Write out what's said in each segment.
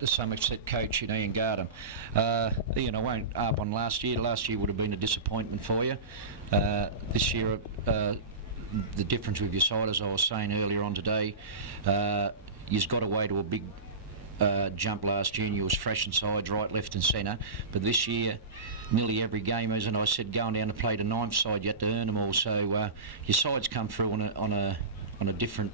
the Somerset coach, Ian Garden. Ian, I won't harp on last year. Last year would have been a disappointment for you. This year, the difference with your side, as I was saying earlier on today, you've got away to a big jump last year, and you was fresh inside, right, left and centre. But this year, nearly every game, as I said, going down to play the ninth side, you had to earn them all. So your side's come through on a different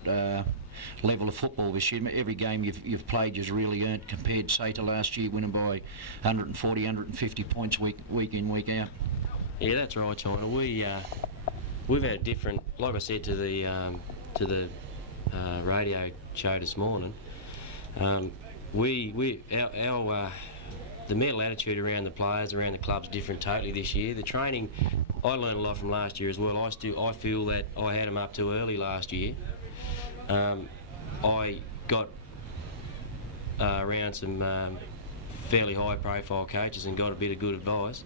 level of football this year. Every game you've played, you've really earned, compared, say, to last year, winning by 140, 150 points week in, week out. Yeah, that's right, China. We've had different, like I said to the radio show this morning. The mental attitude around the players, around the club's different totally this year. The training, I learned a lot from last year as well. I feel that I had them up too early last year. I got around some fairly high-profile coaches and got a bit of good advice,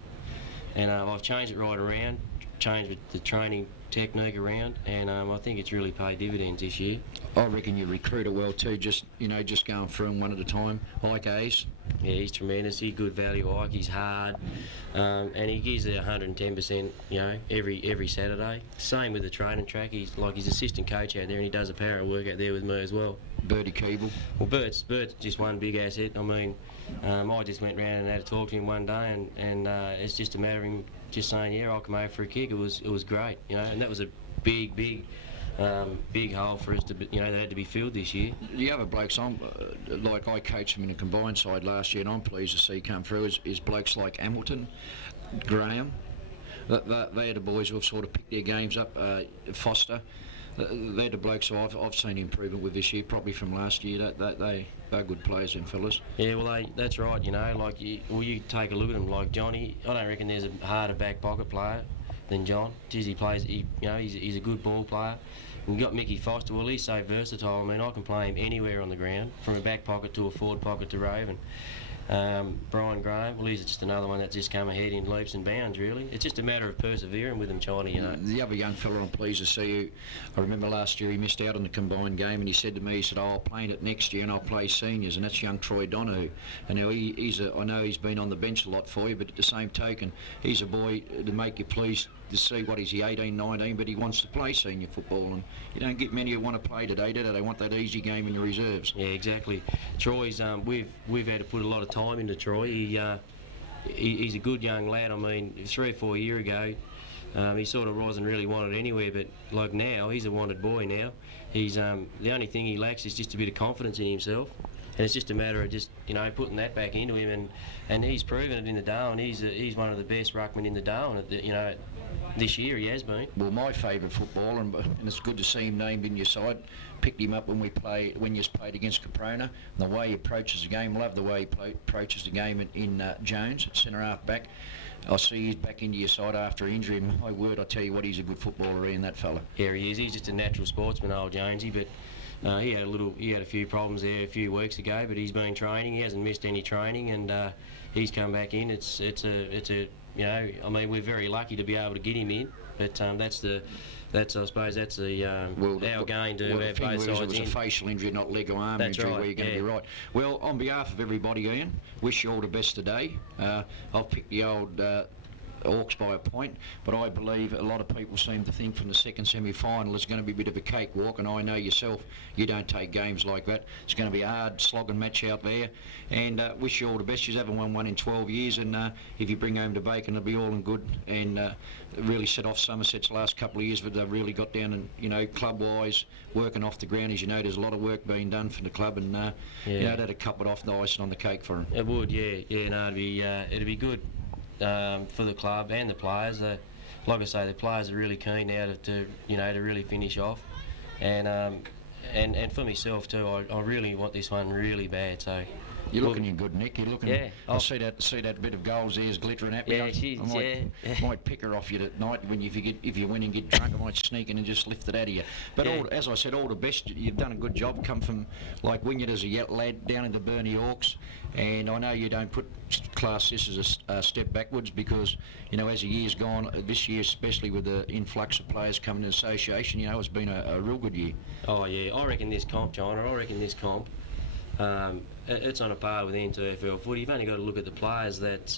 and I've changed it right around, changed the training technique around, and I think it's really paid dividends this year. I reckon you recruit it well too, just going through them one at a time, like Ace. Yeah, he's tremendous. He's good value, Ike. He's hard, and he gives it 110%. Every Saturday. Same with the training track. He's assistant coach out there, and he does a power of work out there with me as well. Bertie Keeble. Well, Bert's just one big asset. I mean, I just went round and had a talk to him one day, and it's just a matter of him just saying, yeah, I'll come over for a kick. It was great, and that was a big hole for us to, that had to be filled this year. The other blokes, like I coached them in a combined side last year, and I'm pleased to see come through, is blokes like Hamilton, Graham. They're the boys who have sort of picked their games up. Foster. They're the blokes who I've seen improvement with this year, probably from last year. They're good players, them fellas. Yeah, well, that's right. You take a look at them. Like Johnny, I don't reckon there's a harder back pocket player than John. He's a good ball player. And we've got Mickey Foster. Well, he's so versatile. I mean, I can play him anywhere on the ground, from a back pocket to a forward pocket to Raven. Brian Graham, well, he's just another one that's just come ahead in leaps and bounds, really. It's just a matter of persevering with him, China, The other young fella I'm pleased to see, you. I remember last year he missed out on the combined game, and he said to me, I'll play it next year and I'll play seniors, and that's young Troy Donahue. And now I know he's been on the bench a lot for you, but at the same token, he's a boy to make you pleased to see what is he, 18, 19, but he wants to play senior football, and you don't get many who want to play today, do they? They want that easy game in your reserves. Yeah, exactly. Troy's, we've had to put a lot of time into Troy. He's a good young lad. I mean, 3 or 4 years ago, he sort of wasn't really wanted anywhere, but like now, he's a wanted boy now. He's the only thing he lacks is just a bit of confidence in himself. And it's just a matter of just, putting that back into him, and he's proven it in the Darwin. He's one of the best ruckmen in the Darwin, this year he has been. Well, my favourite footballer, and it's good to see him named in your side, picked him up when you played against Caprona, and the way he approaches the game, love the way he approaches the game in Jones, centre-half back. I see he's back into your side after injury, and my word, I tell you what, he's a good footballer, Ian, that fella. Yeah, he is. He's just a natural sportsman, old Jonesy, but he had a few problems there a few weeks ago, but he's been training. He hasn't missed any training, and he's come back in. It's a I mean, we're very lucky to be able to get him in, but I suppose that's our gain to have both sides in. It was a facial injury, not leg or arm injury, right, where you're going to be right. Well, on behalf of everybody, Ian, wish you all the best today. I've picked the old Hawks by a point, but I believe a lot of people seem to think from the second semi-final is going to be a bit of a cakewalk, and I know yourself, you don't take games like that. It's going to be a hard slogging match out there, and wish you all the best. You haven't won one in 12 years, and if you bring home the bacon, it'll be all in good, and really set off Somerset's last couple of years, but they've really got down and, club-wise, working off the ground. As you know, there's a lot of work being done for the club, and that'd cup it off the icing on the cake for them. It would, no, it'd be good. For the club and the players, like I say, the players are really keen now to really finish off, and for myself too, I really want this one really bad. So you're looking good, Nick. You're looking. Yeah. I see that bit of goals there is glittering at me. Yeah, I might pick her off you tonight if you win and get drunk. I might sneak in and just lift it out of you. But as I said, all the best. You've done a good job. Come from like Wynyard as a lad down in the Burnie Hawks, and I know you don't put class this as a step backwards because as the year's gone, this year especially with the influx of players coming to the association, it's been a real good year. Oh yeah, I reckon this comp, China. it's on a par with NTFL footy. You've only got to look at the players that's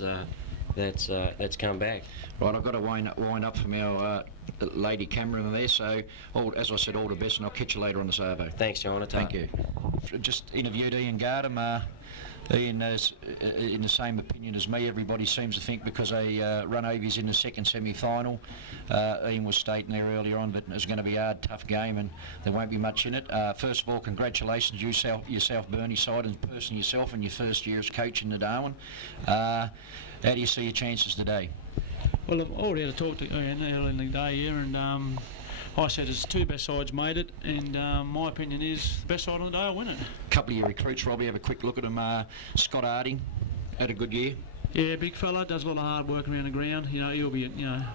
come back. Right, I've got to wind up from our lady cameraman there, so as I said, all the best, and I'll catch you later on the Savo. Thanks, John. Thank you. Just interviewed Ian Gardam. Ian is in the same opinion as me. Everybody seems to think because they run overs in the second semi-final. Ian was stating there earlier on that it's going to be a hard, tough game and there won't be much in it. First of all, congratulations yourself Burnie side, and personally yourself in your first year as coach in the Darwin. How do you see your chances today? Well, I've already had a talk to Ian earlier in the day here, and I said it's two best sides made it, and my opinion is the best side on the day will win it. A couple of your recruits, Robbie, have a quick look at them. Scott Harding had a good year. Yeah, big fella, does a lot of hard work around the ground. You know, he'll be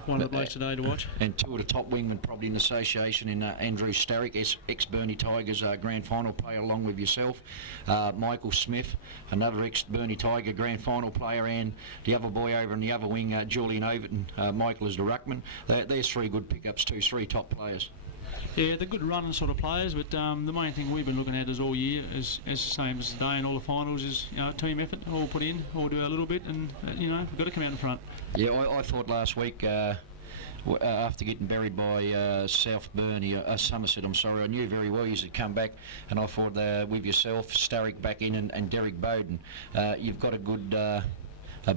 one of the blokes today to watch. And two of the top wingmen probably in the association in Andrew Starrick, ex-Burnie Tigers grand final player along with yourself. Michael Smith, another ex-Burnie Tiger grand final player, and the other boy over in the other wing, Julian Overton. Michael is the ruckman. There's three good pickups too, three top players. Yeah, they're good running sort of players, but the main thing we've been looking at is all year, is the same as today in all the finals, is team effort, all put in, all do our little bit, and we've got to come out in front. Yeah, I thought last week, after getting buried by South Burnie, Somerset, I'm sorry, I knew very well you had come back, and I thought with yourself, Starrick back in, and Derek Bowden, you've got a good a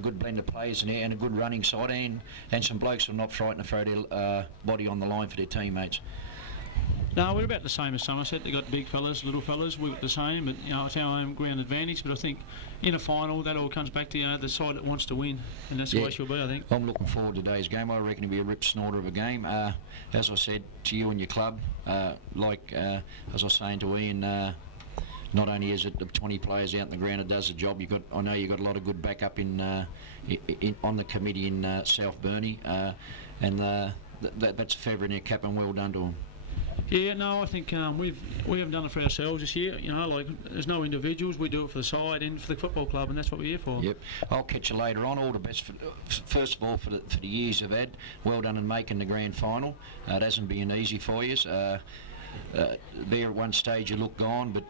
good blend of players in there, and a good running side, and some blokes who are not frightened to throw their body on the line for their teammates. No, we're about the same as Somerset. They've got big fellas, little fellas. We've got the same, but it's our home ground advantage. But I think in a final, that all comes back to the side that wants to win, and that's the way she'll be, I think. I'm looking forward to today's game. I reckon it'll be a rip snorter of a game. As I said to you and your club, as I was saying to Ian, not only is it the 20 players out in the ground, it does the job. I know you've got a lot of good backup on the committee in South Burnie, and that's a feather in their cap, and well done to them. Yeah, no, I think we haven't done it for ourselves this year. There's no individuals. We do it for the side and for the football club, and that's what we're here for. Yep. I'll catch you later on. All the best, first of all, for the years you've had. Well done in making the grand final. It hasn't been easy for you. There at one stage you looked gone, but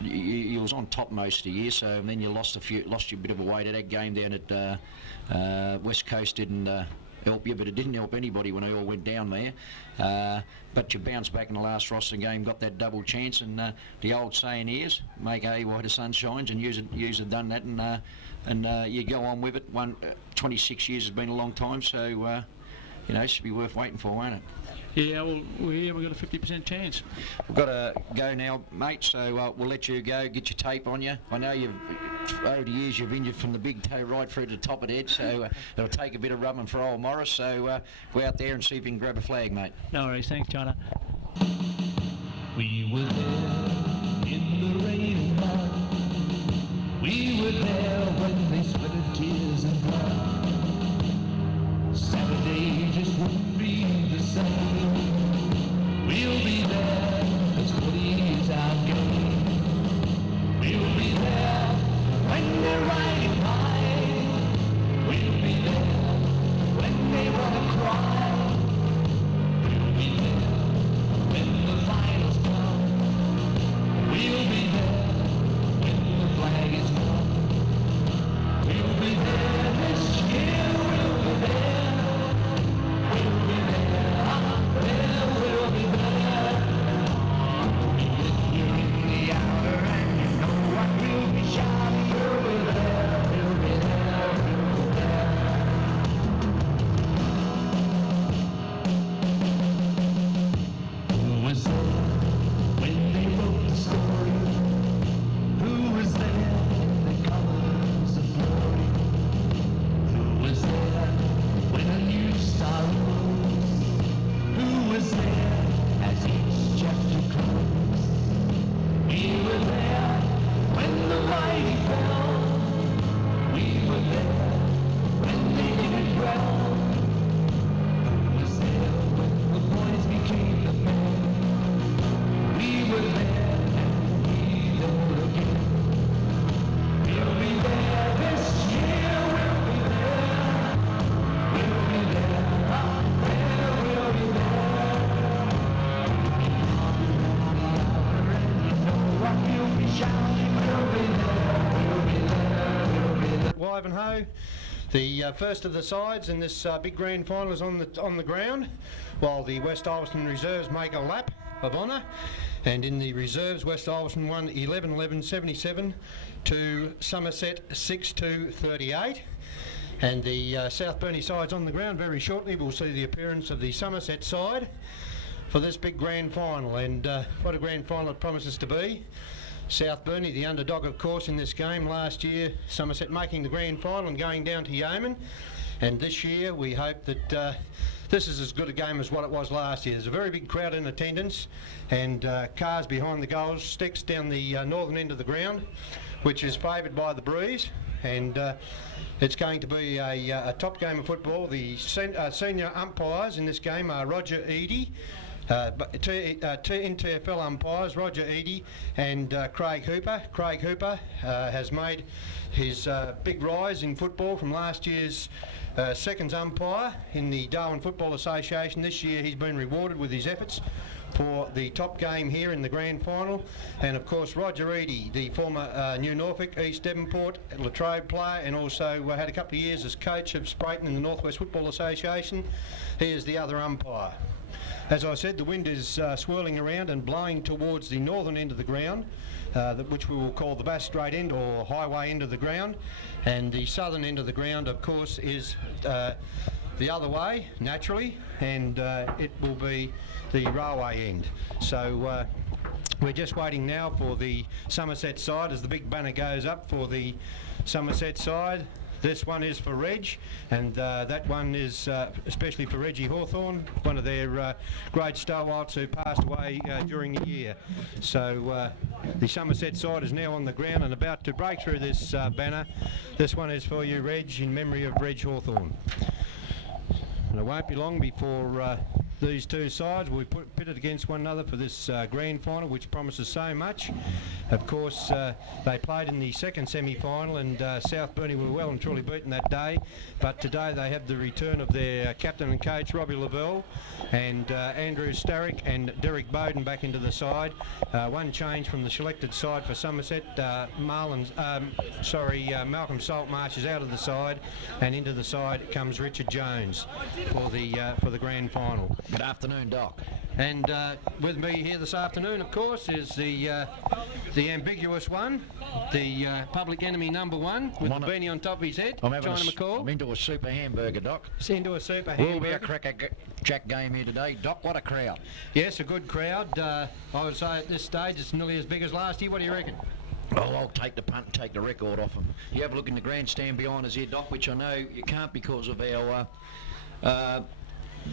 you was on top most of the year, so then you lost you a bit of a weight. That game down at West Coast didn't help you, but it didn't help anybody when they all went down there. But you bounced back in the last roster game, got that double chance, and the old saying is, make hay while the sun shines, and you have done that, and you go on with it. 26 years has been a long time, so it should be worth waiting for, won't it? Yeah, well, we're here, we've got a 50% chance. We've got to go now, mate, so we'll let you go, get your tape on you. I know over the years you've injured from the big toe right through to the top of the head, so it'll take a bit of rubbing for old Morris, so go out there and see if you can grab a flag, mate. No worries, thanks, China. We were there in the rain and mud. We were there when they sweated tears and blood. Saturday just wouldn't be the same. We'll be there, as footy is our game. We'll be there when they're riding high. We'll be there when they want to cry. We'll be there when the finals come. Ivanhoe. The first of the sides in this big grand final is on the ground, while the West Ulverston reserves make a lap of honour. And in the reserves, West Ulverston won 11-11-77 to Somerset 6-2-38. And the South Burnie side's on the ground. Very shortly we'll see the appearance of the Somerset side for this big grand final. And what a grand final it promises to be. South Burnie, the underdog of course in this game last year, Somerset making the grand final and going down to Yeoman. And this year we hope that this is as good a game as what it was last year. There's a very big crowd in attendance, and cars behind the goals sticks down the northern end of the ground, which is favoured by the breeze. And it's going to be a top game of football. The senior umpires in this game are Roger Eadie, NTFL umpires Roger Eadie and Craig Hooper. Craig Hooper has made his big rise in football from last year's seconds umpire in the Darwin Football Association. This year he's been rewarded with his efforts for the top game here in the grand final. And of course Roger Eadie, the former New Norfolk, East Devonport, La Trobe player, and also had a couple of years as coach of Sprayton in the North West Football Association. He is the other umpire. As I said, the wind is swirling around and blowing towards the northern end of the ground, which we will call the Bass Strait end or highway end of the ground. And the southern end of the ground, of course, is the other way, naturally, and it will be the railway end. So we're just waiting now for the Somerset side as the big banner goes up for the Somerset side. This one is for Reg, and that one is especially for Reggie Hawthorne, one of their great stalwarts who passed away during the year. So the Somerset side is now on the ground and about to break through this banner. This one is for you, Reg, in memory of Reg Hawthorne. And it won't be long before these two sides will be pitted against one another for this grand final, which promises so much. Of course, they played in the second semi-final, and South Burnie were well and truly beaten that day. But today they have the return of their captain and coach, Robbie Lavelle, and Andrew Starrick and Derek Bowden back into the side. One change from the selected side for Somerset. Malcolm Saltmarsh is out of the side, and into the side comes Richard Jones for the grand final. Good afternoon, Doc. And with me here this afternoon, of course, is the ambiguous one, the public enemy #1 with the beanie on top of his head, China McCall. I'm into a super hamburger, Doc. It's into a super hamburger. Will be a cracker jack game here today, Doc. What a crowd. Yes, a good crowd. I would say at this stage it's nearly as big as last year. What do you reckon? Oh, I'll take the punt and take the record off them. You have a look in the grandstand behind us here, Doc, which I know you can't because of our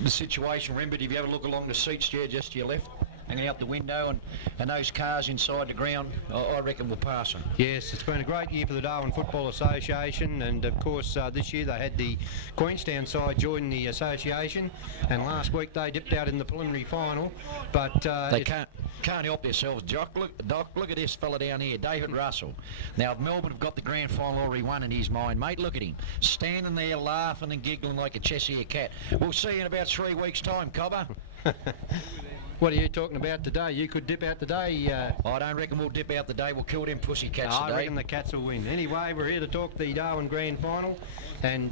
the situation. Remember, if you have a look along the seats there just to your left, hanging out the window, and those cars inside the ground, I reckon we'll pass them. Yes, it's been a great year for the Darwin Football Association, and of course this year they had the Queenstown side join the association, and last week they dipped out in the preliminary final, but they can't help themselves. Doc, look at this fella down here, David Russell. Now, if Melbourne have got the grand final already won in his mind, mate, look at him, standing there laughing and giggling like a Cheshire cat. We'll see you in about 3 weeks' time, Cobber. What are you talking about today? You could dip out today. I don't reckon we'll dip out today. We'll kill them pussy cats today. I reckon the Cats will win. Anyway, we're here to talk the Darwin Grand Final, and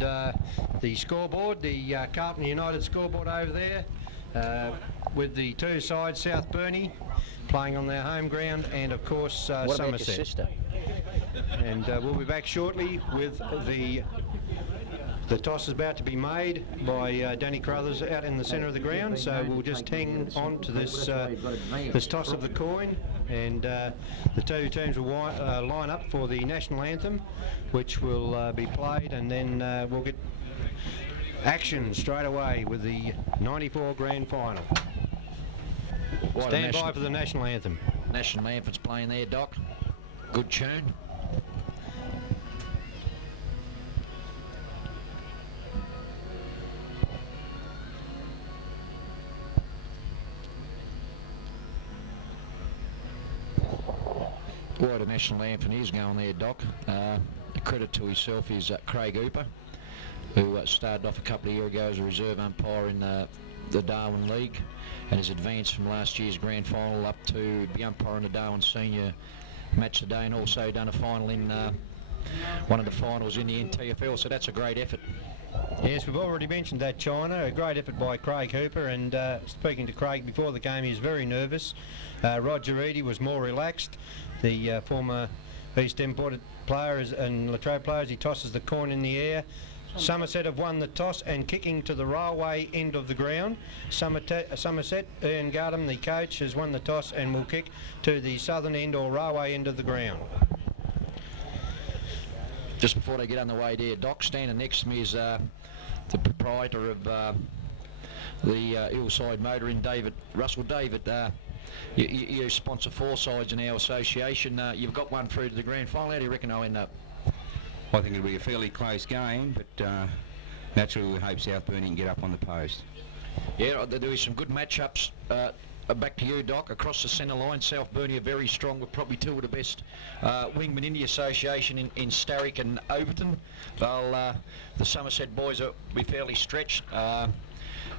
the scoreboard, the Carlton United scoreboard over there, with the two sides, South Burnie playing on their home ground, and of course what about Somerset. your sister? And we'll be back shortly with the toss is about to be made by Danny Carruthers out in the centre of the ground, so we'll just hang on to this this toss of the coin, and the two teams will line up for the national anthem, which will be played, and then we'll get action straight away with the 94 grand final. Stand by for the national anthem. National anthem's playing there, Doc. Good tune. What a national anthem is going there, Doc. A credit to himself is Craig Hooper, who started off a couple of years ago as a reserve umpire in the Darwin League, and has advanced from last year's grand final up to be umpire in the Darwin Senior match today, and also done a final in one of the finals in the NTFL, so that's a great effort. Yes, we've already mentioned that, China. A great effort by Craig Hooper, and speaking to Craig before the game, he was very nervous. Roger Eady was more relaxed. The former East Emport player and Latrobe player, as he tosses the coin in the air. Somerset have won the toss and kicking to the railway end of the ground. Somerset, Ian Gardam, the coach, has won the toss and will kick to the southern end or railway end of the ground. Just before they get underway there, Doc, standing next to me is the proprietor of the Hillside Motor Inn, David Russell. David, you sponsor 4 sides in our association. You've got one through to the grand final. How do you reckon I'll end up? I think it'll be a fairly close game, but naturally we hope South Burnie can get up on the post. Yeah, there'll be some good matchups. Back to you, Doc. Across the centre line, South Burnie are very strong. We're probably 2 of the best wingmen in the association in Starrick and Overton. The Somerset boys will be fairly stretched.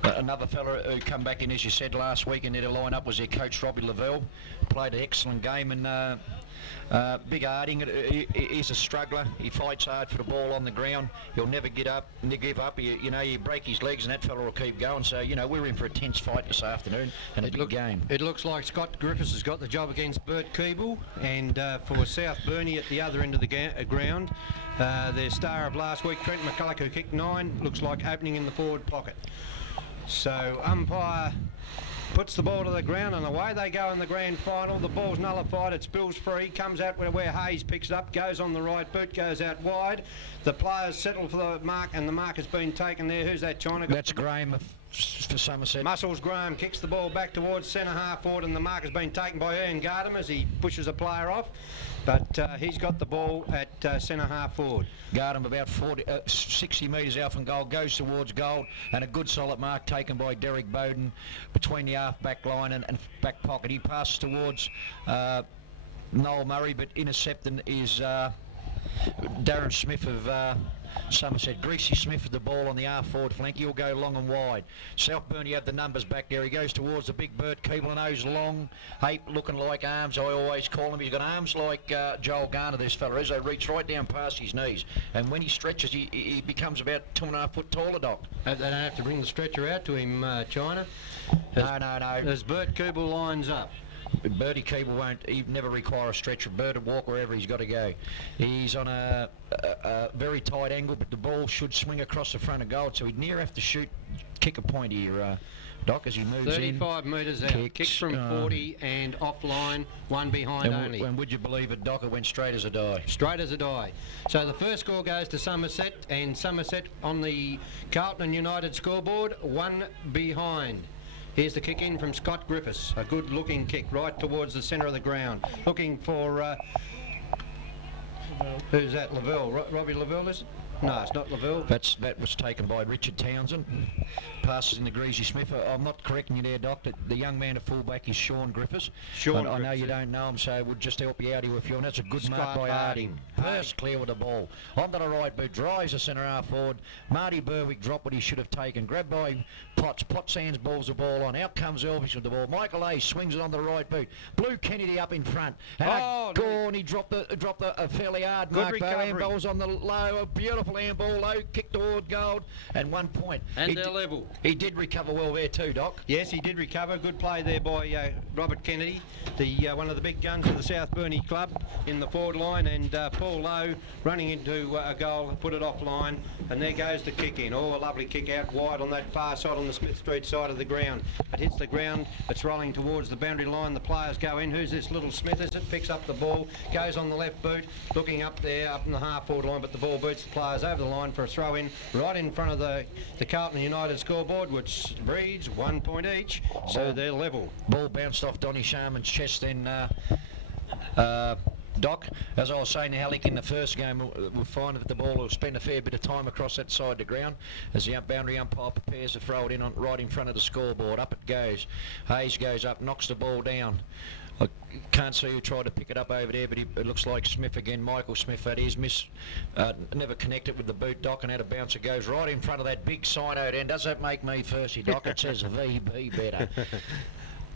Another fella who come back in, as you said, last week in their line-up was their coach, Robbie Lavelle. Played an excellent game, and Big Harding, he's a struggler. He fights hard for the ball on the ground. He'll never give up. You break his legs and that fella will keep going. So, we're in for a tense fight this afternoon and a big game. It looks like Scott Griffiths has got the job against Bert Keeble, and for South Burnie at the other end of the ground, their star of last week, Trent McCulloch, who kicked 9, looks like opening in the forward pocket. So umpire puts the ball to the ground and away they go in the grand final. The ball's nullified, it spills free, comes out where Hayes picks it up, goes on the right boot, goes out wide. The players settle for the mark and the mark has been taken there. Who's that, China? That's Graham for Somerset. Muscles Graham kicks the ball back towards centre half forward and the mark has been taken by Ian Gardam as he pushes a player off. But he's got the ball at centre half forward. Gardam about 60 metres out from goal, goes towards goal, and a good solid mark taken by Derek Bowden between the half-back line and back pocket. He passes towards Noel Murray, but intercepting is Darren Smith of Somerset. Greasy Smith with the ball on the half-forward flank. He'll go long and wide. South Burnie have the numbers back there. He goes towards the big Bert Keeble, and those long, looking like arms, I always call him. He's got arms like Joel Garner, this fella is. They reach right down past his knees. And when he stretches, he becomes about 2.5 foot taller, Doc. They don't have to bring the stretcher out to him, China. No. As Bert Keeble lines up. Bertie Keeble he'd never require a stretcher. Bert will walk wherever he's got to go. He's on a very tight angle, but the ball should swing across the front of goal, so he'd near have to kick a point here, Doc, as he moves 35 metres out, kicks from 40 and offline, one behind only. And would you believe it, Doc, it went straight as a die. Straight as a die. So the first score goes to Somerset, and Somerset on the Carlton United scoreboard, 1 behind. Here's the kick in from Scott Griffiths. A good looking kick right towards the centre of the ground. Looking for... who's that? Lavelle. Robbie Lavelle, is it? No, it's not Lavelle. That was taken by Richard Townsend. Passes in the Greasy Smith. I'm not correcting you there, Doc. The young man at fullback is Sean Griffiths. I know you don't know him, so it would just help you out here if you want. That's a good mark by Harding. Burst clear with the ball. Onto the right boot, drives the centre half forward. Marty Berwick dropped what he should have taken. Grabbed by Potts. Potts hands balls the ball on. Out comes Elvis with the ball. Michael A swings it on the right boot. Blue Kennedy up in front. And Gorn, he dropped a fairly hard mark. Handball's on the low. A beautiful handball, low kick toward goal, and 1 point. And they're level. He did recover well there too, Doc. Yes, he did recover. Good play there by Robert Kennedy, one of the big guns of the South Burnie club in the forward line, and Paul Lowe running into a goal and put it offline, and there goes the kick in. Oh, a lovely kick out wide on that far side on the Smith Street side of the ground. It hits the ground, it's rolling towards the boundary line, the players go in. Who's this little Smith, is it? Picks up the ball, goes on the left boot, looking up there, up in the half forward line, but the ball beats the players over the line for a throw in, right in front of the Carlton United scoreboard, which reads 1 point each, so they're level. Ball bounced off Donny Sharman's chest then, Doc. As I was saying to Halleck in the first game, we'll find that the ball will spend a fair bit of time across that side of the ground as the boundary umpire prepares to throw it in right in front of the scoreboard. Up it goes. Hayes goes up, knocks the ball down. I can't see who tried to pick it up over there, but it looks like Smith again, Michael Smith that is. Never connected with the boot, Doc, and had a bounce. It goes right in front of that big sign out end. Does that make me thirsty, Doc? It says VB better.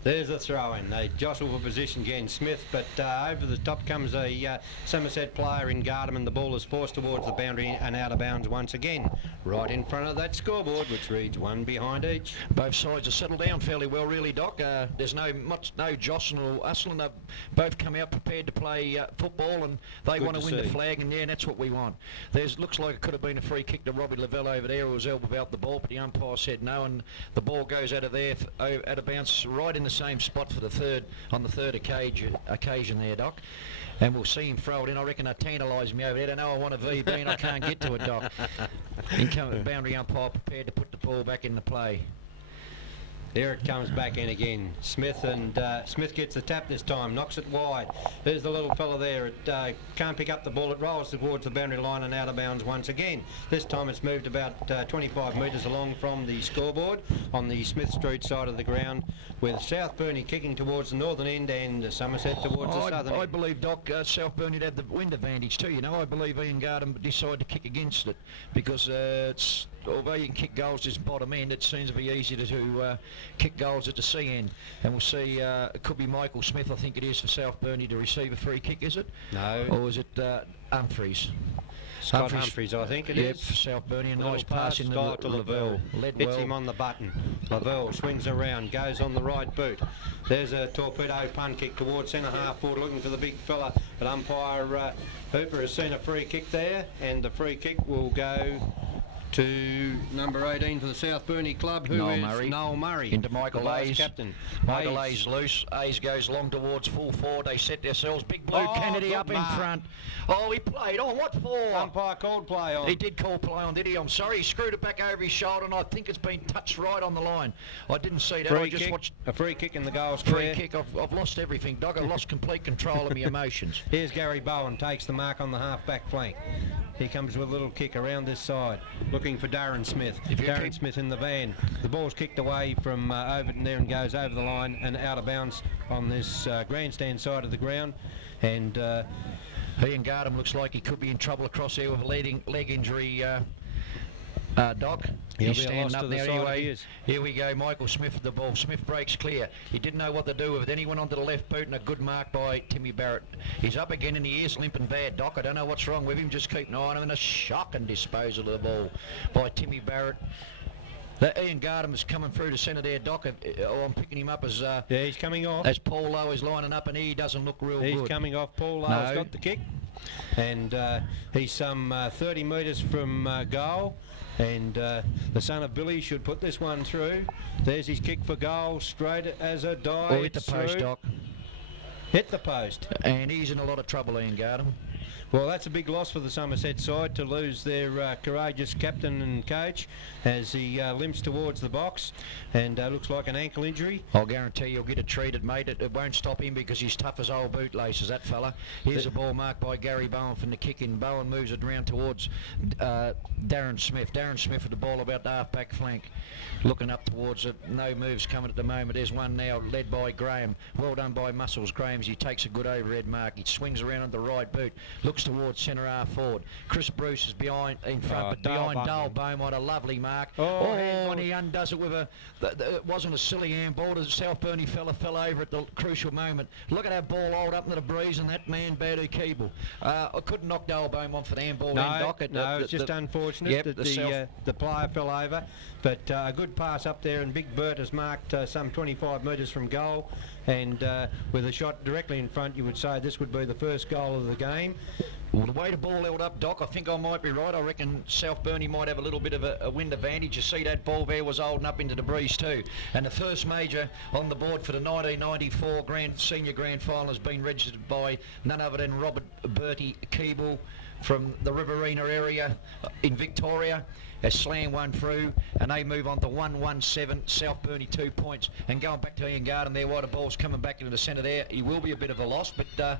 There's a throw in. They jostle for position again, Smith, but over the top comes a Somerset player in Gardam, and the ball is forced towards the boundary and out of bounds once again. Right in front of that scoreboard, which reads one behind each. Both sides are settled down fairly well, really, Doc. There's no jostling or hustling. They've both come out prepared to play football, and they want to win the flag, and yeah, that's what we want. Looks like it could have been a free kick to Robbie Lavelle over there, who was elbowed out the ball, but the umpire said no, and the ball goes out of there, out of bounce, right in the same spot for the third occasion there, Doc. And we'll see him throw it in. I reckon they tantalise me over there. I know I want a VB and I can't get to it, Doc. The boundary umpire prepared to put the ball back into play. There it comes back in again. Smith gets the tap this time, knocks it wide. There's the little fella there. It can't pick up the ball. It rolls towards the boundary line and out of bounds once again. This time it's moved about 25 metres along from the scoreboard on the Smith Street side of the ground, with South Burnie kicking towards the northern end and Somerset towards the southern end. I believe, Doc, South Burnie had the wind advantage too. You know, I believe Ian Gardam decided to kick against it because although you can kick goals this bottom end, it seems to be easier to kick goals at the C end. And we'll see, it could be Michael Smith, I think it is, for South Burnie to receive a free kick, is it? No. Or is it Humphreys? Scott Humphreys, I think it is. For South Burnie, and Little nice pass in to Lavelle. Hits him on the button. Lavelle swings around, goes on the right boot. There's a torpedo punt kick towards centre half forward, looking for the big fella. But umpire Hooper has seen a free kick there, and the free kick will go to number 18 for the South Burnie club, who is Noel Murray. Into Michael Hayes. Captain. Michael Hayes loose. Hayes goes long towards full forward. They set themselves. Big Blue Kennedy up in front. Oh, he played on. What for? Umpire called play on. He did call play on, did he? I'm sorry. He screwed it back over his shoulder, and I think it's been touched right on the line. I didn't see that. I just watched a free kick in the goal square. Free kick. I've lost everything, Doc. I've lost complete control of my emotions. Here's Gary Bowen, takes the mark on the half-back flank. He comes with a little kick around this side, looking for Darren Smith. Darren Smith in the van. The ball's kicked away from Overton there and goes over the line and out of bounds on this grandstand side of the ground. And Ian Gardam looks like he could be in trouble across here with a leg injury, Doc. He's standing up there anyway. Here we go, Michael Smith with the ball. Smith breaks clear. He didn't know what to do with it. Then he went onto the left boot, and a good mark by Timmy Barrett. He's up again, and he is limping bad, Doc. I don't know what's wrong with him. Just keep an eye on him. And a shocking disposal of the ball by Timmy Barrett. Ian Gardam is coming through to centre there, Doc. I'm picking him up as yeah, he's coming off. As Paul Lowe is lining up, and he doesn't look real good. He's coming off. Paul Lowe's got the kick, and he's some 30 metres from goal. And the son of Billy should put this one through. There's his kick for goal, straight as a dive. Hit the post, Doc. Hit the post. And he's in a lot of trouble, Ian Gardam. Well, that's a big loss for the Somerset side to lose their courageous captain and coach as he limps towards the box, and looks like an ankle injury. I'll guarantee you'll get it treated, mate. It won't stop him because he's tough as old bootlaces, that fella. Here's a ball marked by Gary Bowen from the kick in. Bowen moves it around towards Darren Smith. Darren Smith with the ball about the half-back flank. Looking up towards it. No moves coming at the moment. There's one now led by Graham. Well done by Muscles. Graham's, he takes a good overhead mark. He swings around on the right boot. Looks towards centre half forward. Chris Bruce is in front, but behind Dale Beaumont. A lovely mark. And he undoes it with it wasn't a silly handball. The South Burnie fella fell over at the crucial moment. Look at that ball rolled up into the breeze, and that man Badu Keeble. I couldn't knock Dale Beaumont for the handball. No, it's just unfortunate that the player fell over. But a good pass up there, and Big Bert has marked some 25 metres from goal, and with a shot directly in front, you would say this would be the first goal of the game. Well, the way the ball held up, Doc, I think I might be right. I reckon South Burnie might have a little bit of a wind advantage. You see that ball there was holding up into the breeze too. And the first major on the board for the 1994 Senior Grand Final has been registered by none other than Robert Bertie Keeble from the Riverina area in Victoria. Has slammed one through, and they move on to 1-1-7, South Burnie 2 points. And going back to Ian Gardam there, while the ball's coming back into the centre there, he will be a bit of a loss, but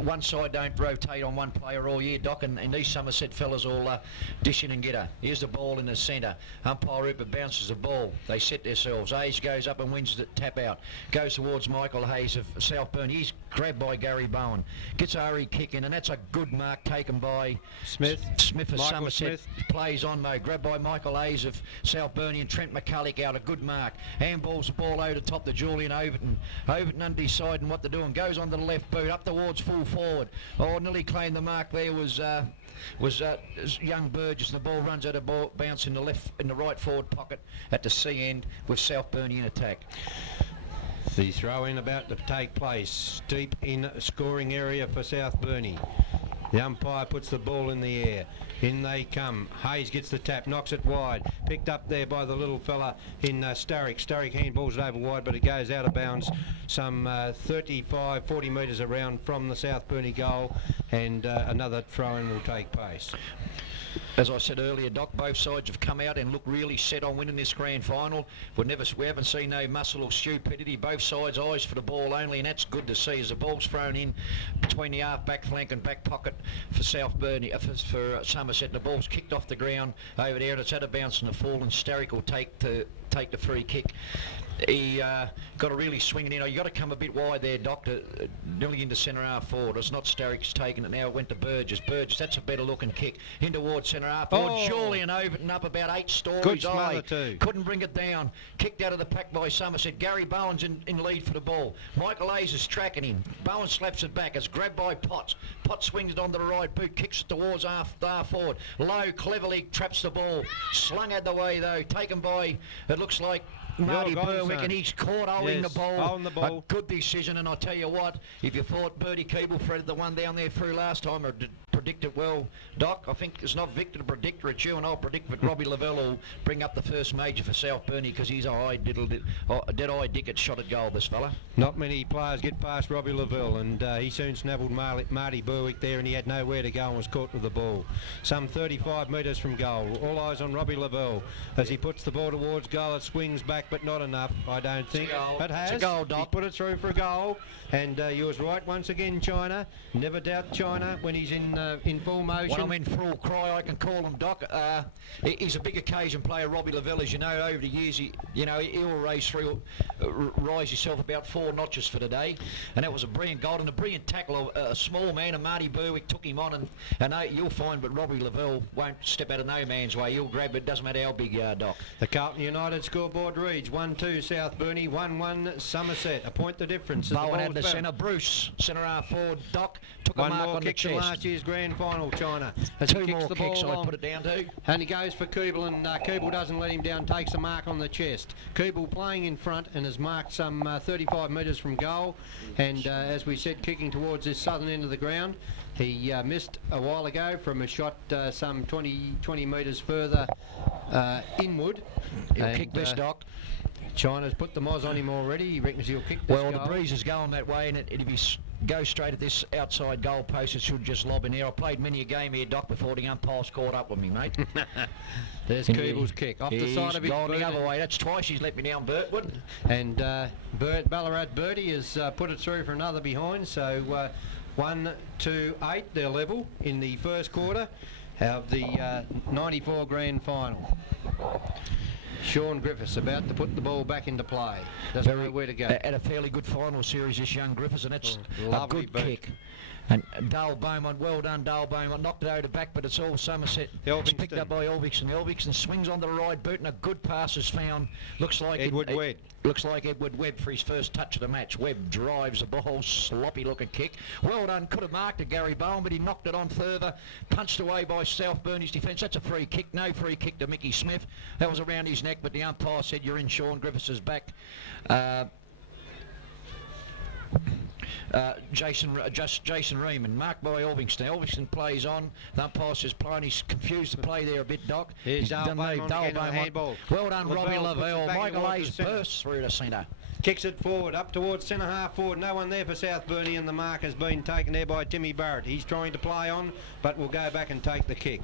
one side don't rotate on one player all year, Doc, and these Somerset fellas all dish in and get her. Here's the ball in the centre. Umpire Rupert bounces the ball. They set themselves. Hayes goes up and wins the tap out. Goes towards Michael Hayes of South Burnie. He's grabbed by Gary Bowen. Gets a hurry kick in, and that's a good mark taken by by Smith. Smith of Michael Somerset. Smith. Plays on though, grabbed by Michael Hayes of South Burnie, and Trent McCulloch out a good mark. Handballs the ball over the top to Julian Overton. Overton undeciding what to do and goes on to the left boot up towards full forward. Oh, nearly claimed the mark there was young Burgess, and the ball runs out of bounce in the right forward pocket at the C end with South Burnie in attack. The throw-in about to take place, deep in scoring area for South Burnie. The umpire puts the ball in the air. In they come. Hayes gets the tap, knocks it wide. Picked up there by the little fella in Starrick. Starrick handballs it over wide, but it goes out of bounds some 35, 40 metres around from the South Burnie goal, and another throw-in will take place. As I said earlier, Doc, both sides have come out and look really set on winning this grand final. We haven't seen no muscle or stupidity. Both sides eyes for the ball only, and that's good to see as the ball's thrown in between the half back flank and back pocket for South Burnie, for Somerset. The ball's kicked off the ground over there, and it's had a bounce on the fall, and Starrick will take the free kick. He got to really swing it in. You got to come a bit wide there, Doctor. Nearly into centre half forward. It's not Starrick's taken it now. It went to Burgess. Burgess, that's a better looking kick. In towards centre half forward. Oh. Julian Overton up about 8 stories Good high. smother too. Couldn't bring it down. Kicked out of the pack by Somerset. Gary Bowen's in lead for the ball. Michael Hayes is tracking him. Bowen slaps it back. It's grabbed by Potts. Potts swings it onto the right boot. Kicks it towards half forward. Low, cleverly traps the ball. Slung out the way though. Taken by, it looks like, Marty Berwick, and he's caught holding the ball. Holding the ball. A good decision, and I tell you what, if you thought Bertie Keeble threaded the one down there through last time, or did predict it well, Doc, I think it's not Victor to predict it, it's you, and I'll predict that Robbie Lavelle will bring up the first major for South Burnie, because he's a dead-eye dicket shot at goal, this fella. Not many players get past Robbie Lavelle, and he soon snaffled Marty Berwick there, and he had nowhere to go and was caught with the ball. Some 35 metres from goal. All eyes on Robbie Lavelle as he puts the ball towards goal. It swings back, but not enough, I don't think. It has. It's a goal, Doc. He's put it through for a goal, and you was right once again, China. Never doubt China when he's in full motion. When I'm in full cry, I can call him Doc. He's a big occasion player, Robbie Lavelle, as you know. Over the years, he'll rise himself about 4 notches for today, and that was a brilliant goal and a brilliant tackle. A small man, and Marty Berwick took him on, and you'll find, but Robbie Lavelle won't step out of no man's way. He'll grab it. Doesn't matter how big, Doc. The Carlton United scoreboard reads 1-2 South Burnie, 1-1 Somerset. A point the difference. Bowen at the centre. Bruce, centre half forward. Doc took a mark on the chest. One more kick to last year's grand final, China. As 2 more kicks, I put it down to. And he goes for Kubel, and Kubel doesn't let him down, takes a mark on the chest. Kubel playing in front and has marked some 35 metres from goal. And as we said, kicking towards this southern end of the ground. He missed a while ago from a shot some 20 metres further inward. He'll kick this, Doc. China's put the moz on him already. He reckons he'll kick this goal. goal. The breeze is going that way, and if he goes straight at this outside goal post, it should just lob in there. I played many a game here, Doc, before the umpire's caught up with me, mate. There's Kubel's kick off the side of his boot. Gone the other way. That's twice he's let me down, Bertwood. And Ballarat Bertie has put it through for another behind. So 1-2-8, they're level in the first quarter of the 94 grand final. Sean Griffiths about to put the ball back into play. Doesn't know where to go. At a fairly good final series, this young Griffiths, and it's a good boot. kick. And Dale Beaumont, well done, Dale Beaumont, knocked it over the back, but it's all Somerset. It's picked up by Elvickson. Elvickson swings on the right boot, and a good pass is found. Looks like Edward Webb. Looks like Edward Webb for his first touch of the match. Webb drives the ball, sloppy-looking kick. Well done, could have marked it, Gary Bowen, but he knocked it on further. Punched away by South Burnie's defence. That's a free kick. No free kick to Mickey Smith. That was around his neck, but the umpire said you're in. Sean Griffiths' back. Jason Reeman, marked by Elvingston. Elvingston plays on. The umpire says play, and he's confused the play there a bit, Doc. Here's Dale Beaumont again on the handball. Well done, Robbie Lavelle. Michael Hayes bursts through the centre. Kicks it forward, up towards centre half forward. No one there for South Burnie, and the mark has been taken there by Timmy Barrett. He's trying to play on, but will go back and take the kick.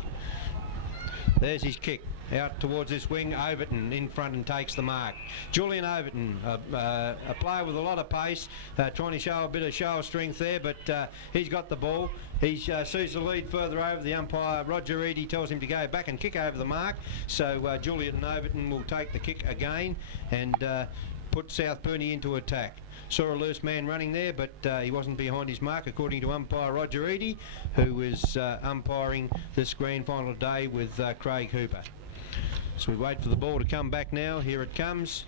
There's his kick. Out towards this wing, Overton in front and takes the mark. Julian Overton, a player with a lot of pace, trying to show a bit of show of strength there, but he's got the ball. He sees the lead further over. The umpire, Roger Eadie, tells him to go back and kick over the mark. So Julian Overton will take the kick again and put South Burnie into attack. saw a loose man running there, but he wasn't behind his mark, according to umpire Roger Eadie, who is umpiring this grand final day with Craig Hooper. So we wait for the ball to come back now. Here it comes,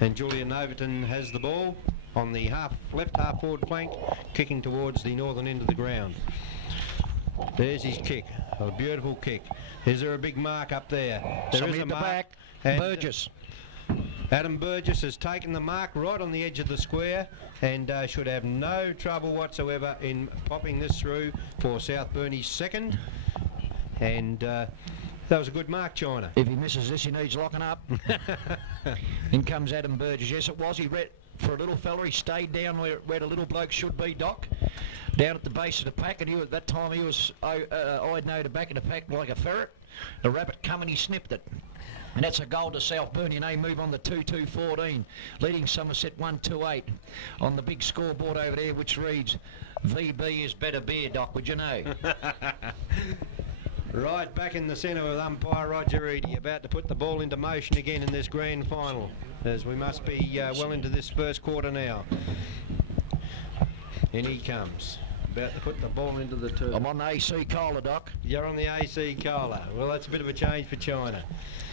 and Julian Overton has the ball on the left half forward flank, kicking towards the northern end of the ground. There's his kick, a beautiful kick. Is there a big mark up there? There Somebody is a at the mark. back, And Burgess. Adam Burgess has taken the mark right on the edge of the square and should have no trouble whatsoever in popping this through for South Burnie's second. And that was a good mark, China. If he misses this, he needs locking up. In comes Adam Burgess. Yes, it was. He read for a little fella. He stayed down where the little bloke should be, Doc, down at the base of the pack. And at that time, he was eyed no to back of the pack like a ferret. The rabbit come and he snipped it. And that's a goal to South Burnie, and they move on to 2-2-14, leading Somerset 1-2-8 on the big scoreboard over there, which reads, VB is better beer, Doc, would you know? Right back in the centre with umpire Roger Eadie, about to put the ball into motion again in this grand final, as we must be well into this first quarter now. And he comes, about to put the ball into the turf. I'm on the AC collar, Doc. You're on the AC collar. Well, that's a bit of a change for China.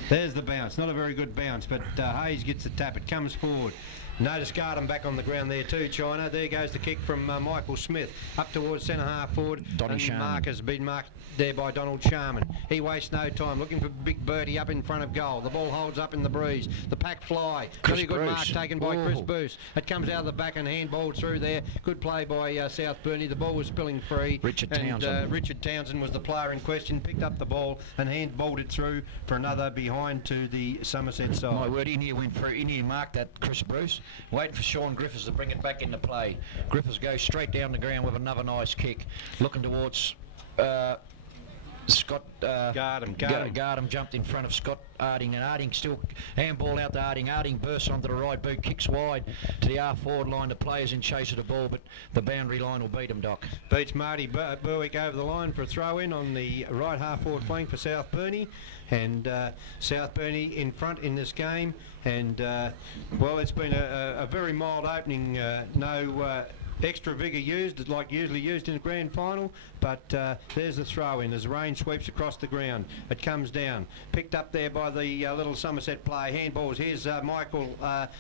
There's the bounce. Not a very good bounce, but Hayes gets the tap. It comes forward. No discarding back on the ground there too, China. There goes the kick from Michael Smith up towards centre half forward. Donny And Sharman. mark has been marked there by Donald Sharman. He wastes no time looking for Big Birdie up in front of goal. The ball holds up in the breeze. The pack fly. Chris Really good Bruce. mark taken by Chris Ooh. Bruce. It comes out of the back and handballed through there. Good play by South Burnie. The ball was spilling free. Richard and, Townsend. Richard Townsend was the player in question. Picked up the ball and handballed it through for another behind to the Somerset side. My word, in here went through, in here marked that Chris Bruce, waiting for Sean Griffiths to bring it back into play. Griffiths goes straight down the ground with another nice kick, looking towards Scott Gardam jumped in front of Scott Arding, and Arding still handball out to Arding. Arding bursts onto the right boot, kicks wide to the half forward line. The players in chase of the ball, but the boundary line will beat them, Doc. Beats Marty Berwick over the line for a throw in on the right half forward flank for South Burnie, and South Burnie in front in this game. And well, it's been a very mild opening. No extra vigour used, like usually used in a grand final, but there's the throw in as the rain sweeps across the ground. It comes down, picked up there by the little Somerset player. Handballs. Here's Michael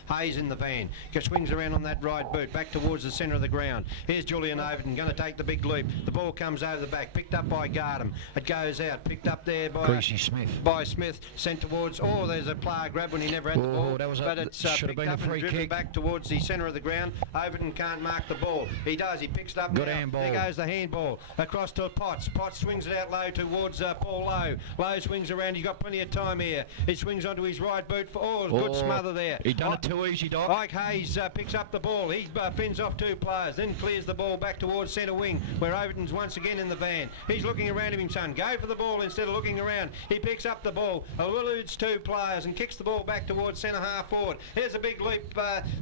Hayes in the van. Swings around on that right boot, back towards the centre of the ground. Here's Julian Overton, going to take the big leap. The ball comes over the back, picked up by Gardam. It goes out, picked up there by Greasy Smith. By Smith, sent towards. Oh, there's a player grab when he never had the ball. That was but it's should have picked been a up and free driven kick. back towards the centre of the ground. Overton can't mark the ball. He does. He picks it up. Good now. handball. There goes the handball across to Potts. Potts swings it out low towards Paul Lowe. Lowe swings around. He's got plenty of time here. He swings onto his right boot. Good smother there. He done it too easy, Doc. Ike Hayes picks up the ball. He fends off two players, then clears the ball back towards centre wing, where Overton's once again in the van. He's looking around him, son. Go for the ball instead of looking around. He picks up the ball, eludes two players, and kicks the ball back towards centre half forward. Here's a big leap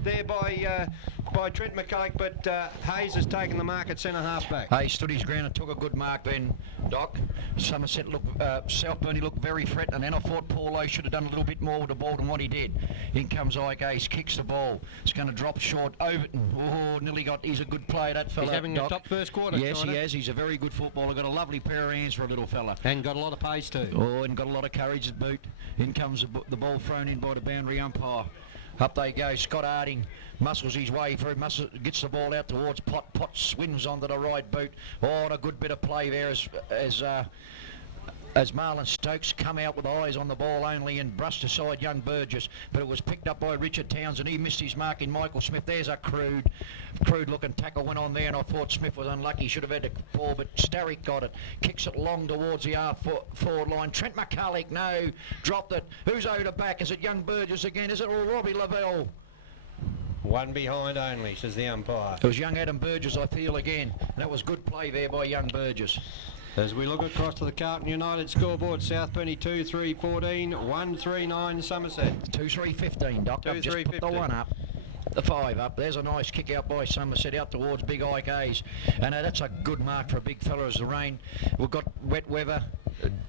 there by Trent McCall, but Hayes has taken the mark at centre half back. He stood his ground and took a good mark then, Doc. Somerset South Burnie looked very threatened, and then I thought Paul Lowe should have done a little bit more with the ball than what he did. In comes Ike Hayes, kicks the ball. It's going to drop short. Overton, nearly got. He's a good player, that fella. He's having Doc. a top first quarter. Yes, China. he has. He's a very good footballer. Got a lovely pair of hands for a little fella. And got a lot of pace too. Oh, and got a lot of courage at boot. In comes the ball thrown in by the boundary umpire. Up they go. Scott Arding muscles his way through. Gets the ball out towards Pot. Pot swings onto the right boot. Oh, and a good bit of play there as Marlon Stokes come out with eyes on the ball only and brushed aside young Burgess, but it was picked up by Richard Townsend. He missed his mark in Michael Smith. There's a crude looking tackle went on there, and I thought Smith was unlucky. Should have had the ball, but Starrick got it. Kicks it long towards the half forward line. Trent McCulloch, no, dropped it. Who's over the back? Is it young Burgess again? Is it Robbie Lavelle? One behind only, says the umpire. It was young Adam Burgess, I feel, again. And that was good play there by young Burgess. As we look across to the Carlton United scoreboard, South Burnie 2-3-14, 1-3-9 Somerset. 2-3-15, Doc. I've just put the 2-3-15. one up. The 5 up. There's a nice kick out by Somerset out towards Big Ike Hayes. And that's a good mark for a big fella as the rain. We've got wet weather.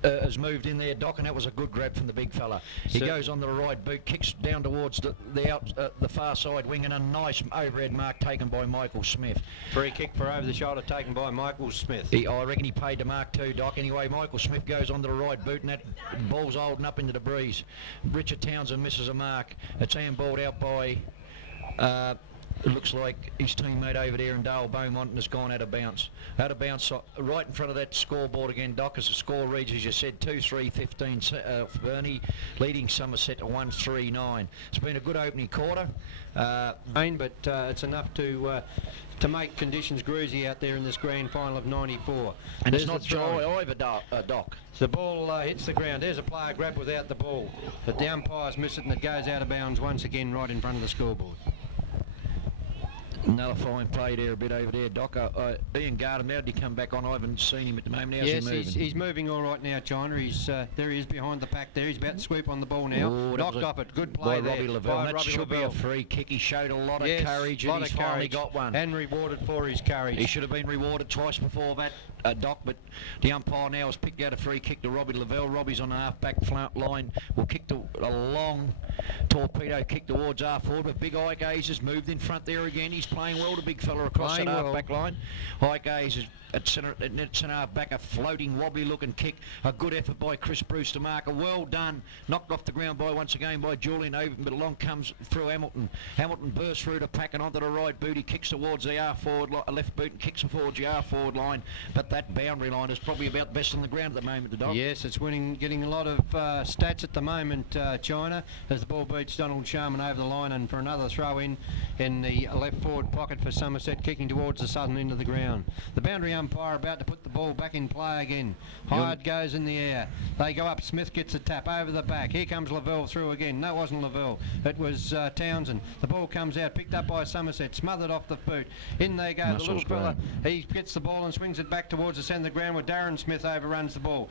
has moved in there, Doc, and that was a good grab from the big fella. He goes on the right boot, kicks down towards the far side wing, and a nice overhead mark taken by Michael Smith. Free kick for over the shoulder taken by Michael Smith. I reckon he paid the mark too, Doc. Anyway, Michael Smith goes on to the right boot, and that ball's holding up into the breeze. Richard Townsend misses a mark. It's handballed out by... it looks like his teammate over there in Dale Beaumont, and has gone out of bounds. Out of bounds right in front of that scoreboard again, Doc, as the score reads, as you said, 2-3-15 for Burnie, leading Somerset to 1-3-9. It's been a good opening quarter. But it's enough to make conditions gruesy out there in this grand final of 94. And it's not dry either, Doc. The ball hits the ground. There's a player grab without the ball. But the umpires miss it, and it goes out of bounds once again right in front of the scoreboard. Another fine play there, a bit over there, Doc. Ian Gardner, how did he come back on? I haven't seen him at the moment. How's he moving? He's moving all right now, China. There he is behind the pack there. He's about to swoop on the ball now. Knocked off it. Good play by there. Robbie Lavelle. That should be a free kick. He showed a lot of courage, and he's finally got one. And rewarded for his courage. He should have been rewarded twice before that, Doc, but the umpire now has picked out a free kick to Robbie Lavelle. Robbie's on the half-back line. Will kick a long torpedo kick towards half forward, but Big Ike Hayes has moved in front there again. He's playing well, the big fella across that half-back line. Ike Hayes is at centre half-back, a floating, wobbly-looking kick. A good effort by Chris Bruce to mark. Well done. Knocked off the ground once again by Julian Overton, but along comes through Hamilton. Hamilton bursts through to pack and onto the right boot. He kicks towards the half-forward left boot and kicks towards the half-forward line. But that boundary line is probably about best on the ground at the moment, the Dog. Yes, it's getting a lot of stats at the moment, China, as the ball beats Donald Sharman over the line, and for another throw-in the left-forward pocket for Somerset, kicking towards the southern end of the ground. The boundary umpire about to put the ball back in play again. High it goes in the air. They go up. Smith gets a tap over the back. Here comes Lavelle through again. No, it wasn't Lavelle. It was Townsend. The ball comes out, picked up by Somerset, smothered off the boot. In they go. The little fella. He gets the ball and swings it back towards the centre of the ground, where Darren Smith overruns the ball.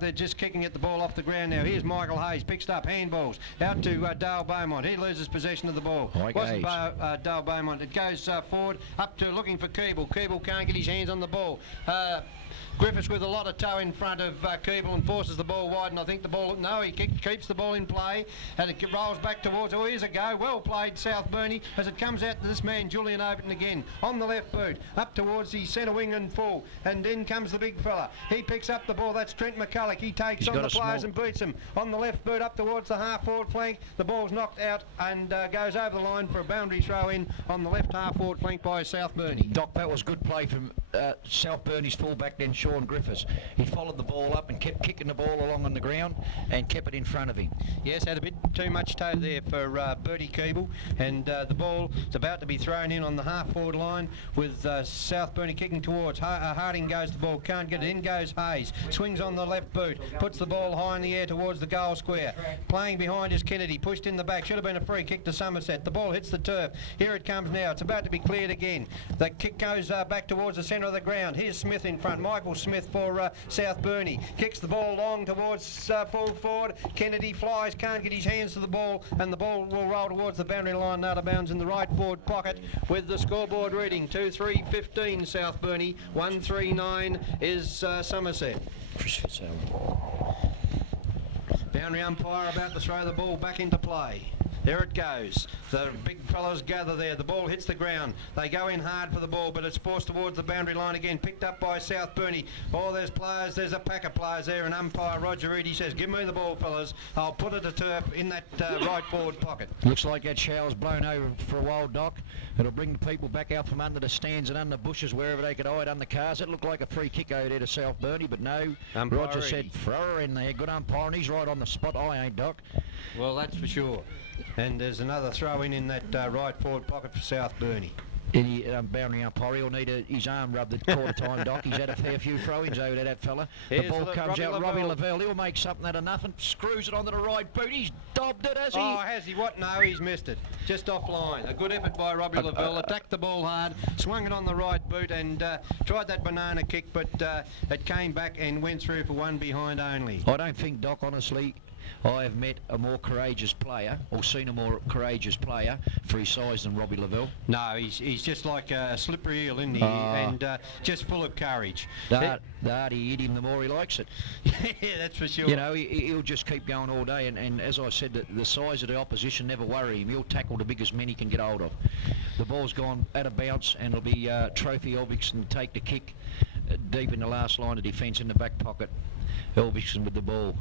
They're just kicking at the ball off the ground now. Here's Michael Hayes. Picks up handballs out to Dale Beaumont. He loses possession of the ball. Wasn't Dale Beaumont. It goes forward up to looking for Keeble. Keeble can't get his hands on the ball. Griffiths with a lot of toe in front of Keeble and forces the ball wide, and I think the ball... No, he keeps the ball in play, and it rolls back towards... Oh, here's a go. Well played, South Burnie, as it comes out to this man, Julian Overton again, on the left boot, up towards the centre wing and full, and in comes the big fella. He picks up the ball. That's Trent McCulloch. He takes on the players and beats him. On the left boot, up towards the half-forward flank. The ball's knocked out and goes over the line for a boundary throw-in on the left half-forward flank by South Burnie. Doc, that was good play from South Burnie's full-back then, Sean Griffiths. He followed the ball up and kept kicking the ball along on the ground and kept it in front of him. Yes, had a bit too much toe there for Bertie Keeble, and the ball is about to be thrown in on the half-forward line with South Burnie kicking towards. Harding goes the ball, can't get it. In goes Hayes, swings on the left boot, puts the ball high in the air towards the goal square. Playing behind is Kennedy, pushed in the back. Should have been a free kick to Somerset. The ball hits the turf. Here it comes now. It's about to be cleared again. The kick goes back towards the centre of the ground. Here's Smith in front. Michael Smith for South Burnie. Kicks the ball long towards full forward. Kennedy flies, can't get his hands to the ball, and the ball will roll towards the boundary line, out of bounds in the right forward pocket, with the scoreboard reading 2-3-15 South Burnie, 1-3-9 is Somerset. Boundary umpire about to throw the ball back into play. There it goes. The big fellows gather there. The ball hits the ground. They go in hard for the ball, but it's forced towards the boundary line again. Picked up by South Burnie. Oh, there's players. There's a pack of players there. And umpire Roger Reedy says, "Give me the ball, fellas. I'll put it to turf in that right forward pocket." Looks like that shower's blown over for a while, Doc. It'll bring the people back out from under the stands and under the bushes, wherever they could hide under cars. It looked like a free kick over there to South Burnie, but no. Umpire Roger Reedy said, throw her in there. Good umpire, and he's right on the spot. I ain't, Doc. Well, that's for sure. And there's another throw in that right forward pocket for South Burnie. Any boundary umpire, he'll need his arm rubbed at quarter time, Doc. He's had a fair few throw-ins over there, that fella. The ball comes out, Robbie Lavelle. He'll make something out of nothing. Screws it onto the right boot. He's dobbed it, has he? Oh, has he? What? No, he's missed it. Just offline. A good effort by Robbie Lavelle. Attacked the ball hard, swung it on the right boot, and tried that banana kick, but it came back and went through for one behind only. I don't think, Doc, honestly, I have met a more courageous player, or seen a more courageous player for his size than Robbie Lavelle. No, he's just like a slippery eel, isn't he? And just full of courage. The harder you hit him, the more he likes it. Yeah, that's for sure. You know, he'll just keep going all day, and as I said, the size of the opposition never worry him. He'll tackle the biggest men he can get hold of. The ball's gone at a bounce, and it'll be Trophy Elvickson take the kick deep in the last line of defence in the back pocket. Elvickson with the ball.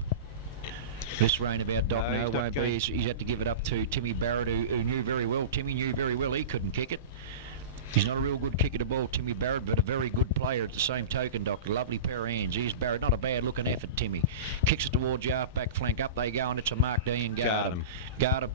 This roundabout Doc no won't be. He's had to give it up to Timmy Barrett, who knew very well. Timmy knew very well he couldn't kick it. He's not a real good kicker to ball, Timmy Barrett, but a very good player at the same token, Doc. Lovely pair of hands. Here's Barrett, not a bad looking effort, Timmy. Kicks it towards the half-back flank. Up they go, and it's a Mark Dean. Guard him.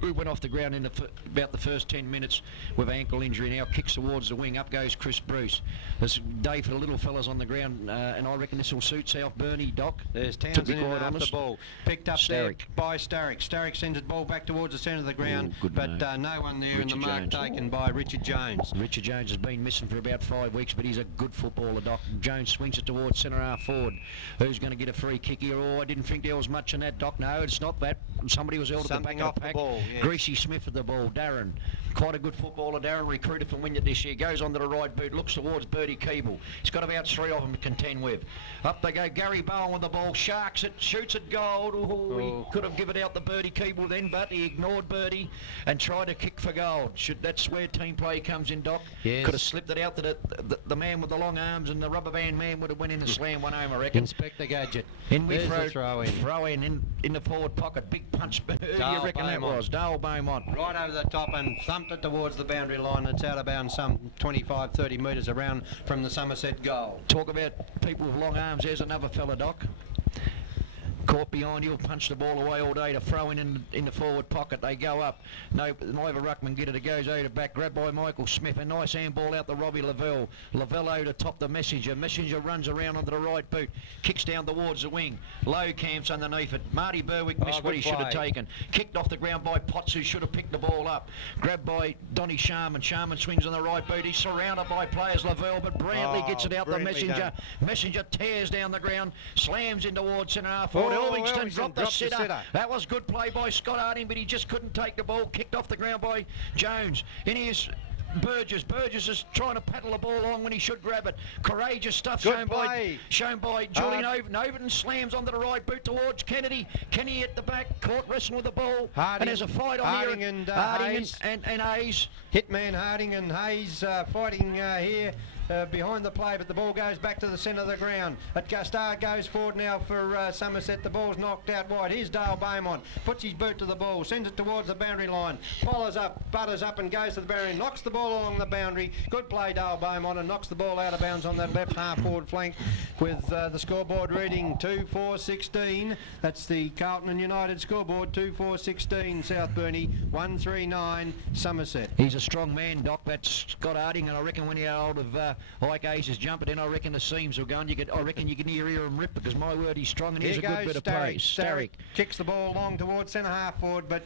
Who went off the ground in about the first 10 minutes with ankle injury now, kicks towards the wing. Up goes Chris Bruce. There's day for the little fellas on the ground, and I reckon this will suit South Burnie, Doc. There's Townsend in after the ball. Picked up there by Starrick. Starrick sends the ball back towards the centre of the ground, but no one there in the mark taken by Richard Jones. Richard Jones has been missing for about 5 weeks, but he's a good footballer, Doc. Jones swings it towards centre half forward. Who's going to get a free kick here? Oh, I didn't think there was much in that, Doc. No, it's not that. Somebody was held at the back of the pack. Yes. Greasy Smith with the ball. Darren, quite a good footballer. Darren, recruited from Wynyard this year, goes onto the right boot, looks towards Bertie Keeble. He's got about 3 of them to contend with. Up they go. Gary Bowen with the ball, sharks it, shoots it goal. He could have given out the Bertie Keeble then, but he ignored Bertie and tried to kick for goal. That's where team play comes in, Doc. Yes. Could have slipped it out to the man with the long arms, and the rubber band man would have went in and slammed one home, I reckon. Inspector Gadget. In we throw in the forward pocket. Big punch. Who do you reckon that was? Dale Beaumont. Right over the top and thumped it towards the boundary line. It's out of bounds some 25-30 metres around from the Somerset goal. Talk about people with long arms. There's another fella, Doc. Caught behind, he'll punch the ball away all day to throw in the forward pocket. They go up. No, neither ruckman get it. It goes over back. Grabbed by Michael Smith. A nice handball out to Robbie Lavelle. Lavelle over to top the Messenger. Messenger runs around onto the right boot. Kicks down towards the wing. Low camps underneath it. Marty Berwick missed what he should have taken. Kicked off the ground by Potts, who should have picked the ball up. Grabbed by Donny Sharman. Sharman swings on the right boot. He's surrounded by players, Lavelle, but Brantley gets it out to Messenger. Done. Messenger tears down the ground. Slams in towards centre half forward. Elvingston dropped the sitter. That was good play by Scott Harding, but he just couldn't take the ball. Kicked off the ground by Jones. In his Burgess. Burgess is trying to paddle the ball along when he should grab it. Courageous stuff shown by Julian Overton. Overton slams onto the right boot towards Kennedy. Kennedy at the back, caught wrestling with the ball. Harding, and there's a fight on Harding here. And Harding Hayes. And Hayes. Hitman Harding and Hayes fighting here. Behind the play, but the ball goes back to the centre of the ground. Star goes forward now for Somerset. The ball's knocked out wide. Here's Dale Beaumont. Puts his boot to the ball, sends it towards the boundary line. Follows up, butters up and goes to the boundary. Knocks the ball along the boundary. Good play, Dale Beaumont, and knocks the ball out of bounds on that left half forward flank with the scoreboard reading 2-4-16. That's the Carlton and United scoreboard. 2-4-16 South Burnie, 1-3-9 Somerset. He's a strong man, Doc. That's Scott Harding, and I reckon when you get hold of Ike Hayes' jumping in, I reckon the seams will go, and I reckon you can hear him rip, because my word, he's strong, and he's a good bit of play. Starrick kicks the ball long towards centre half forward, but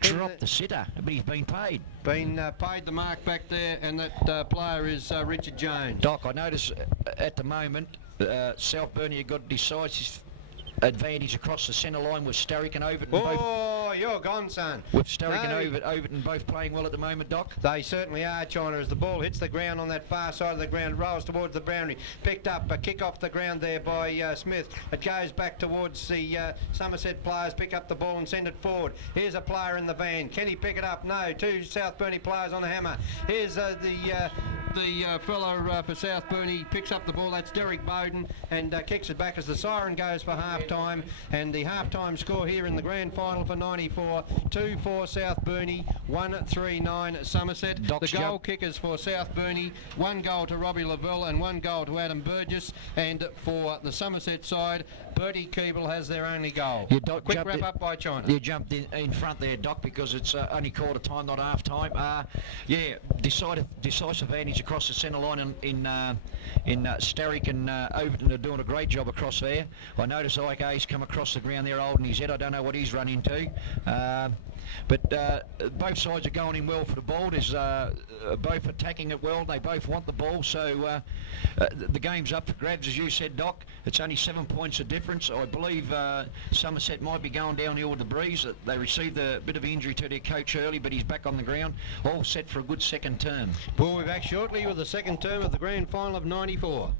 dropped the sitter, but he's been paid. Paid the mark back there, and that player is Richard Jones. Doc, I notice at the moment South Burnie have got decisive advantage across the centre line with Starrick and Overton. You're gone, son. With Starrick and Overton both playing well at the moment, Doc. They certainly are, China, as the ball hits the ground on that far side of the ground, rolls towards the boundary. Picked up, a kick off the ground there by Smith. It goes back towards the Somerset players, pick up the ball and send it forward. Here's a player in the van. Can he pick it up? No. 2 South Burnie players on the hammer. Here's the fellow for South Burnie picks up the ball. That's Derek Bowden, and kicks it back as the siren goes for half-time. And the half-time score here in the grand final for 94, 2-4 South Burnie, 1-3-9 Somerset. The goal kickers for South Burnie, 1 goal to Robbie Lavelle and 1 goal to Adam Burgess. And for the Somerset side, Bertie Keeble has their only goal. Quick wrap up by China. You jumped in front there, Doc, because it's only quarter time, not half time. Decisive advantage across the centre line in Starrick and Overton are doing a great job across there. I noticed Ike A's come across the ground there holding his head. I don't know what he's run into. But both sides are going in well for the ball. There's both attacking it well. They both want the ball. So the game's up for grabs, as you said, Doc. It's only 7 points of difference. I believe Somerset might be going downhill with the breeze. They received a bit of injury to their coach early, but he's back on the ground. All set for a good second term. We'll be back shortly with the second term of the grand final of 94.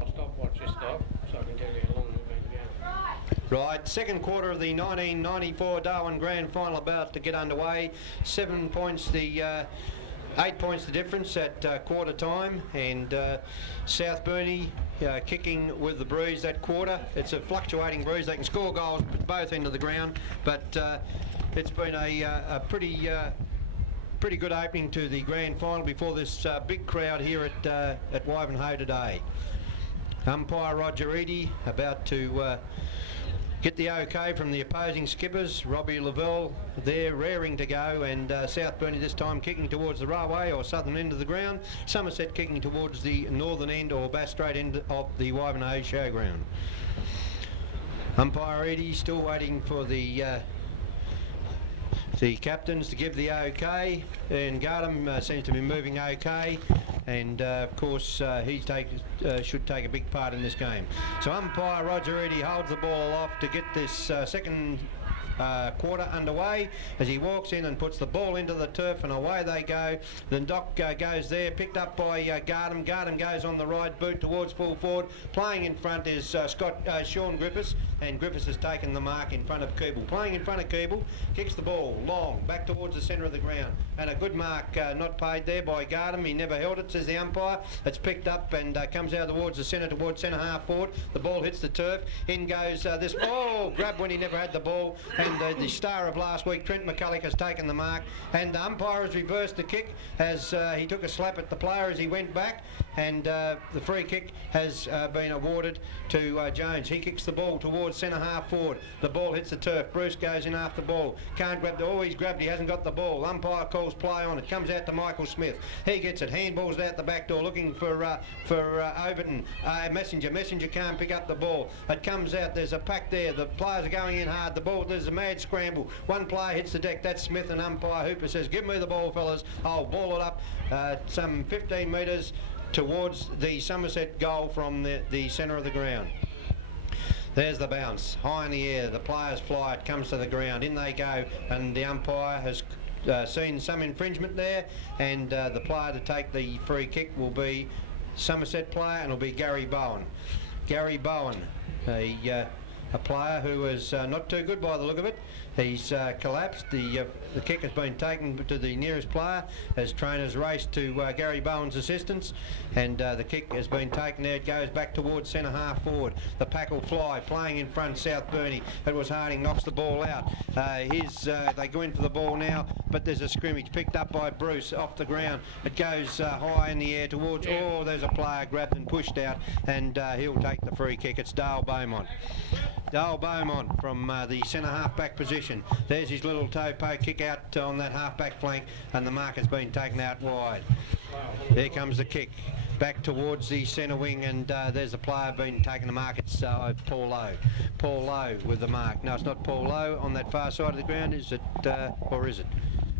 I'll stop watch this, Doc, so I can tell you how long we've been going. Right, second quarter of the 1994 Darwin Grand Final about to get underway. 7 points, 8 points the difference at quarter time, and South Burnie kicking with the breeze that quarter. It's a fluctuating breeze. They can score goals at both ends of the ground, but it's been a pretty good opening to the grand final before this big crowd here at Wivenhoe today. Umpire Roger Eady about to get the OK from the opposing skippers. Robbie Lavelle there raring to go, and South Burnie this time kicking towards the railway or southern end of the ground. Somerset kicking towards the northern end or Bass Strait end of the Wivenhoe showground. Umpire Eady still waiting for the captains to give the OK, and Gardam seems to be moving OK, and of course he should take a big part in this game. So umpire Roger Eady holds the ball aloft to get this second quarter underway as he walks in and puts the ball into the turf, and away they go. Then Doc goes there, picked up by Gardam. Gardam goes on the right boot towards full forward. Playing in front is Sean Griffiths, and Griffiths has taken the mark in front of Keeble. Playing in front of Keeble, kicks the ball long back towards the centre of the ground, and a good mark not paid there by Gardam. He never held it, says the umpire. It's picked up and comes out towards the centre, towards centre half forward. The ball hits the turf. In goes this ball, grab when he never had the ball, and the star of last week, Trent McCulloch, has taken the mark, and the umpire has reversed the kick as he took a slap at the player as he went back, and the free kick has been awarded to Jones. He kicks the ball towards centre half forward. The ball hits the turf. Bruce goes in after the ball. Can't grab the... Oh, he's grabbed. He hasn't got the ball. Umpire calls play on it. Comes out to Michael Smith. He gets it. Handballs out the back door looking for Overton. Messenger can't pick up the ball. It comes out. There's a pack there. The players are going in hard. The ball... There's a mad scramble. One player hits the deck. That's Smith, and umpire Hooper says, "Give me the ball, fellas. I'll ball it up some 15 metres towards the Somerset goal from the centre of the ground." There's the bounce, high in the air, the players fly, it comes to the ground, in they go, and the umpire has seen some infringement there, and the player to take the free kick will be Somerset player, and it'll be Gary Bowen. Gary Bowen, a player who is not too good by the look of it. He's collapsed. The kick has been taken to the nearest player as trainers race to Gary Bowen's assistance, and the kick has been taken there. It goes back towards centre half forward. The pack will fly. Playing in front, South Burnie. It was Harding, knocks the ball out. They go in for the ball now, but there's a scrimmage picked up by Bruce off the ground. It goes high in the air towards... Oh, there's a player grabbed and pushed out, and he'll take the free kick. It's Dale Beaumont. Dale Beaumont from the centre half-back position. There's his little toe poke kick out on that half-back flank, and the mark has been taken out wide. There comes the kick back towards the centre wing, and there's a player been taking the mark. It's Paul Lowe. Paul Lowe with the mark. No, it's not Paul Lowe on that far side of the ground, is it? Or is it?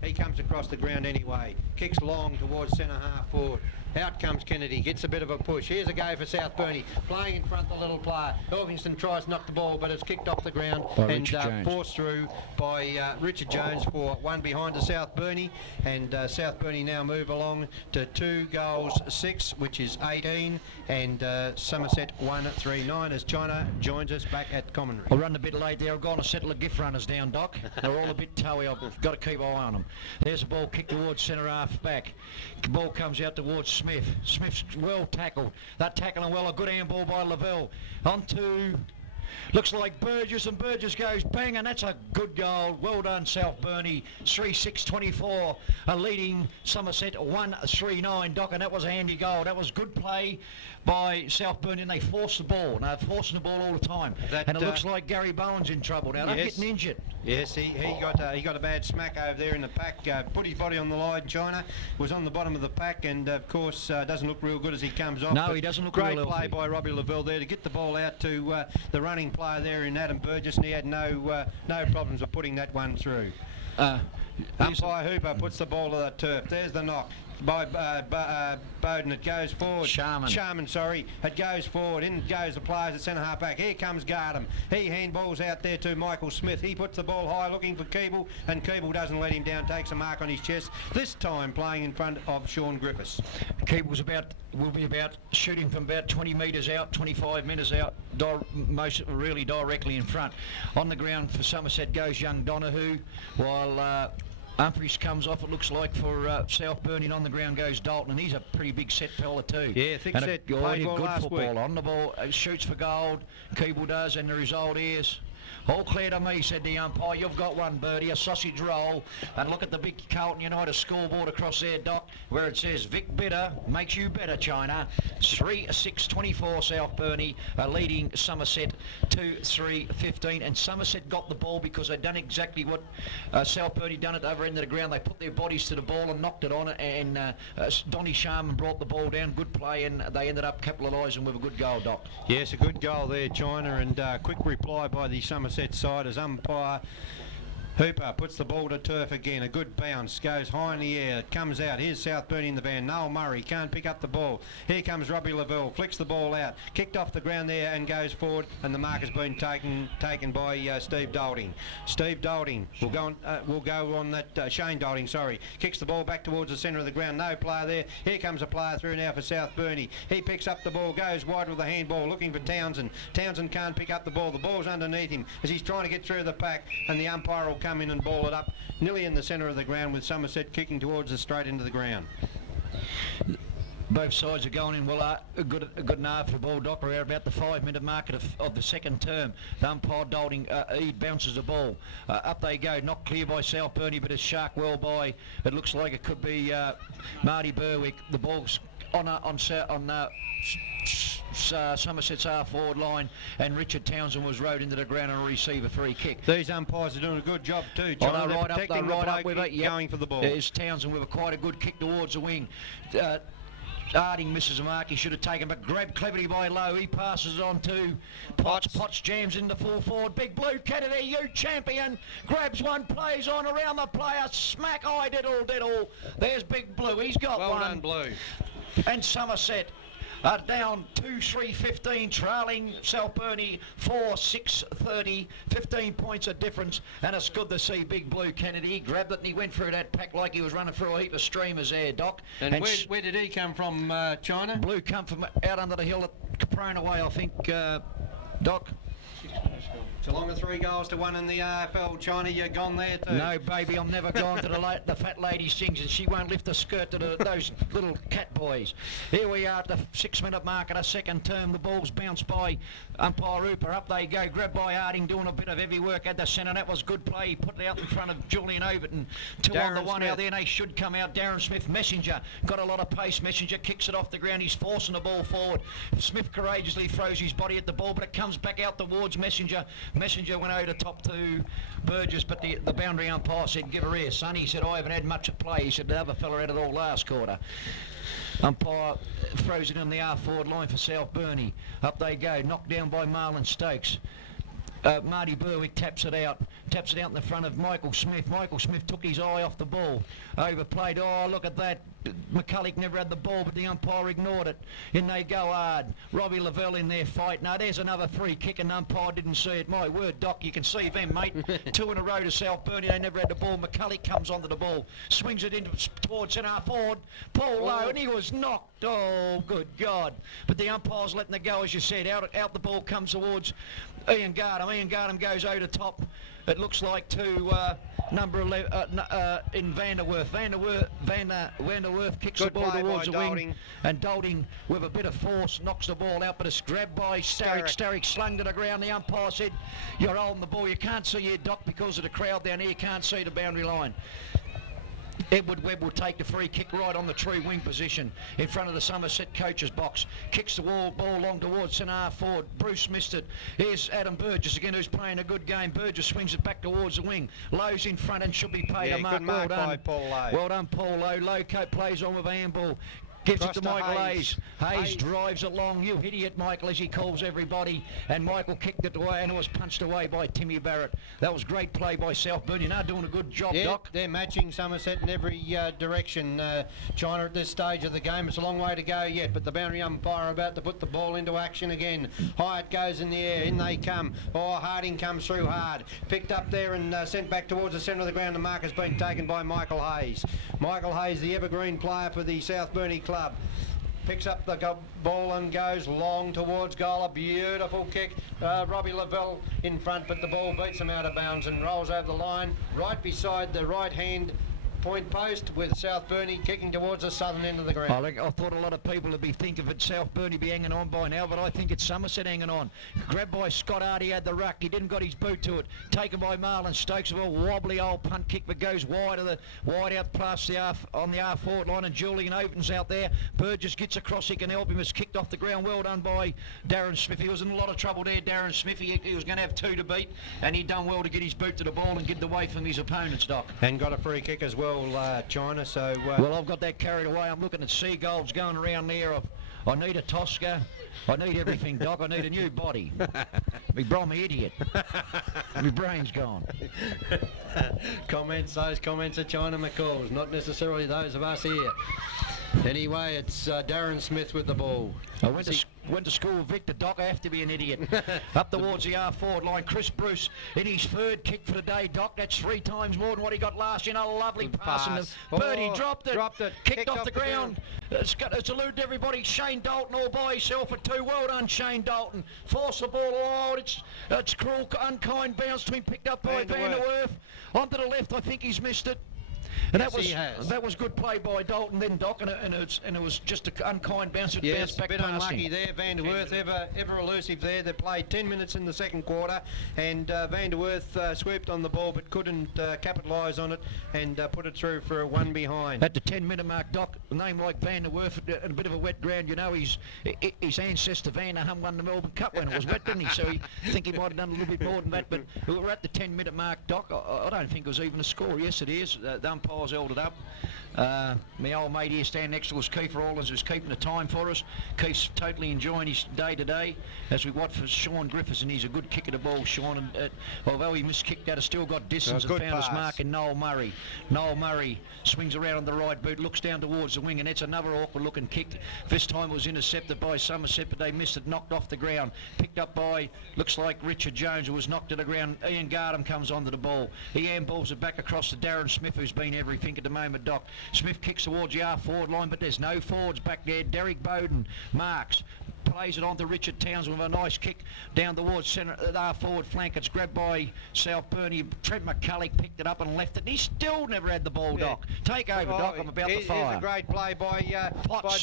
He comes across the ground anyway. Kicks long towards centre half forward. Out comes Kennedy, gets a bit of a push. Here's a go for South Burnie. Playing in front, the little player. Elvingston tries to knock the ball, but it's kicked off the ground and forced through by Richard Jones for one behind to South Burnie. And South Burnie now move along to 2 goals 6, which is 18, and Somerset 1-3-9 as China joins us back at commentary. I run a bit late there. I've gone to settle the gift runners down, Doc. They're all a bit toey. I've got to keep an eye on them. There's a ball kicked towards centre half back. The ball comes out towards Smith. Smith's well tackled. That tackling well. A good handball by Lavelle. On to Looks like Burgess, and Burgess goes bang, and that's a good goal. Well done, South Burnie. 3-6-24, leading Somerset 1-3-9. Doc, and that was a handy goal. That was good play by South Burnie, and they forced the ball. Now, they're forcing the ball all the time. And it looks like Gary Bowen's in trouble now. They're getting injured. Yes, he got a bad smack over there in the pack. Put his body on the line. China was on the bottom of the pack, and of course doesn't look real good as he comes off. No, he doesn't look real great healthy. play by Robbie Lavelle there to get the ball out to the running player there in Adam Burgess, and he had no problems with putting that one through. Umpire Hooper puts the ball to the turf. There's the knock by Bowden. It goes forward. Sharman, sorry. It goes forward. In goes the players at centre half back. Here comes Gardam. He handballs out there to Michael Smith. He puts the ball high looking for Keeble, and Keeble doesn't let him down. Takes a mark on his chest. This time playing in front of Sean Griffiths. Keeble's will be about shooting from about 20 metres out, 25 metres out, most really directly in front. On the ground for Somerset goes young Donahue, while Humphries comes off, it looks like, for South Burnie, and on the ground goes Dalton, and he's a pretty big set fella too. Yeah, thick and set. Good Played well last football. week. On the ball, shoots for gold, Keeble does, and the result is all clear to me, said the umpire. You've got one, Birdie, a sausage roll. And look at the big Carlton United scoreboard across there, Doc, where it says Vic Bitter makes you better, China. 3-6-24 South Burnie, leading Somerset 2-3-15. And Somerset got the ball because they'd done exactly what South Burnie done at the other end of the ground. They put their bodies to the ball and knocked it on, and Donny Sharman brought the ball down. Good play, and they ended up capitalising with a good goal, Doc. Yes, a good goal there, China, and quick reply by the Somerset side as umpire Hooper puts the ball to turf again. A good bounce, goes high in the air, it comes out. Here's South Burnie in the van. Noel Murray can't pick up the ball. Here comes Robbie Lavelle, flicks the ball out, kicked off the ground there and goes forward, and the mark has been taken by Steve Dolding. Steve Dolding will go on that. Shane Dolding, sorry, kicks the ball back towards the centre of the ground. No player there. Here comes a player through now for South Burnie. He picks up the ball, goes wide with the handball, looking for Townsend. Townsend can't pick up the ball. The ball's underneath him as he's trying to get through the pack, and the umpire will come in and ball it up nearly in the centre of the ground, with Somerset kicking towards us straight into the ground. Both sides are going in well. Good enough for the ball, Doc. We're about the 5-minute mark of the second term. The umpire Dolding, he bounces the ball. Up they go, not clear by South Burnie, but it's shark well by. It looks like it could be Marty Berwick. The ball's on Somerset's half-forward line, and Richard Townsend was rode into the ground and received a free kick. These umpires are doing a good job too, Oh, John. they're right up with it. Yep. Going for the ball. There's Townsend with quite a good kick towards the wing. Harding misses a mark he should have taken, but grabbed cleverly by Lowe. He passes it on to Potts. Potts jams into full forward. Big Blue Kennedy, you champion. Grabs one, plays on around the player. Smack eye, diddle. There's Big Blue. He's got one. Well done, Blue. And Somerset down 2-3-15, trailing South Burnie 4-6-30, 15 points of difference, and it's good to see Big Blue Kennedy. He grabbed it and he went through that pack like he was running through a heap of streamers there, Doc. And where did he come from, China? Blue come from out under the hill at Caprona Way, I think, Doc. Geelong are 3-1 in the AFL. China, you're gone there too. No, baby, I'm never gone to the fat lady sings, and she won't lift a skirt to those little cat boys. Here we are at the 6-minute mark of the second term. The ball's bounced by umpire Hooper. Up they go, grabbed by Harding, doing a bit of heavy work at the centre. That was good play. He put it out in front of Julian Overton. Two on the one out there, and they should come out. Darren Smith, Messenger, got a lot of pace. Messenger kicks it off the ground. He's forcing the ball forward. Smith courageously throws his body at the ball, but it comes back out towards Messenger. Messenger went over the top to Burgess, but the boundary umpire said, give her here, son. He said, I haven't had much of play. He said, the other fella had it all last quarter. Umpire throws it in the half-forward line for South Burnie. Up they go, knocked down by Marlon Stokes. Marty Berwick taps it out in the front of Michael Smith. Michael Smith took his eye off the ball, overplayed. Oh, look at that. McCulloch never had the ball, but the umpire ignored it. In they go hard. Robbie Lavelle in their fight. Now there's another free kick, and the umpire didn't see it. My word, Doc, you can see them, mate. 2 in a row to South Burnie. They never had the ball. McCulloch comes onto the ball, swings it towards centre forward. Paul Lowe, and he was knocked. Oh, good God. But the umpire's letting it go, as you said. Out the ball comes towards Ian Gardam. Ian Gardam goes over the top. it looks like, to number 11 in Vanderwerf. Vanderwerf kicks Good the ball play towards by the wing, Dolding. and Dolding with a bit of force knocks the ball out, but it's grabbed by Starrick. Starrick slung to the ground. The umpire said, "You're holding the ball. You can't see your Doc because of the crowd down here. You can't see the boundary line." Edward Webb will take the free kick right on the true wing position in front of the Somerset coach's box. Kicks the ball long towards centre half forward. Bruce missed it. Here's Adam Burgess again, who's playing a good game. Burgess swings it back towards the wing. Lowe's in front and should be paid a mark. Good mark by Paul Lowe. Well done, Paul Lowe. Lowe plays on with a handball. Gives Across it to to Michael Hayes. Hayes. Hayes drives it long. You idiot, Michael, as he calls everybody. And Michael kicked it away, and it was punched away by Timmy Barrett. That was great play by South Burnie. They're doing a good job, Yeah, Doc. they're matching Somerset in every direction, China, at this stage of the game. It's a long way to go yet, but the boundary umpire about to put the ball into action again. High it goes in the air. In they come. Oh, Harding comes through hard. Picked up there and sent back towards the centre of the ground. The mark has been taken by Michael Hayes. Michael Hayes, the evergreen player for the South Burnie club. Picks up the ball and goes long towards goal. A beautiful kick. Robbie Lavelle in front, but the ball beats him out of bounds and rolls over the line right beside the right-hand point post, with South Burnie kicking towards the southern end of the ground. I thought a lot of people would be thinking of South Burnie be hanging on by now, but I think it's Somerset hanging on. Grabbed by Scott Hardy, had the ruck. He didn't got his boot to it. Taken by Marlon Stokes, a wobbly old punt kick, but goes wide out past the on the half forward line, and Julian Overton's out there. Burgess gets across. He can help him. It's kicked off the ground. Well done by Darren Smith. He was in a lot of trouble there, Darren Smith. He was going to have 2 to beat, and he'd done well to get his boot to the ball and get away from his opponents, Doc. And got a free kick as well, China, so... Well, I've got that carried away. I'm looking at seagulls going around there. I need a Tosca. I need everything, Doc. I need a new body. Me Brommy idiot. My brain's gone. Those comments are China McCall's, not necessarily those of us here. Anyway, it's Darren Smith with the ball. I went to school with Victor, Doc. I have to be an idiot. Up towards the half forward line. Chris Bruce in his 3rd kick for the day, Doc. That's 3 times more than what he got last year. A lovely pass. Birdie dropped it. Kicked off the ground. It's eluded everybody. Shane Dalton all by himself at 2. Well done, Shane Dalton. Force the ball. Oh, it's cruel, unkind bounce to him. Picked up by Vanderwerf. Onto the left. I think he's missed it. And that was good play by Dalton then, Doc, and it was just an unkind bounce. It bounced back a bit past unlucky him. there. Vanderwerf ever elusive there. They played 10 minutes in the second quarter, and Vanderwerf swooped on the ball but couldn't capitalise on it and put it through for a 1 behind. At the 10-minute mark, Doc, a name like Vanderwerf and a bit of a wet ground, you know, his ancestor Vanderham won the Melbourne Cup when it was wet, didn't he? So I think he might have done a little bit more than that, but we're at the 10-minute mark, Doc. I don't think it was even a score. Yes, it is. The umpires held it up. My old mate here standing next to us, Keith Rawlins, who's keeping the time for us. Keith's totally enjoying his day today as we watch for Sean Griffiths, and he's a good kick of the ball, Sean. And although he miskicked that, has still got distance and found his mark in Noel Murray. Noel Murray swings around on the right boot, looks down towards the wing, and it's another awkward-looking kick. This time it was intercepted by Somerset, but they missed it, knocked off the ground. Picked up by, looks like Richard Jones, who was knocked to the ground. Ian Gardam comes onto the ball. He handballs it back across to Darren Smith, who's been everything at the moment, Doc. Smith kicks towards the half-forward line, but there's no forwards back there. Derek Bowden marks. Plays it on to Richard Townsend with a nice kick down towards centre, half-forward flank. It's grabbed by South Burnie. Trent McCulloch picked it up and left it. And he still never had the ball, Doc. Take over, Doc. I'm about to fire. Here's a great play by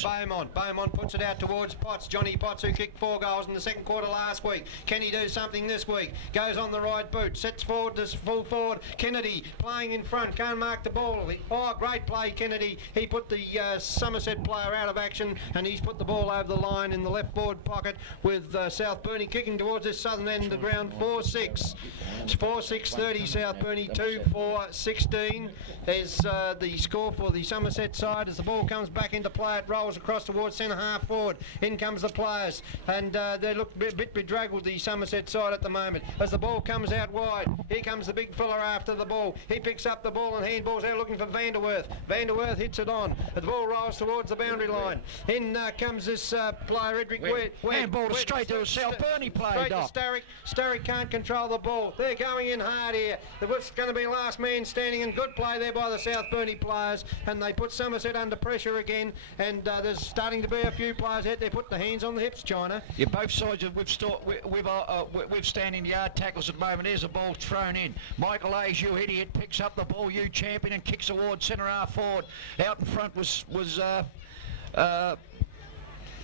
Beaumont. Beaumont puts it out towards Potts. Johnny Potts, who kicked 4 goals in the second quarter last week. Can he do something this week? Goes on the right boot. Sets forward to full forward. Kennedy playing in front. Can't mark the ball. Oh, great play, Kennedy. He put the Somerset player out of action, and he's put the ball over the line in the left forward pocket, with South Burnie kicking towards this southern end of the ground. 4-6. It's 4-6-30 South Burnie, 2-4-16 is the score for the Somerset side. As the ball comes back into play, it rolls across towards centre half forward. In comes the players, and they look a bit bedraggled, the Somerset side at the moment. As the ball comes out wide, here comes the big fella after the ball. He picks up the ball and handballs out looking for Vanderwerf. Vanderwerf hits it on. The ball rolls towards the boundary line. In comes this player, Edric Handball straight to a South Burnie player, Straight to Doc. Starrick. Starrick can't control the ball. They're going in hard here. What's going to be last man standing, and good play there by the South Burnie players, and they put Somerset under pressure again, and there's starting to be a few players out there putting the hands on the hips, China. Yeah, both sides of we've standing yard tackles at the moment. There's a ball thrown in. Michael Hayes, you idiot, picks up the ball, you champion, and kicks towards centre half forward. Out in front was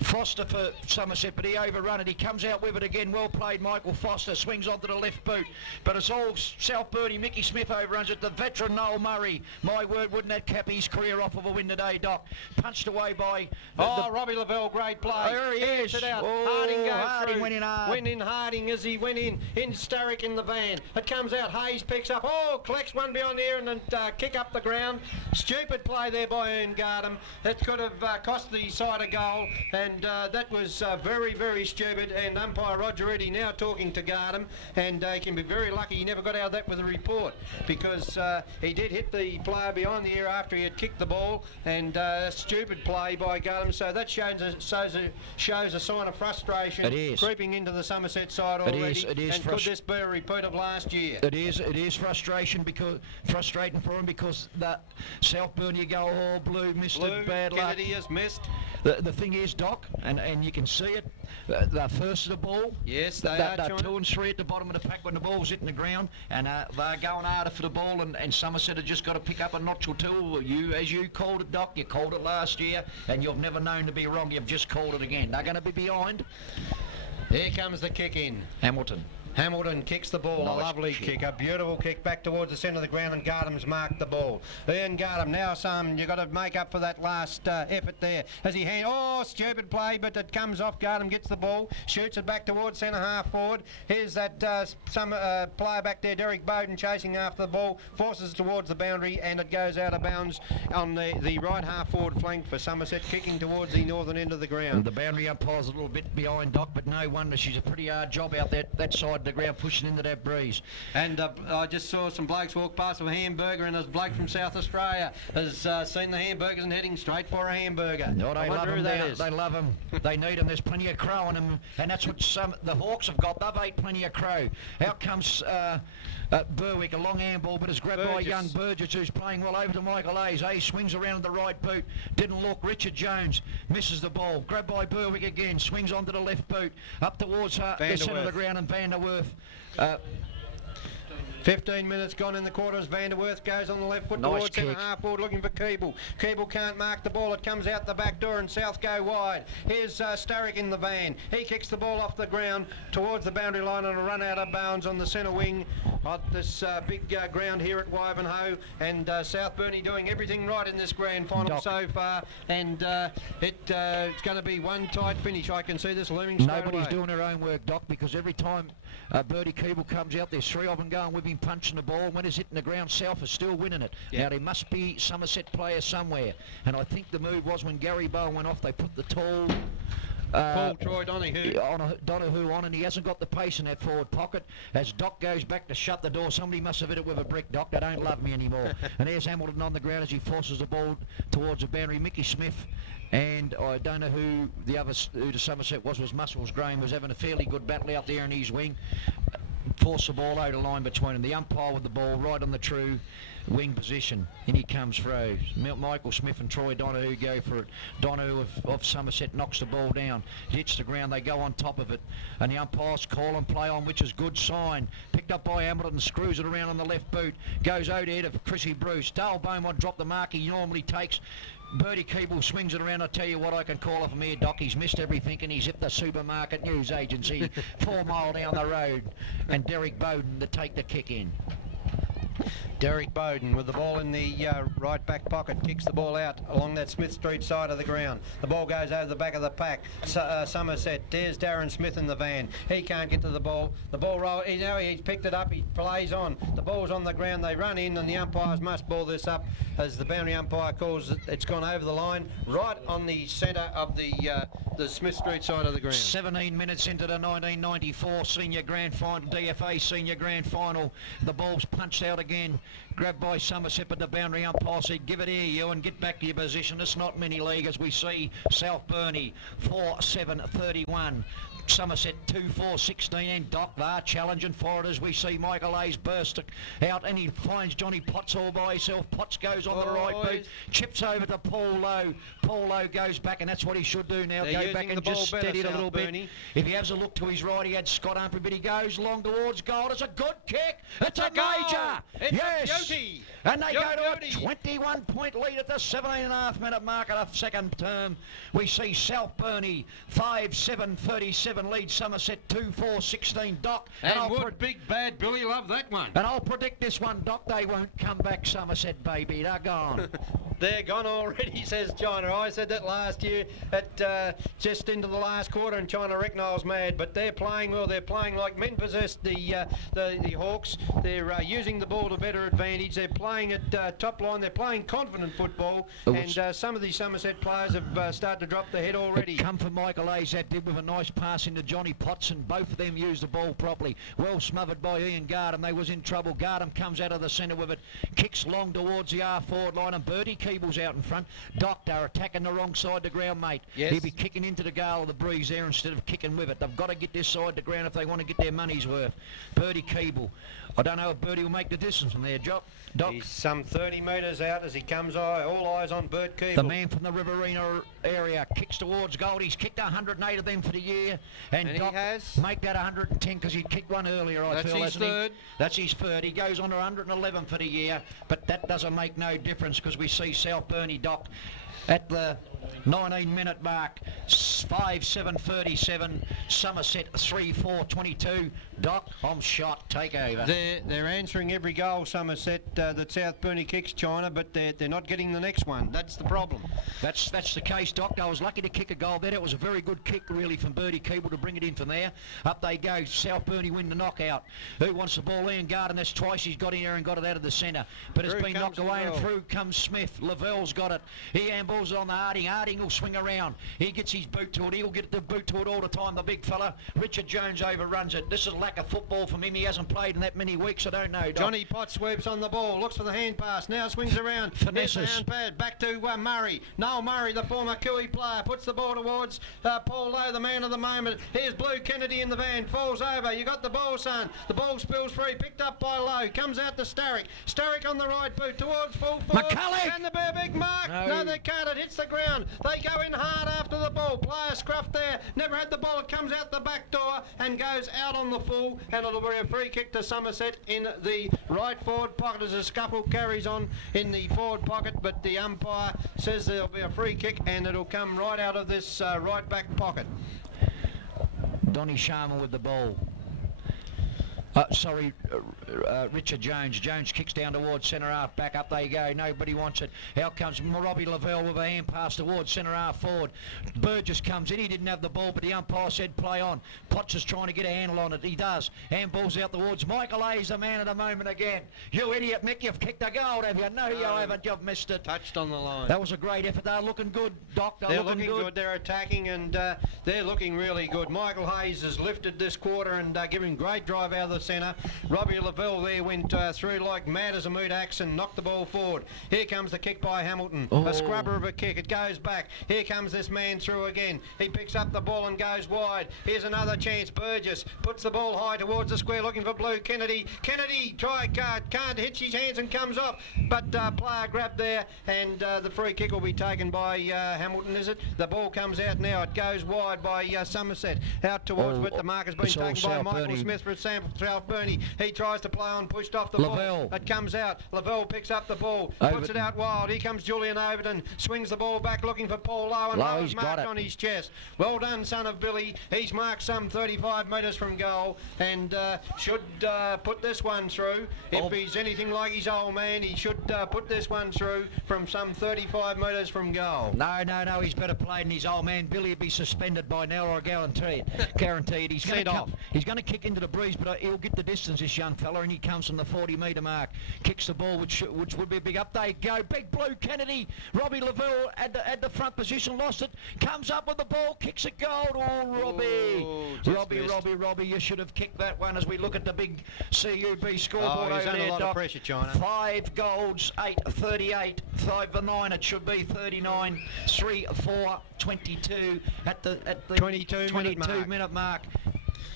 Foster for Somerset, but he overrun it. He comes out with it again. Well played, Michael Foster. Swings onto the left boot. But it's all South Burnie. Mickey Smith overruns it. The veteran Noel Murray. My word, wouldn't that cap his career off of a win today, Doc? Punched away by... Robbie Lavelle, great play. There he is. It out. Oh, Harding goes Harding through. went in hard. Went in Harding as he went in Starrick in the van. It comes out. Hayes picks up. Oh, collects one beyond there and then kick up the ground. Stupid play there by Gardam. It could have cost the side a goal, and that was very, very stupid. And umpire Roger Eddy now talking to Gardam, and he can be very lucky he never got out of that with a report, because he did hit the player behind the ear after he had kicked the ball, and stupid play by Gardam. So that shows a sign of frustration. It is. Creeping into the Somerset side already. It is and could this be a repeat of last year? It is frustrating for him, because that South Burnie go all blue, missed it, bad luck. Kennedy has missed. The thing is, Doc, and you can see it, they're first of the ball. Yes, they They're are, China. 2 and 3 at the bottom of the pack when the ball's hitting the ground, and they're going harder for the ball, and Somerset have just got to pick up a notch or two. As you called it, Doc, you called it last year, and you've never known to be wrong. You've just called it again. They're going to be behind. Here comes the kick in. Hamilton kicks the ball, Nice a lovely kick, a beautiful kick back towards the centre of the ground, and Gardam's marked the ball. Ian Gardam, now you've got to make up for that last effort there. As he stupid play, but it comes off. Gardam gets the ball, shoots it back towards centre half forward. Here's that player back there, Derek Bowden, chasing after the ball, forces it towards the boundary, and it goes out of bounds on the right half forward flank for Somerset, kicking towards the northern end of the ground. The boundary umpire's a little bit behind, Doc, but no wonder. She's a pretty hard job out that side of the ground, pushing into that breeze. And I just saw some blokes walk past with a hamburger, and a bloke from South Australia has seen the hamburgers and heading straight for a hamburger. No, I they wonder love who them. that is. They love them. They need them. There's plenty of crow on them, and that's what the Hawks have got. They've ate plenty of crow. Out comes Berwick, a long handball, but it's grabbed by young Burgess, who's playing well over to Michael Hayes. Hayes swings around the right boot, didn't look. Richard Jones misses the ball. Grabbed by Berwick again, swings onto the left boot, up towards the centre of the ground, and Vanderwerth. 15 minutes gone in the quarters. Vanderwerth goes on the left foot Nice towards centre kick. half forward, looking for Keeble. Keeble can't mark the ball. It comes out the back door, and South go wide. Here's Starrick in the van. He kicks the ball off the ground towards the boundary line on a run out of bounds on the centre wing of this big ground here at Wivenhoe. And South Burnie doing everything right in this grand final Doc. so far. And it's going to be one tight finish. I can see this looming straight Nobody's away. doing their own work, Doc, because every time Bertie Keeble comes out, there's 3 of them going with him, punching the ball. When he's hitting the ground, South is still winning it. Yep. Now, there must be Somerset players somewhere, and I think the move was when Gary Bowen went off, they put the tall Paul Troy Donahue on, and he hasn't got the pace in that forward pocket. As Doc goes back to shut the door, somebody must have hit it with a brick, Doc. They don't love me anymore. And there's Hamilton on the ground as he forces the ball towards the boundary. Mickey Smith, and I don't know who the Somerset was Muscles Graham, was having a fairly good battle out there in his wing. Force the ball over the line between them. The umpire with the ball right on the true wing position. In he comes through. Michael Smith and Troy Donahue go for it. Donahue of Somerset knocks the ball down. Hits the ground. They go on top of it. And the umpires call and play on, which is good sign. Picked up by Hamilton, screws it around on the left boot. Goes out ahead of Chrissy Bruce. Dale Beaumont dropped the mark he normally takes. Bertie Keeble swings it around. I tell you what, I can call it from here, Doc. He's missed everything, and he's hit the supermarket news agency 4 mile down the road. And Derek Bowden to take the kick in. Derek Bowden with the ball in the right back pocket, kicks the ball out along that Smith Street side of the ground. The ball goes over the back of the pack. Somerset, there's Darren Smith in the van. He can't get to the ball. The ball roll. He's picked it up. He plays on. The ball's on the ground. They run in, and the umpires must ball this up as the boundary umpire calls it. It's gone over the line, right on the centre of the Smith Street side of the ground. 17 minutes into the 1994 Senior Grand Final, DFA Senior Grand Final. The ball's punched out again. Grabbed by Somerset, but the boundary umpire said, give it here, you, and get back to your position. It's not mini league as we see South Burnie 4-7-31. Somerset 2-4-16, and Doc there challenging for it as we see Michael Hayes burst out, and he finds Johnny Potts all by himself. Potts goes on the right boot, chips over to Paul Lowe. Paul Lowe goes back, and that's what he should do now. They're go back and just steady it a little bit. If he has a look to his right, he had Scott Humphrey, but he goes long towards goal. It's a good kick. It's a major. It's yes. a beauty. And they go to a Beauty. 21-point lead at the 17.5-minute mark of the second term. We see South Burnie 5-7-37 lead Somerset 2-4-16. Doc. And would Big Bad Billy love that one? And I'll predict this one, Doc. They won't come back, Somerset, baby. They're gone. They're gone already, says China. I said that last year at just into the last quarter, and China reckoned I was mad. But they're playing well. They're playing like men possessed. The Hawks. They're using the ball to better advantage. They're playing at top line. They're playing confident football. And some of these Somerset players have started to drop their head already. It come from Michael Hayes, that did, with a nice pass into Johnny Potts, and both of them used the ball properly. Well smothered by Ian Gardam. They was in trouble. Gardam comes out of the centre with it, kicks long towards the half-forward line, and Bertie Keeble's out in front. Doctor attacking the wrong side of the ground, mate. Yes. He'll be kicking into the gale of the breeze there instead of kicking with it. They've got to get this side of the ground if they want to get their money's worth. Bertie Keeble. I don't know if Bertie will make the distance from there, Doc. He's some 30 metres out as he comes. All eyes on Bert Keeble. The man from the Riverina area kicks towards goal. He's kicked 108 of them for the year. And Doc he has. make that 110 because he kicked one earlier, I That's feel, his hasn't he? third. That's his third. He goes on to 111 for the year, but that doesn't make no difference because we see South Burnie, Doc, at the 19-minute mark, 5-7-37, Somerset 3-4-22. Doc, I'm shot. Take over. They're answering every goal, Somerset, that South Burnie kicks, China, but they're not getting the next one. That's the problem. That's the case, Doc. I was lucky to kick a goal there. It was a very good kick, really, from Bertie Keeble to bring it in from there. Up they go. South Burnie win the knockout. Who wants the ball? Ian Garden. That's twice he's got in here and got it out of the centre. But it's been knocked away, and through comes Smith. Lavelle's got it. He handballs it on the Harding. Harding will swing around. He gets his boot to it. He'll get the boot to it all the time, the big fella. Richard Jones overruns it. This is lack of football from him. He hasn't played in that many weeks. I don't know, Doc. Johnny Potts sweeps on the ball, looks for the hand pass, now swings around. Here's the hand pad, back to Murray. Noel Murray, the former Cooey player, puts the ball towards Paul Lowe, the man of the moment. Here's Blue Kennedy in the van, falls over. You got the ball, son. The ball spills free, picked up by Lowe, comes out to Starrick. Starrick on the right boot towards full forward. McCall! And the big mark. No, they can't. It hits the ground. They go in hard after the ball. Player scruffed there. Never had the ball. It comes out the back door and goes out on the full. And it'll be a free kick to Somerset in the right forward pocket as the scuffle carries on in the forward pocket. But the umpire says there'll be a free kick and it'll come right out of this right back pocket. Donny Sharma with the ball. Richard Jones. Jones kicks down towards centre half. Back up they go. Nobody wants it. Out comes Robbie Lavelle with a hand pass towards centre half forward. Burgess comes in. He didn't have the ball, but the umpire said play on. Potts is trying to get a handle on it. He does. Handball's out towards Michael Hayes, the man of the moment again. You idiot, Mick. You've kicked a goal, have you? No, you haven't. You've missed it. Touched on the line. That was a great effort. They're looking good, Doc. They're looking good. They're attacking and they're looking really good. Michael Hayes has lifted this quarter and given great drive out of the centre. Robbie Lavelle there went through like mad as a mood axe and knocked the ball forward. Here comes the kick by Hamilton. A scrubber of a kick. It goes back. Here comes this man through again. He picks up the ball and goes wide. Here's another chance. Burgess puts the ball high towards the square looking for Blue Kennedy. Kennedy can't hit his hands and comes off. But player grabbed there and the free kick will be taken by Hamilton, is it? The ball comes out now. It goes wide by Somerset. Out towards, but the mark has been taken by Michael Smith for South Burnie. He tries to play on, pushed off the ball. It comes out. Lavelle picks up the ball, puts it out wild. Here comes Julian Overton, swings the ball back looking for Paul Lowe, and Lowe's marked on his chest. Well done, son of Billy. He's marked some 35 metres from goal and should put this one through. If he's anything like his old man, he should put this one through from some 35 metres from goal. No, he's better played than his old man. Billy would be suspended by now, I guarantee it. He's going to kick into the breeze, but he'll he'll get the distance, this young fella, and he comes from the 40-metre mark. Kicks the ball, which would be a big up. They go. Big Blue Kennedy. Robbie Lavelle at the front position, lost it. Comes up with the ball, kicks it gold. Oh, Robbie, you should have kicked that one as we look at the big CUB scoreboard he's over under there, a lot Doc. of pressure, China. 5 golds, 8, 38, 5 for 9. It should be 39, 3, 4, 22 at the 22 minute mark.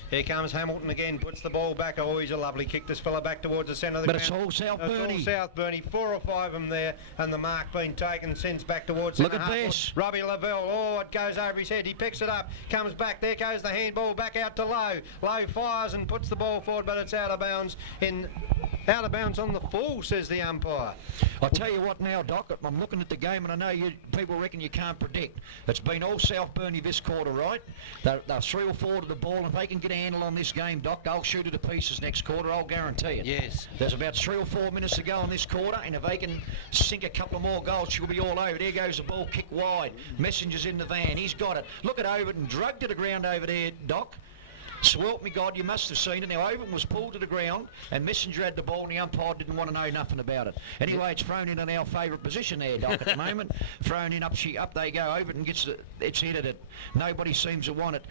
Here comes Hamilton again, puts the ball back. Oh, he's a lovely kick, this fella back towards the centre of the But ground. it's all South Burnie. It's all South Burnie. 4 or 5 of them there, and the mark being taken, sends back towards Look centre at half. this. Robbie Lavelle, oh, it goes over his head. He picks it up, comes back. There goes the handball back out to Lowe. Lowe fires and puts the ball forward, but it's out of bounds out of bounds on the full, says the umpire. I'll tell you what now, Doc, I'm looking at the game and I know people reckon you can't predict. It's been all South Burnie this quarter, right? They're 3 or 4 to the ball, and if they can get a handle on this game, Doc, they'll shoot it to pieces next quarter, I'll guarantee it. Yes. There's about 3 or 4 minutes to go in this quarter, and if they can sink a couple of more goals, she'll be all over. There goes the ball, kick wide. Messenger's in the van, he's got it. Look at Overton, drugged to the ground over there, Doc. Swelp me God, you must have seen it. Now Overton was pulled to the ground and Messenger had the ball and the umpire didn't want to know nothing about it. Anyway, it's thrown in our favourite position there, Doc, at the moment. Thrown in, up they go. Overton gets it's headed it. Nobody seems to want it.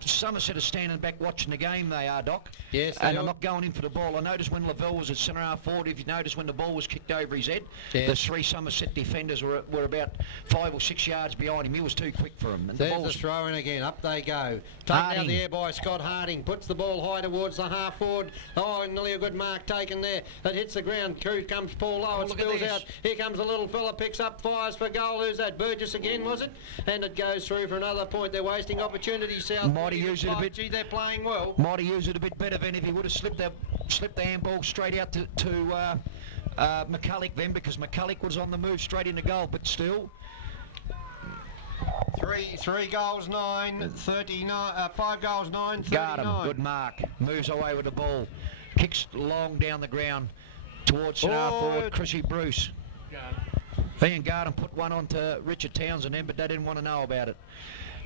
Somerset is standing back watching the game, they are, Doc. Yes, and I'm not going in for the ball. I noticed when Lavelle was at centre half forward, if you noticed when the ball was kicked over his head, the 3 Somerset defenders were about 5 or 6 yards behind him. He was too quick for him. And There's the throw in again. Up they go. Taken out the air by Scott Harding. Puts the ball high towards the half forward. Oh, nearly a good mark taken there. It hits the ground. Here comes Paul Lowe. It spills out. Here comes a little fella. Picks up, fires for goal. Who's that? Burgess again, was it? And it goes through for another point. They're wasting opportunities, South. Might have used it a bit. Gee, they're playing well. Might have used it a bit better than if he would have slipped the handball straight out to McCulloch then, because McCulloch was on the move straight into goal, but still. 3 goals, 9, 39, 5 goals, 9, 39. Got him, good mark. Moves away with the ball. Kicks long down the ground towards centre forward, Chrissy Bruce. Ian Garden put one on to Richard Townsend then, but they didn't want to know about it.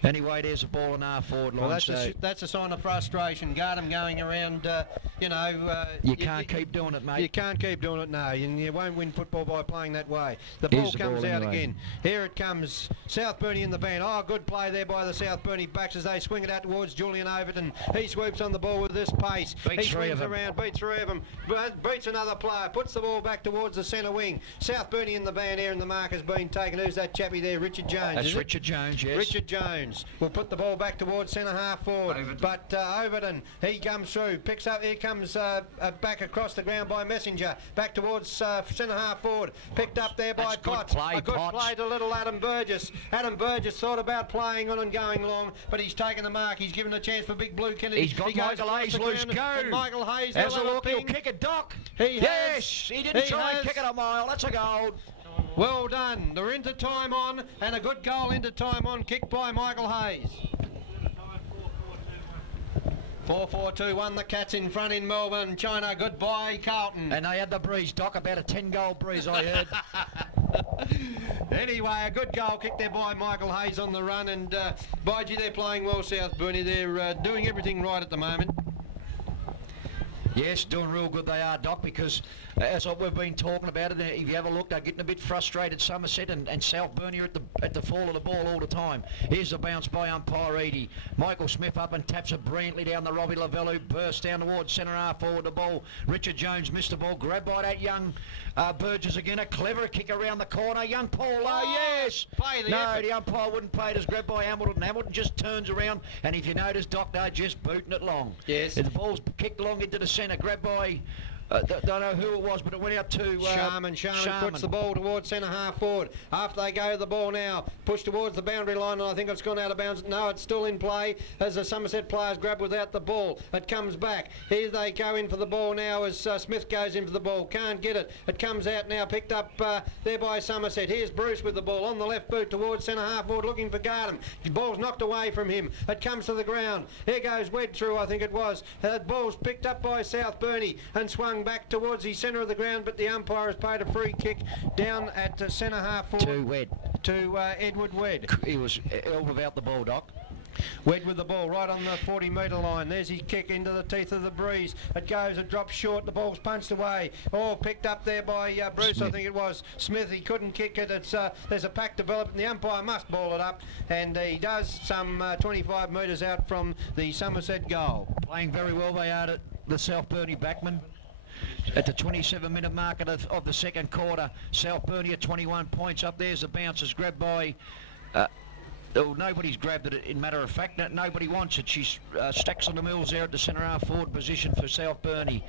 Anyway, there's a ball in our forward line. Well, that's a sign of frustration. Garden going around, you can't keep doing it, mate. You can't keep doing it, no. And you won't win football by playing that way. The ball comes out again. Here it comes. South Burnie in the van. Oh, good play there by the South Burnie backs as they swing it out towards Julian Overton. He swoops on the ball with this pace. He swings around, beats 3 of them, beats another player, puts the ball back towards the centre wing. South Burnie in the van here, and the mark has been taken. Who's that chappie there? Richard Jones. That's Richard Jones, yes. Richard Jones will put the ball back towards centre half forward. But Overton, he comes through, picks up, here comes back across the ground by Messenger, back towards centre half forward, picked up there by Potts. A good play to little Adam Burgess. Adam Burgess thought about playing on and going long, but he's taken the mark. He's given a chance for Big Blue Kennedy. He's got Michael Hayes loose. Go! Michael Hayes. Has a look, he'll kick it, Doc. He didn't try and kick it a mile. That's a goal. Well done. They're into time on, and a good goal into time on, kicked by Michael Hayes. 4-4-2-1, the Cats in front in Melbourne. China, goodbye, Carlton. And they had the breeze, Doc, about a 10-goal breeze, I heard. Anyway, a good goal kicked there by Michael Hayes on the run, and by gee, they're playing well, South Burnie. They're doing everything right at the moment. Yes, doing real good they are, Doc, because as we've been talking about it, if you have a look, they're getting a bit frustrated, Somerset and South Burnie are at the fall of the ball all the time. Here's the bounce by umpire Eadie. Michael Smith up and taps it brilliantly down the Robbie Lavelle, who bursts down towards centre half forward the ball. Richard Jones missed the ball, grabbed by that young Burgess again, a clever kick around the corner. Young Paul, yes! The umpire wouldn't play it as grabbed by Hamilton. Hamilton just turns around, and if you notice, Doc, they're just booting it long. Yes. The ball's kicked long into the centre, grabbed by don't know who it was, but it went out to Sharman puts the ball towards centre half forward. After they go the ball now, push towards the boundary line, and I think it's gone out of bounds. No, it's still in play as the Somerset players grab without the ball. It comes back. Here they go in for the ball now as Smith goes in for the ball. Can't get it. It comes out now, picked up there by Somerset. Here's Bruce with the ball on the left boot towards centre half forward, looking for Garden. The ball's knocked away from him. It comes to the ground. Here goes Webb through, I think it was. The ball's picked up by South Burnie and swung back towards the centre of the ground, but the umpire has paid a free kick down at centre half forward to Wed. To Edward Wed. He was ill without the ball, Doc. Wed with the ball right on the 40-metre line. There's his kick into the teeth of the breeze. It goes, it drops short, the ball's punched away. Oh, picked up there by Bruce, Smith. I think it was. Smith, he couldn't kick it. It's there's a pack developing. The umpire must ball it up, and he does some 25 metres out from the Somerset goal. Playing very well they are at the South Burnie backman. At the 27-minute mark of the second quarter, South Burnie at 21 points. Up there's the bounce is grabbed by... nobody's grabbed it, in matter of fact. Nobody wants it. She's stacks on the mills there at the centre half forward position for South Burnie,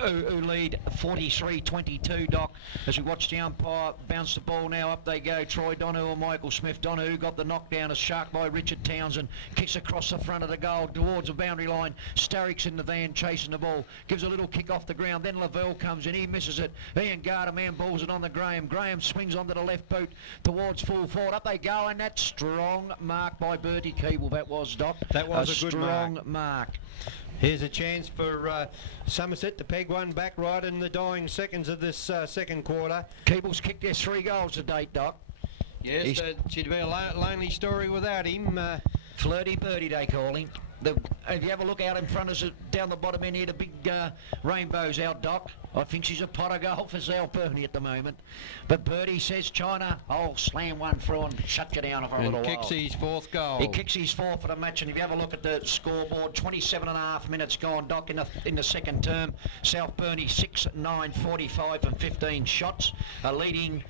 who lead 43-22, Doc. As we watch the umpire bounce the ball now, up they go. Troy Donahue or Michael Smith. Donahue got the knockdown, a shark by Richard Townsend. Kicks across the front of the goal towards the boundary line. Starrick's in the van chasing the ball. Gives a little kick off the ground. Then Lavelle comes in. He misses it. Ian Gardner man balls it on the Graham. Graham swings onto the left boot towards full forward. Up they go, and that's strong mark by Bertie Keeble. That was, Doc. That was a good strong mark. Here's a chance for Somerset to peg one back right in the dying seconds of this second quarter. Keeble's kicked their 3 goals to date, Doc. Yes, she'd be a lonely story without him. Flirty Birdie, they call him. If you have a look out in front of us, down the bottom end here, the big rainbow's out, Doc. I think she's a pot of gold for South Burnie at the moment. But Birdie says, China, I'll slam one through and shut you down for a little while. Kicks his 4th goal. He kicks his 4th for the match, and if you have a look at the scoreboard, 27.5 minutes gone, Doc, in the second term. South Burnie 6, 9, 45 and 15 shots, leading...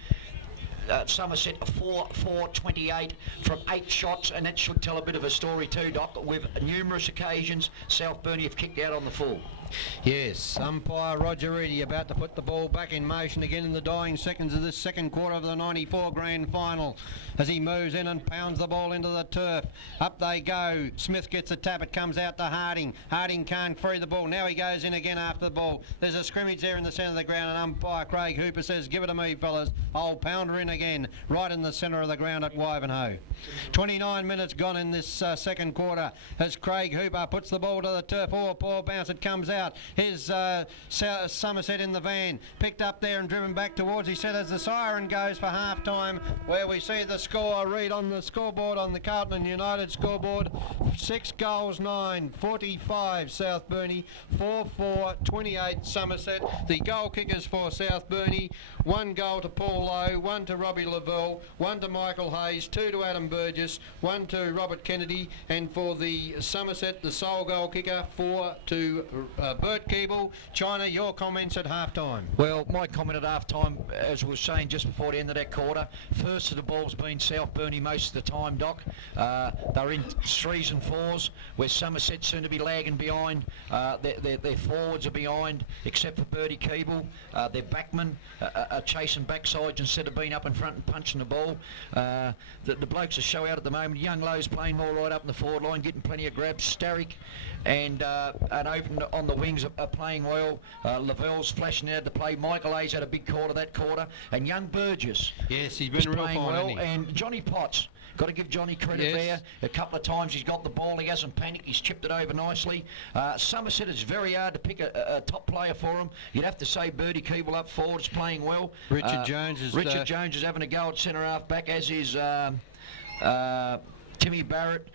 Somerset 4-4-28 from 8 shots, and that should tell a bit of a story too, Doc. With numerous occasions, South Burnie have kicked out on the full. Yes, umpire Roger Eady about to put the ball back in motion again in the dying seconds of this second quarter of the 94 grand final as he moves in and pounds the ball into the turf. Up they go. Smith gets a tap. It comes out to Harding. Harding can't free the ball. Now he goes in again after the ball. There's a scrimmage there in the centre of the ground, and umpire Craig Hooper says, give it to me, fellas. I'll pound her in again, right in the centre of the ground at Wivenhoe. 29 minutes gone in this second quarter as Craig Hooper puts the ball to the turf. Oh, a poor bounce. It comes out. Here's Somerset in the van, picked up there and driven back towards, he said, as the siren goes for half time, where we see the score read on the scoreboard on the Carlton United scoreboard: 6 goals 9, 45 South Burnie, 4-4, 28 Somerset. The goal kickers for South Burnie: 1 goal to Paul Lowe, 1 to Robbie Lavelle, 1 to Michael Hayes, 2 to Adam Burgess, 1 to Robert Kennedy, and for the Somerset, the sole goal kicker, 4 to Bert Keeble. China, your comments at half-time. Well, my comment at half-time, as we were saying just before the end of that quarter, first of the ball's been South Burnie most of the time, Doc. They're in 3s and 4s, where Somerset soon to be lagging behind. Their forwards are behind, except for Bertie Keeble. Their backmen are chasing backsides instead of being up in front and punching the ball. The blokes are show out at the moment. Young Lowe's playing more right up in the forward line, getting plenty of grabs. Starrick and Open on the wings are playing well. Lavelle's flashing out to play. Michael Hayes had a big quarter that quarter, and young Burgess. Yes, he's been real playing fine, well. hasn't he? And Johnny Potts. Got to give Johnny credit there. A couple of times he's got the ball, he hasn't panicked, he's chipped it over nicely. Somerset, is very hard to pick a top player for him. You'd have to say Bertie Keeble up forward is playing well. Richard Jones is having a go at centre half back, as is Timmy Barrett.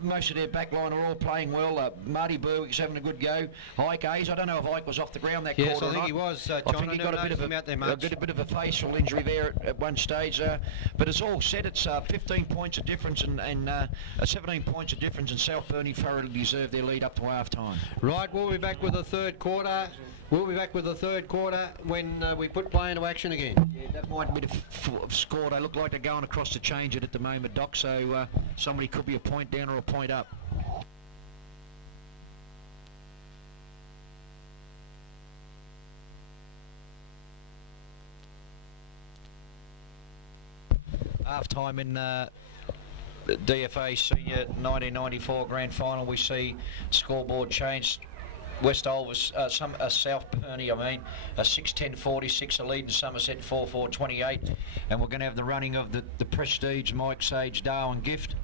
Most of their back line are all playing well. Marty Berwick's having a good go. Ike Hayes, I don't know if Ike was off the ground that quarter I think or not. he was. I think he got a bit of a facial injury there at one stage. But it's all set. It's 15 points of difference and 17 points of difference, and South Burnie thoroughly deserve their lead up to half time. Right, we'll be back with the third quarter. When we put play into action again. Yeah, that might be the score. They look like they're going across to change it at the moment, Doc, so somebody could be a point down or a point up. Half time in DFA Senior 1994 Grand Final, we see scoreboard changed. West Ulvis, South Burnie, 6-10-46, a lead in Somerset 4-4-28, and we're going to have the running of the Prestige Mike Sage Darwin gift.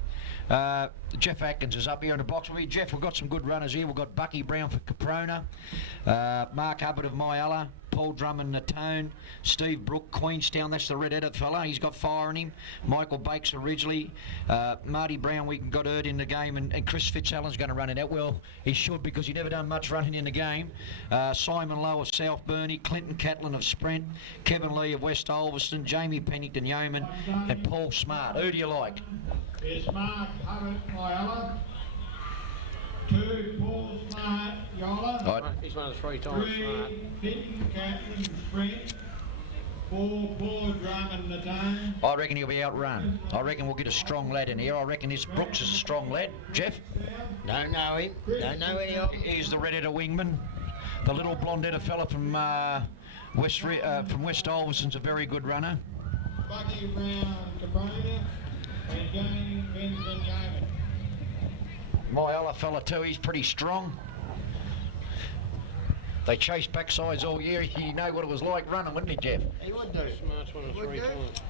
Jeff Atkins is up here in the box with me. Jeff, we've got some good runners here. We've got Bucky Brown for Caprona, Mark Hubbard of Myalla, Paul Drummond, Natone, Steve Brook, Queenstown, that's the red-headed fella, he's got fire in him. Michael Bakes originally, Marty Brown we got hurt in the game, and Chris Fitzallen's going to run it out. Well, he should, because he never done much running in the game. Simon Lowe of South Burnie, Clinton Catlin of Sprint, Kevin Lee of West Ulverston, Jamie Pennington Yeoman, and Paul Smart. Who do you like? Is Mark Hubbard, Whyalla. 2, Paul Smart, Yolla. Right. He's won it 3 times. 3, Clinton Catlin, Sprint. 4, Paul Drummond, Natone. I reckon he'll be outrun. I reckon we'll get a strong lad in here. I reckon this Brooks is a strong lad. Jeff? Don't know him. Don't know any of him. He's the red-headed wingman. The little blonde-headed fella from West Ulverston's a very good runner. Bucky Brown, Cabrera. And Jamie Pennington, Yeoman. My other fella too, he's pretty strong. They chased backsides all year. You know what it was like running, wouldn't he, Jeff? He would do. Smart's won it 3 times.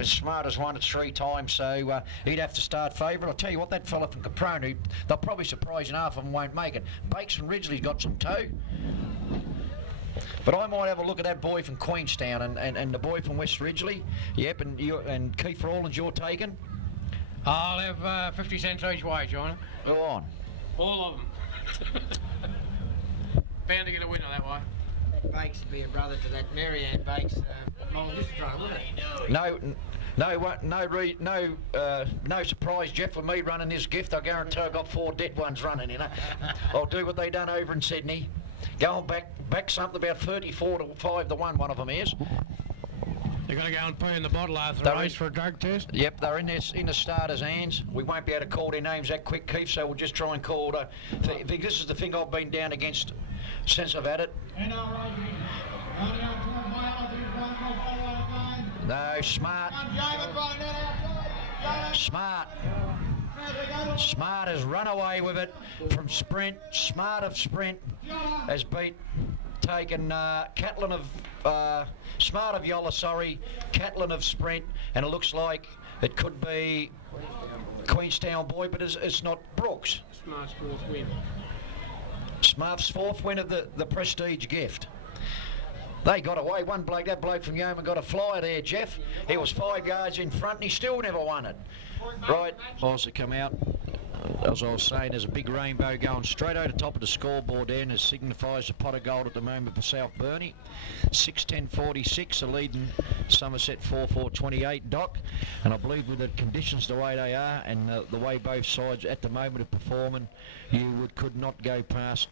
As smart as won it 3 times, so he'd have to start favourite. I'll tell you what, that fella from Caprone, they'll probably surprise you, and half of them won't make it. Bakes from Ridgely's got some toe. But I might have a look at that boy from Queenstown and the boy from West Ridgely. Yep, and Keith Rawlins, you're taking. I'll have 50 cents each way, John. Go on. All of them. Bound to get a winner that way. That Bakes would be a brother to that Marianne Bakes long distance runner, wouldn't it? No surprise, Jeff, with me running this gift. I guarantee I've got 4 dead ones running, you know. I'll do what they done over in Sydney. Going back something about 34 to 5 to 1, one of them is. You're going to go and pee in the bottle after They're the race in- for a drug test? Yep, they're in the starters' hands. We won't be able to call their names that quick, Keith, so we'll just try and call it. This is the thing I've been down against since I've had it. No, Smart. Smart has run away with it from Sprint. Smart of Sprint has taken Catlin of Smart of Yolla, sorry, Catlin of Sprint, and it looks like it could be Queenstown boy, but it's not Brooks. Smart's 4th win. Smart's 4th win of the prestige gift. They got away. That bloke from Yeoman got a flyer there, Jeff. He was 5 yards in front and he still never won it. Right, Oz come out. As I was saying, there's a big rainbow going straight over the top of the scoreboard there, and it signifies the pot of gold at the moment for South Burnie. 6:10.46, the leading Somerset 4:4.28, Doc. And I believe with the conditions the way they are and the way both sides at the moment are performing, you could not go past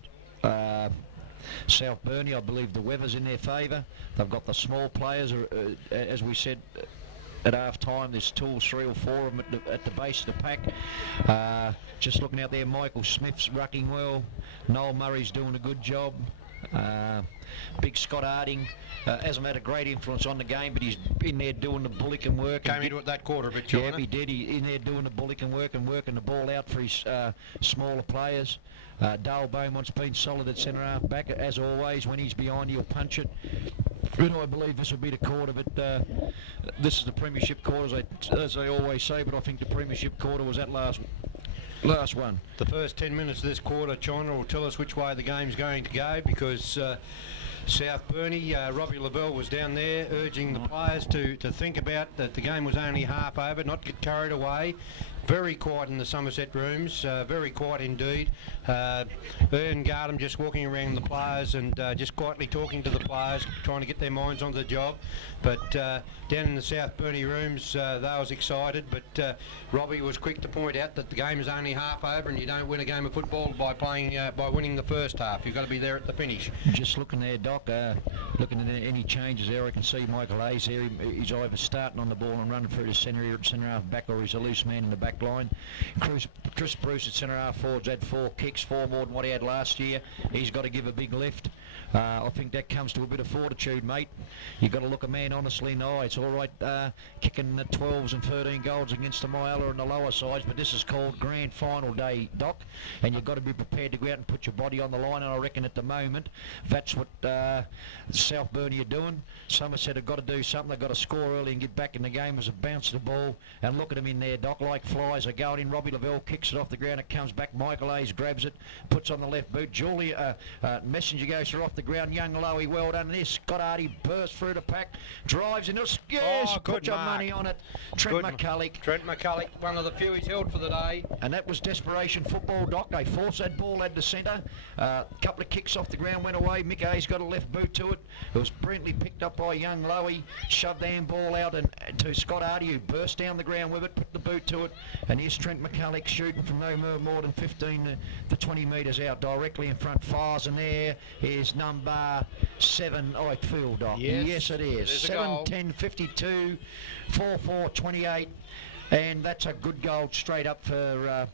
South Burnie. I believe the weather's in their favour. They've got the small players, as we said at half time. There's 2 or 3 or 4 of them at the base of the pack. Just looking out there, Michael Smith's rucking well. Noel Murray's doing a good job. Big Scott Harding hasn't had a great influence on the game, but he's in there doing the bullicking work. Came into it that quarter a bit, John. Yeah, he did. He's in there doing the bullicking work and working the ball out for his smaller players. Dale Beaumont's been solid at centre half back, as always. When he's behind, he'll punch it. But I believe this will be the quarter, but this is the premiership quarter, as they always say, but I think the premiership quarter was that last one. The first 10 minutes of this quarter, China, will tell us which way the game's going to go, because South Burnie, Robbie Lavelle was down there urging the players to think about that the game was only half over, not get carried away. Very quiet in the Somerset rooms, very quiet indeed. Ern Gardam just walking around the players and just quietly talking to the players, trying to get their minds onto the job. But down in the South Burnie rooms, they was excited, but Robbie was quick to point out that the game is only half over and you don't win a game of football by winning the first half. You've got to be there at the finish. Just looking there, Doc, looking at any changes there, I can see Michael Hayes there. He's either starting on the ball and running through the centre half back, or he's a loose man in the back line. Chris Bruce at centre half forwards had 4 kicks, 4 more than what he had last year. He's got to give a big lift. I think that comes to a bit of fortitude, mate. You've got to look a man honestly in the eye. It's all right kicking the 12s and 13 goals against the Myella and the lower sides, but this is called grand final day, Doc, and you've got to be prepared to go out and put your body on the line, and I reckon at the moment that's what South Burnie are doing. Somerset have got to do something. They've got to score early and get back in the game as a bounce the ball, and look at them in there, Doc, like flies flies are going in. Robbie Lavelle kicks it off the ground. It comes back. Michael Hayes grabs it, puts on the left boot. Messenger goes through off the ground. Young Lowy, well done. This Scott Hardy bursts through the pack, drives into it. Yes, Oh, put good your mark. money on it. Trent Good. McCulloch. Trent McCulloch, one of the few he's held for the day. And that was desperation football, Doc. They forced that ball at the centre. Couple of kicks off the ground went away. Mick Hayes got a left boot to it. It was brilliantly picked up by young Lowy. Shoved the handball out and to Scott Hardy, who burst down the ground with it, put the boot to it. And here's Trent McCulloch shooting from no more than 15 to 20 metres out, directly in front. Fires, and there is number 7, I feel, Doc. Yes, it is. 7, 10, 52, 4, 4, 28. And that's a good goal straight up for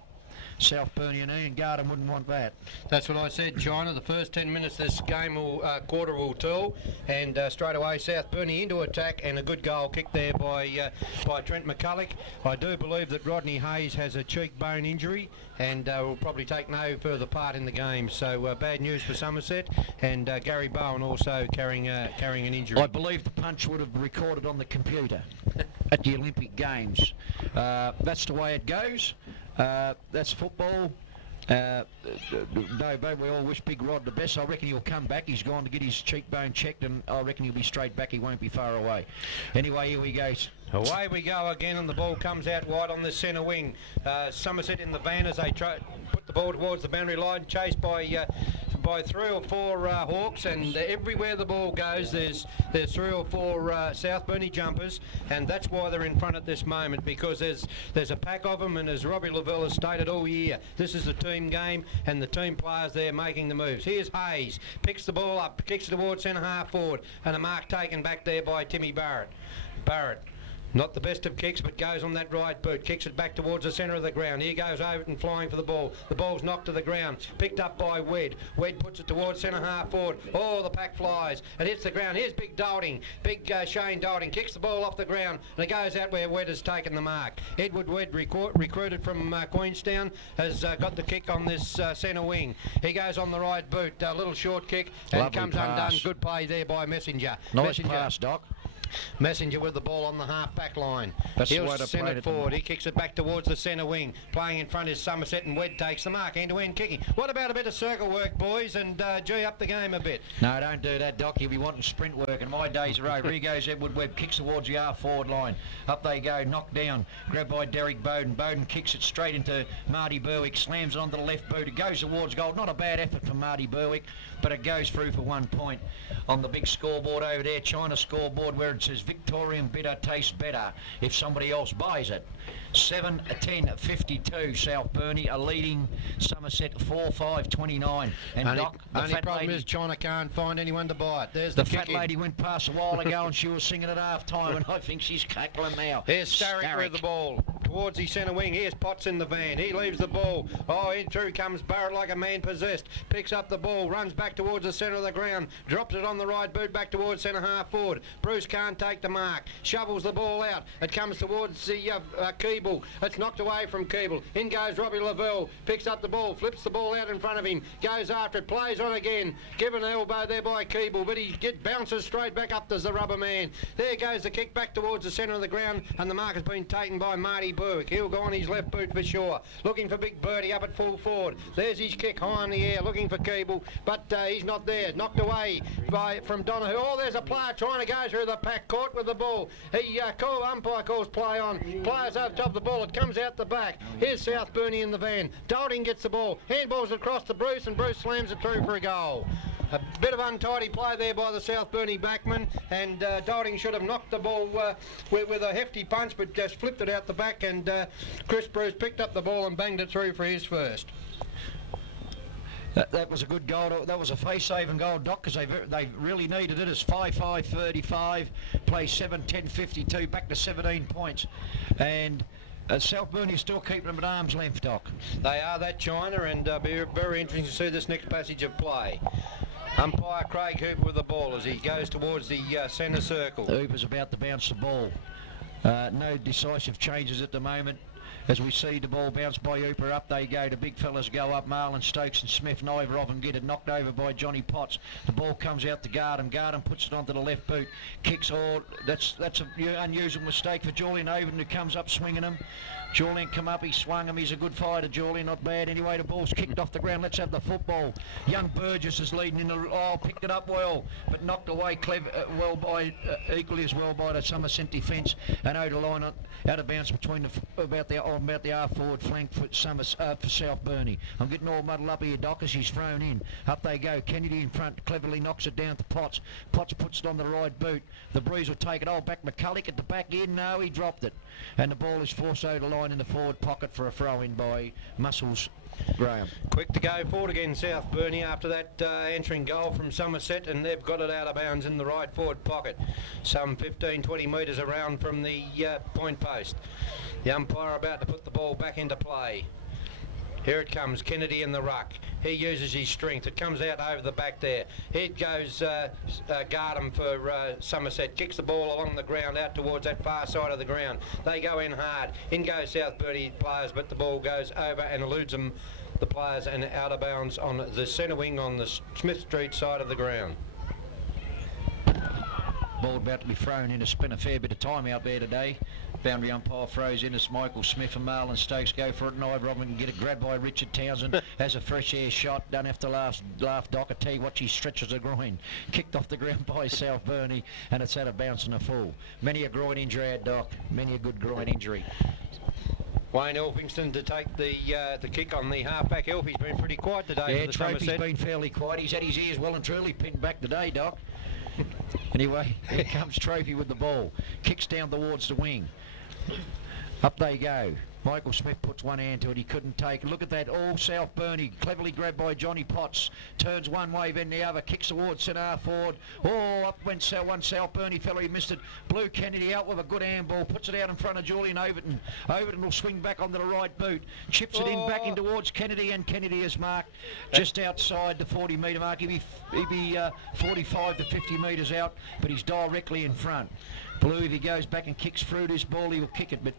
South Burnie, and Ian Garden wouldn't want that. That's what I said, China. The first 10 minutes this game quarter will tell, and straight away South Burnie into attack, and a good goal kick there by Trent McCulloch. I do believe that Rodney Hayes has a cheekbone injury and will probably take no further part in the game. So bad news for Somerset, and Gary Bowen also carrying an injury. I believe the punch would have recorded on the computer at the Olympic Games. That's the way it goes. That's football. No, but we all wish Big Rod the best. I reckon he'll come back. He's gone to get his cheekbone checked, and I reckon he'll be straight back. He won't be far away. Anyway, here we go. Away we go again, and the ball comes out wide on the centre wing. Somerset in the van as they put the ball towards the boundary line, chased by 3 or 4 Hawks, and everywhere the ball goes there's 3 or 4 South Burnie jumpers, and that's why they're in front at this moment, because there's a pack of them, and as Robbie Lavelle has stated all year, this is a team game, and the team players there making the moves. Here's Hayes, picks the ball up, kicks it towards centre half forward, and a mark taken back there by Timmy Barrett. Not the best of kicks, but goes on that right boot. Kicks it back towards the centre of the ground. Here goes Overton flying for the ball. The ball's knocked to the ground. Picked up by Wed. Wed puts it towards centre half forward. Oh, the pack flies. It hits the ground. Here's Big Dolding. Shane Dolding kicks the ball off the ground, and it goes out where Wed has taken the mark. Edward Wed, recruited from Queenstown, has got the kick on this centre wing. He goes on the right boot. A little short kick, and Lovely comes pass. undone. Good play there by Messenger. Nice pass, Doc. Messenger with the ball on the half-back line. That's the He'll way to send play it it. forward. He kicks it back towards the centre wing. Playing in front is Somerset, and Wed takes the mark. End-to-end kicking. What about a bit of circle work, boys, and G up the game a bit? No, don't do that, Doc. You'll be wanting sprint work, and my days are over. Here goes Edward Webb, kicks towards the half-forward line. Up they go, knocked down, grabbed by Derek Bowden. Bowden kicks it straight into Marty Berwick, slams it onto the left boot. It goes towards goal. Not a bad effort from Marty Berwick, but it goes through for 1 point. On the big scoreboard over there, China scoreboard, where it says Victorian bitter tastes better if somebody else buys it. 7-10-52 South Burnie are leading Somerset 4-5-29. And Doc, the only fat problem lady, is China can't find anyone to buy it. There's the the fat kick in. lady went past a while ago and she was singing at half time, and I think she's cackling now. Here's Starrick with the ball towards the centre wing. Here's Potts in the van. He leaves the ball. Oh, in through comes Barrett like a man possessed. Picks up the ball, runs back towards the centre of the ground, drops it on the right boot back towards centre half forward. Bruce can't take the mark. Shovels the ball out. It comes towards the Keeble. It's knocked away from Keeble. In goes Robbie Lavelle. Picks up the ball, flips the ball out in front of him. Goes after it, plays on again. Given an elbow there by Keeble, but he bounces straight back up to the rubber man. There goes the kick back towards the centre of the ground, and the mark has been taken by Marty Berwick. He'll go on his left boot for sure. Looking for Big Birdie up at full forward. There's his kick high in the air, looking for Keeble, but he's not there. Knocked away from Donahue. Oh, there's a player trying to go through the pack, caught with the ball. Umpire calls play on. Players over top of the ball. It comes out the back. Here's South Burnie in the van. Dolding gets the ball. Handballs across to Bruce, and Bruce slams it through for a goal. A bit of untidy play there by the South Burnie backman, and Dolding should have knocked the ball with a hefty punch, but just flipped it out the back, and Chris Bruce picked up the ball and banged it through for his first. That was a good goal. That was a face-saving goal, Doc, because they really needed it. It's 5-5-35, play 7-10-52, back to 17 points. And South Burnie is still keeping them at arm's length, Doc. They are that, China, and be very interesting to see this next passage of play. Umpire Craig Hooper with the ball as he goes towards the centre circle. Hooper's about to bounce the ball. No decisive changes at the moment. As we see the ball bounce by Hooper, up they go. The big fellas go up. Marlon Stokes and Smith neither of them get it. Knocked over by Johnny Potts. The ball comes out to Garden. Garden puts it onto the left boot. Kicks all. That's an unusual mistake for Julian Overton, who comes up swinging him. Julian come up, he swung him, he's a good fighter, Julian, not bad. Anyway, the ball's kicked off the ground, let's have the football. Young Burgess is leading in the, picked it up well, but knocked away well by, equally as well by the Somerset defence, and out of line, out of bounds between about the half forward flank for South Burnie. I'm getting all muddled up here, Doc, as he's thrown in. Up they go, Kennedy in front, cleverly knocks it down to Potts. Potts puts it on the right boot. The breeze will take it, back McCulloch at the back end, no, he dropped it. And the ball is forced over the line in the forward pocket for a throw-in by Muscles Graham. Quick to go forward again, South Burnie, after that answering goal from Somerset, and they've got it out of bounds in the right forward pocket, some 15-20 metres around from the point post. The umpire about to put the ball back into play. Here it comes, Kennedy in the ruck. He uses his strength. It comes out over the back there. Here it goes Gardam for Somerset. Kicks the ball along the ground out towards that far side of the ground. They go in hard. In goes South Burnie players, but the ball goes over and eludes them, the players, and out of bounds on the centre wing on the Smith Street side of the ground. Ball about to be thrown in. To spend a fair bit of time out there today. Boundary umpire throws in as Michael Smith and Marlon Stokes go for it. Neither of them can get it grabbed by Richard Townsend. Has a fresh air shot. Don't have to laugh, Doc. I tell you what, she stretches the groin. Kicked off the ground by South Burnie, and it's had a bounce and a full. Many a groin injury had, Doc. Many a good groin injury. Wayne Elphingston to take the kick on the halfback. Elfie's been pretty quiet today. Yeah, for the Trophy's Somerset. been fairly quiet. He's had his ears well and truly pinned back today, Doc. Anyway, here comes Trophy with the ball. Kicks down towards the wing. Up they go. Michael Smith puts one hand to it, he couldn't take it. Look at that, all South Burnie, cleverly grabbed by Johnny Potts. Turns one way, then the other, kicks towards centre forward. Oh, up went one South Burnie fellow, he missed it. Blew Kennedy out with a good handball, puts it out in front of Julian Overton. Overton will swing back onto the right boot. Chips it in back in towards Kennedy, and Kennedy is marked just outside the 40 metre mark. He'd be 45 to 50 metres out, but he's directly in front. Blue, if he goes back and kicks through this ball, he'll kick it. But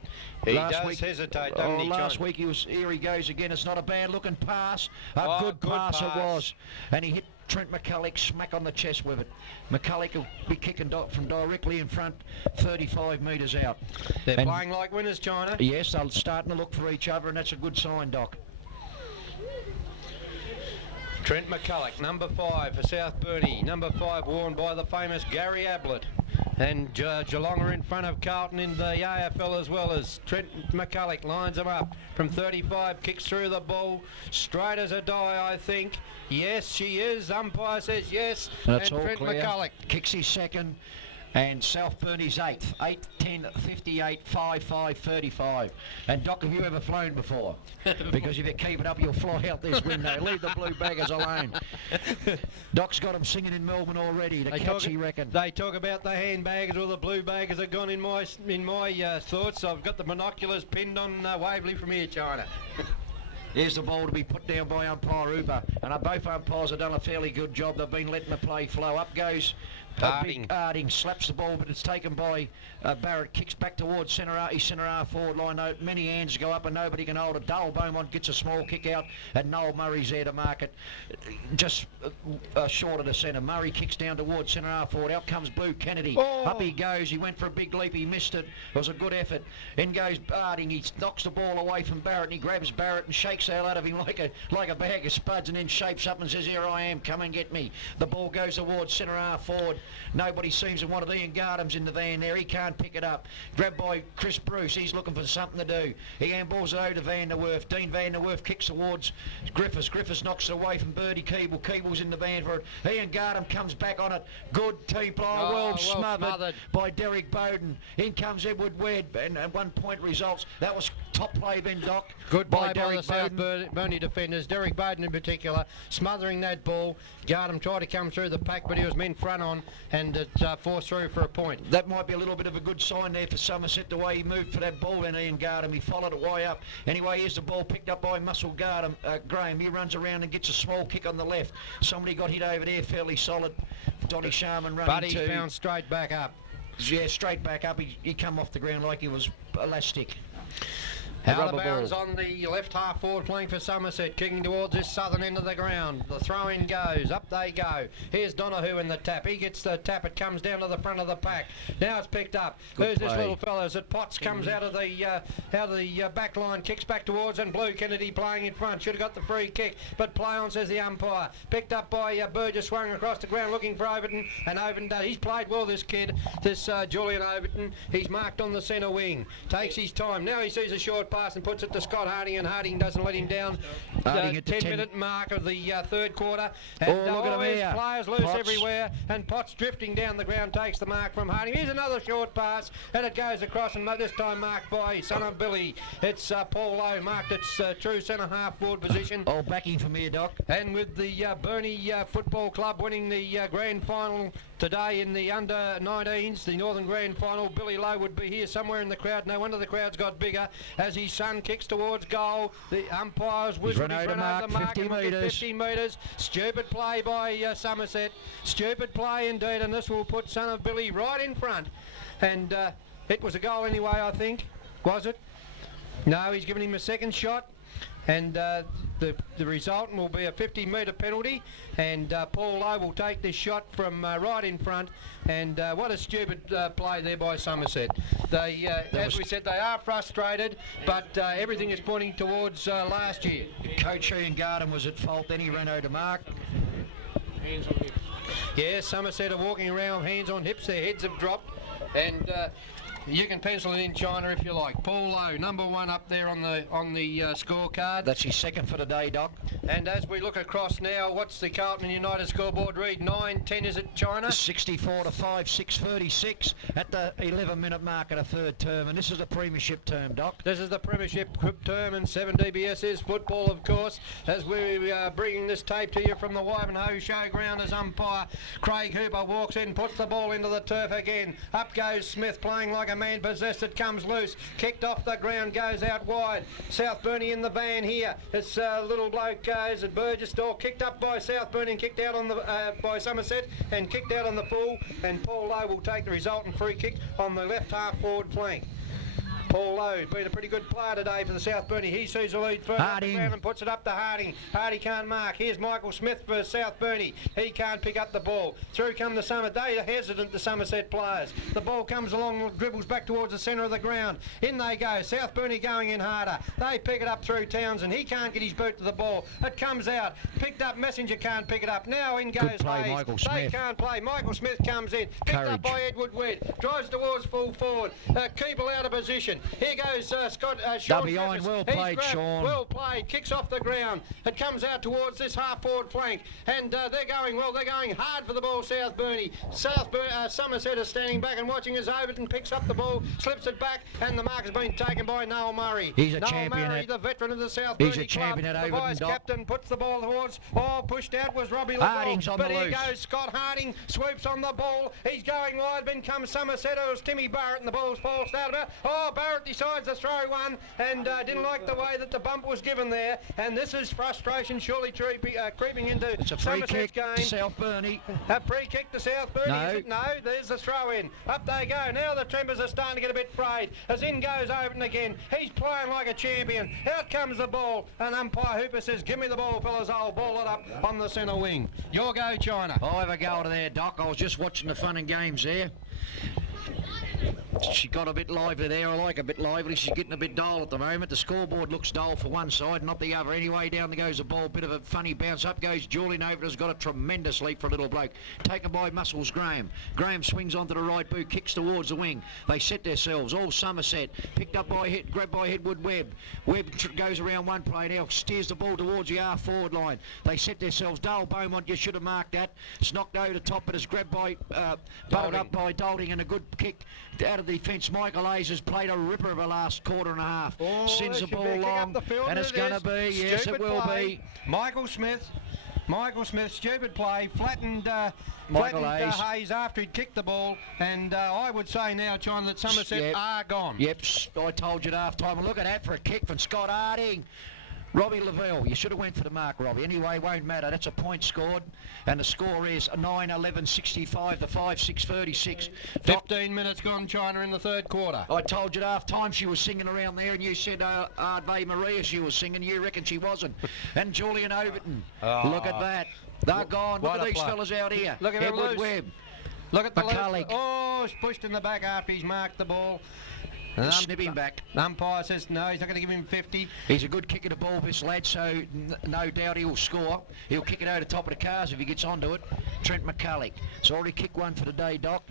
he does hesitate, doesn't he, last week here he goes again. It's not a bad looking pass. A good pass it was. And he hit Trent McCulloch smack on the chest with it. McCulloch will be kicking from directly in front, 35 metres out. They're playing like winners, China. Yes, they're starting to look for each other, and that's a good sign, Doc. Trent McCulloch, number 5 for South Burnie. Number 5 worn by the famous Gary Ablett. And Geelong are in front of Carlton in the AFL as well, as Trent McCulloch lines them up from 35, kicks through the ball, straight as a die, I think. Yes, she is. Umpire says yes. That's and all Trent clear. McCulloch Kicks his second. And South Burnie's 8th, 8, 10, 58, 5, 5, 35. And Doc, have you ever flown before? Because if you keep it up, you'll fly out this window. Leave the blue baggers alone. Doc's got them singing in Melbourne already. The catch, he reckon. They talk about the handbaggers or the blue baggers have gone in my thoughts. I've got the binoculars pinned on Waverley from here, China. There's the ball to be put down by umpire Uber. And both umpires have done a fairly good job. They've been letting the play flow. Up goes Harding slaps the ball, but it's taken by Barrett. Kicks back towards centre half forward line. Many hands go up and nobody can hold it. Dale Beaumont gets a small kick out, and Noel Murray's there to mark it just short of the centre. Murray kicks down towards centre half forward. Out comes Blue Kennedy. Up he goes. He went for a big leap. He missed it. It was a good effort. In goes Harding. He knocks the ball away from Barrett, and he grabs Barrett and shakes the hell out of him like a bag of spuds, and then shapes up and says, "Here I am. Come and get me." The ball goes towards centre half forward. Nobody seems to want it. Ian Gardam's in the van there. He can't pick it up. Grabbed by Chris Bruce. He's looking for something to do. He handballs it over to Van der Werf. Dean Van der Werf kicks towards Griffiths. Griffiths knocks it away from Birdie Keeble. Keeble's in the van for it. Ian Gardam comes back on it. Good team play. Well smothered by Derek Bowden. In comes Edward Webb. And at 1 point results. That was top play then, Doc. Good play by the South Burnie defenders. Derek Bowden in particular, smothering that ball. Gardam tried to come through the pack, but he was men front on, and it forced through for a point. That might be a little bit of a good sign there for Somerset, the way he moved for that ball, and Ian Gardam, he followed it way up. Anyway, here's the ball picked up by Muscle Graham. He runs around and gets a small kick on the left. Somebody got hit over there, fairly solid. Donny Sharman running But he bounced straight back up. Yeah, straight back up. He come off the ground like he was elastic. Out rubber of bounds ball. on the left half forward flank for Somerset, kicking towards this southern end of the ground. The throw-in goes, up they go. Here's Donahue in the tap. He gets the tap, it comes down to the front of the pack. Now it's picked up. Who's this little fellow? As it Potts comes out of the back line, kicks back towards, and Blue Kennedy playing in front. Should have got the free kick, but play on, says the umpire. Picked up by Burgess, swung across the ground looking for Overton, and Overton does. He's played well, this kid, this Julian Overton. He's marked on the centre wing. Takes his time. Now he sees a short pass and puts it to Scott Harding, and Harding doesn't let him down. Harding at the 10-minute mark of the third quarter. And look at him his here. players loose Potts. everywhere, and Potts drifting down the ground takes the mark from Harding. Here's another short pass, and it goes across, and this time marked by son of Billy. It's Paul Lowe, marked its true centre half forward position. Oh, backing from here, Doc. And with the Burnie Football Club winning the grand final today in the under-19s, the Northern Grand Final, Billy Lowe would be here somewhere in the crowd. No wonder the crowd's got bigger as his son kicks towards goal. The umpires whistle. He's run over the mark, 50 metres. 50 metres. Stupid play by Somerset. Stupid play indeed, and this will put son of Billy right in front. And it was a goal anyway, I think. Was it? No, he's given him a second shot. And the resultant will be a 50-metre penalty, and Paul Lowe will take this shot from right in front. And what a stupid play there by Somerset. They, as we said, they are frustrated, but everything is pointing towards last year. Coach Ian Garden was at fault, then he ran over to mark. Hands on hips. Yeah, Somerset are walking around with hands on hips, their heads have dropped, and you can pencil it in, China, if you like. Paul Lowe, number one up there on the scorecard. That's his second for today, Doc. And as we look across now, what's the Carlton United scoreboard read? 9-10, is it, China? 64 to 5, 6:36 at the 11-minute mark of the third term, and this is a premiership term, Doc. This is the premiership term, and 7DBS is football, of course, as we are bringing this tape to you from the Wivenhoe Showground as umpire Craig Hooper walks in, puts the ball into the turf again. Up goes Smith, playing like a man possessed. It comes loose, kicked off the ground, goes out wide. South Burnie in the van here. This little bloke goes at Burgess door, kicked up by South Burnie and kicked out on the by Somerset and kicked out on the full. And Paul Lowe will take the resultant free kick on the left half forward flank. Paul Lowe been a pretty good player today for the South Burnie. He sees the lead further up the ground and puts it up to Harding. Harding can't mark. Here's Michael Smith for South Burnie. He can't pick up the ball. Through come the Somerset. They are hesitant, the Somerset players. The ball comes along, dribbles back towards the centre of the ground. In they go. South Burnie going in harder. They pick it up through Townsend. He can't get his boot to the ball. It comes out. Picked up. Messenger can't pick it up. Now in goes play, Hayes. Michael They Smith. can't play. Michael Smith comes in. Picked Courage. up by Edward Wedd. Drives towards full forward. Keeble out of position. Here goes Scott Sean behind. Griffiths. Well He's played, grabbed, Sean. well played. Kicks off the ground. It comes out towards this half forward flank, and they're going well. They're going hard for the ball. South Burnie. Somerset is standing back and watching as Overton picks up the ball, slips it back, and the mark has been taken by Noel Murray. He's a Noel champion Murray, at- the veteran of the South he's Burnie a champion club. at The Overton, vice Doc. captain puts the ball towards. Pushed out was Robbie Harding's Laval. on But the here loose. goes Scott Harding. Swoops on the ball. He's going wide. Then comes Somerset. It was Timmy Barrett, and the ball's falsed out about. Oh, Barrett decides to throw one, and didn't like the way that the bump was given there. And this is frustration surely creeping into It's a free Somerset's kick to game. South Burnie. A free kick to South Burnie, No. is it? No, there's the throw in. Up they go. Now the Trembers are starting to get a bit frayed. As in goes Overton again. He's playing like a champion. Out comes the ball, and umpire Hooper says, "Give me the ball, fellas. I'll ball it up on the centre wing." Your go, China. I'll have a go to there, Doc. I was just watching the fun and games there. She got a bit lively there. I like a bit lively. She's getting a bit dull at the moment. The scoreboard looks dull for one side, not the other. Anyway, down goes the ball. Bit of a funny bounce. Up goes Julian Overton. Has got a tremendous leap for a little bloke. Taken by Muscles Graham. Graham swings onto the right boot, kicks towards the wing. They set themselves. All Somerset. Picked up by grabbed by Edward Webb. Webb goes around one play now. Steers the ball towards the half forward line. They set themselves. Dale Beaumont, you should have marked that. It's knocked over the top, but it's grabbed by butted up by Dolding, and a good kick out of the defence. Michael Hayes has played a ripper of a last quarter and a half. Sends the ball long, and it's going to be, yes, it will be. Michael Smith, stupid play, flattened Michael Hayes. Hayes after he'd kicked the ball, and I would say now, John, that Somerset Yep. are gone. Yep, I told you at half time. Look at that for a kick from Scott Harding. Robbie Lavelle, you should have went for the mark, Robbie. Anyway, won't matter. That's a point scored, and the score is 9-11-65 to 5-6-36. 15 minutes gone, China, in the third quarter. I told you at half time she was singing around there, and you said Ave Maria she was singing. You reckon she wasn't. And Julian Overton, look at that. They're gone. Look at these fellas out here. Look at him Edward loose. Webb. Look at the McCall. loose. Oh, he's pushed in the back after he's marked the ball. Snip him back. The umpire says no, he's not going to give him 50. He's a good kicker to ball, this lad, so no doubt he'll score. He'll kick it over the top of the cars if he gets onto it. Trent McCulloch. So already kicked one for the day, Doc.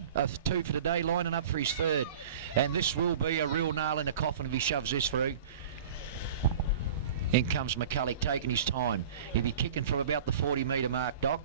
2 for the day, lining up for his third. And this will be a real nail in the coffin if he shoves this through. In comes McCulloch, taking his time. He'll be kicking from about the 40-metre mark, Doc.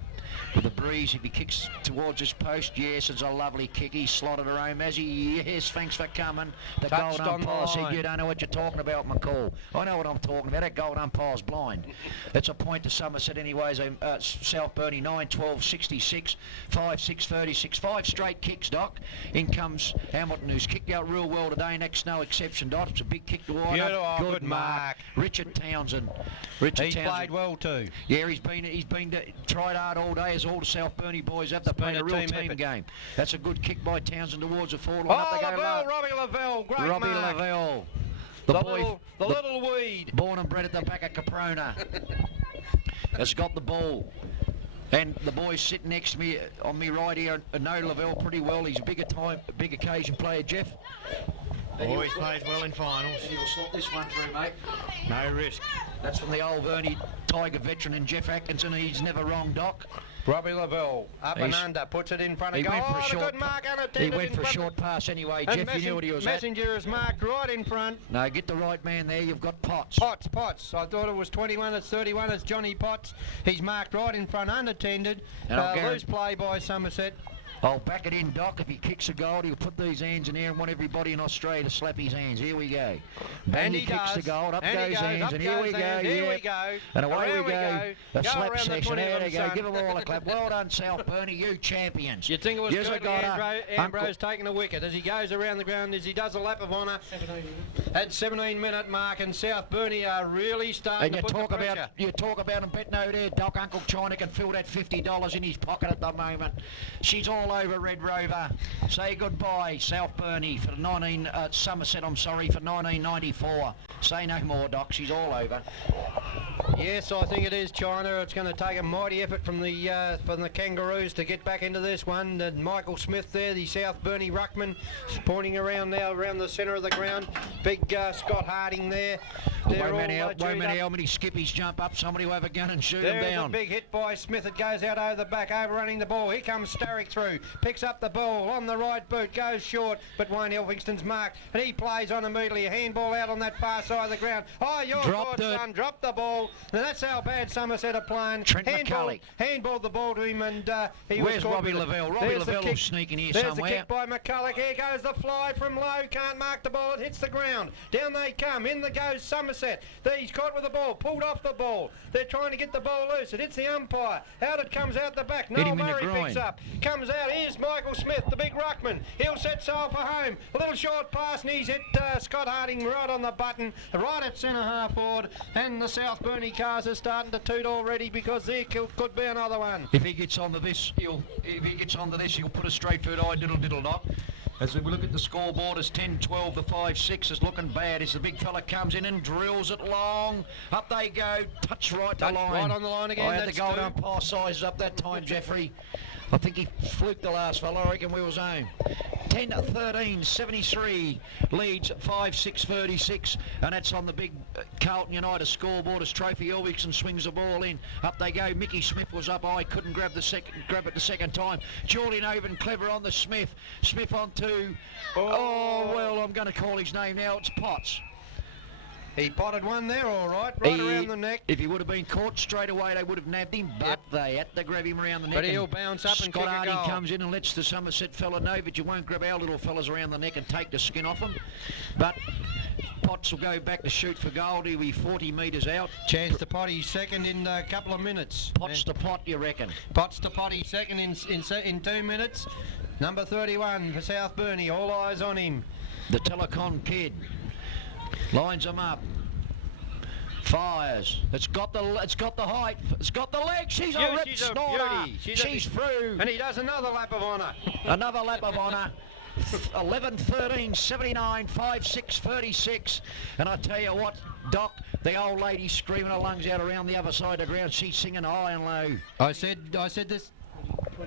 With the breeze, if he kicks towards this post, yes, it's a lovely kick. He slotted her home, has he? Yes, thanks for coming. The Touched gold on the umpire said, line. you don't know what you're talking about, McCall. I know what I'm talking about. That gold umpire's blind. It's a point to Somerset anyways. South Burnie 9-12-66, 5-6-36. 5 straight kicks, Doc. In comes Hamilton, who's kicked out real well today. Next, no exception, Doc. It's a big kick to wide. Beautiful, good mark. Richard Townsend. He's played well too. Yeah, he's been tried hard all day, as all the South Burnie boys have. They've played a real team game. That's a good kick by Townsend towards the forward line. Oh, Lavelle, Robbie Lavelle, great Robbie mark. Lavelle. The little weed. Born and bred at the back of Caprona. Has got the ball. And the boys sitting next to me on me right here know Lavelle pretty well. He's a big occasion player, Jeff. Always plays well in finals. And he'll slot this one through, mate. No risk. That's from the old Burnie Tiger veteran and Jeff Atkinson. He's never wrong, Doc. Robbie Lavelle, up and under, puts it in front of He goal. went for a Oh, short good mark, He went for a short pass anyway, And Jeff. You knew what he was at. Messenger is marked right in front. No, get the right man there. You've got Potts. Potts. I thought it was 21, it's 31, it's Johnny Potts. He's marked right in front, unattended. And I'll Loose play by Somerset. I'll back it in, Doc. If he kicks a goal, he'll put these hands in there and want everybody in Australia to slap his hands. Here we go. Bandy kicks the goal, up goes hands, and here we go. Here we go. And away we go. The Go slap around the session. 20 There of they them, go. son. Give them all a clap. Well done, South Burnie. You champions. You'd think it was Yous good. have got Ambrose taking a wicket as he goes around the ground, as he does a lap of honour at 17-minute mark, and South Burnie are really starting And to you put talk the pressure. about him betting over there, Doc. Uncle China can fill that $50 in his pocket at the moment. She's all over Red Rover. Say goodbye, South Burnie, for the Somerset, I'm sorry, for 1994. Say no more, Doc. She's all over. Yes, I think it is, China. It's going to take a mighty effort from the Kangaroos to get back into this one. Michael Smith there, the South Burnie ruckman, is pointing around now around the centre of the ground. Big Scott Harding there. Wait a minute, how many skippies jump up? Somebody will have a gun and shoot them There's down. a big hit by Smith. It goes out over the back, overrunning the ball. Here comes Starrick through. Picks up the ball on the right boot. Goes short, but Wayne Elphingston's marked. And he plays on immediately. A handball out on that far side of the ground. Oh, you're good, son. Drop the ball. And that's how bad Somerset are playing. Trent McCulloch. Handballed the ball to him, and he Where's was caught Robbie with it. Lavelle? Robbie There's the Lavelle kick. will sneak in here There's somewhere. the kick by McCulloch. Here goes the fly from low. Can't mark the ball. It hits the ground. Down they come. In the goes Somerset. He's caught with the ball. Pulled off the ball. They're trying to get the ball loose. It hits the umpire. Out it comes out the back. Hit Noel him in the Murray groin. picks up. Comes out. Here's Michael Smith, the big ruckman. He'll set sail for home. A little short pass, and he's hit Scott Harding right on the button, right at centre half forward. And the South Burnie cars are starting to toot already, because there could be another one. If he gets onto this, he'll put a straight third eye diddle knock. As we look at the scoreboard, it's 10-12 to 5-6. It's looking bad as the big fella comes in and drills it long. Up they go, touch right to line. Right on the line again. I had the That's goal two. umpire sizes up that time, Jeffrey. I think he fluked the last fella. I reckon we was home. 10-13, 73 leads 5-6-36, and that's on the big Carlton United scoreboard as Trophy Elvickson swings the ball in. Up they go. Mickey Smith was up. I couldn't grab it the second time. Julian Oven clever on the Smith. Smith on two. Oh well, I'm going to call his name now. It's Potts. He potted one there, all right, around the neck. If he would have been caught straight away, they would have nabbed him, but they had to grab him around the neck. But he'll bounce up and kick a Scott Harding goal. comes in and lets the Somerset fella know that you won't grab our little fellas around the neck and take the skin off them. But Potts will go back to shoot for goal. He'll be 40 metres out. Chance to Potty second in a couple of minutes. Potts to pot, you reckon? Potts to Potty second in 2 minutes. Number 31 for South Burnie. All eyes on him. The Telecom kid lines them up. Fires. It's got the height. It's got the leg. She's a ripped she's a snorter. beauty. She's through. And he does another lap of honour. Another lap of honour. 11:13, 79, 5:6, 36. And I tell you what, Doc, the old lady screaming her lungs out around the other side of the ground. She's singing high and low. I said this.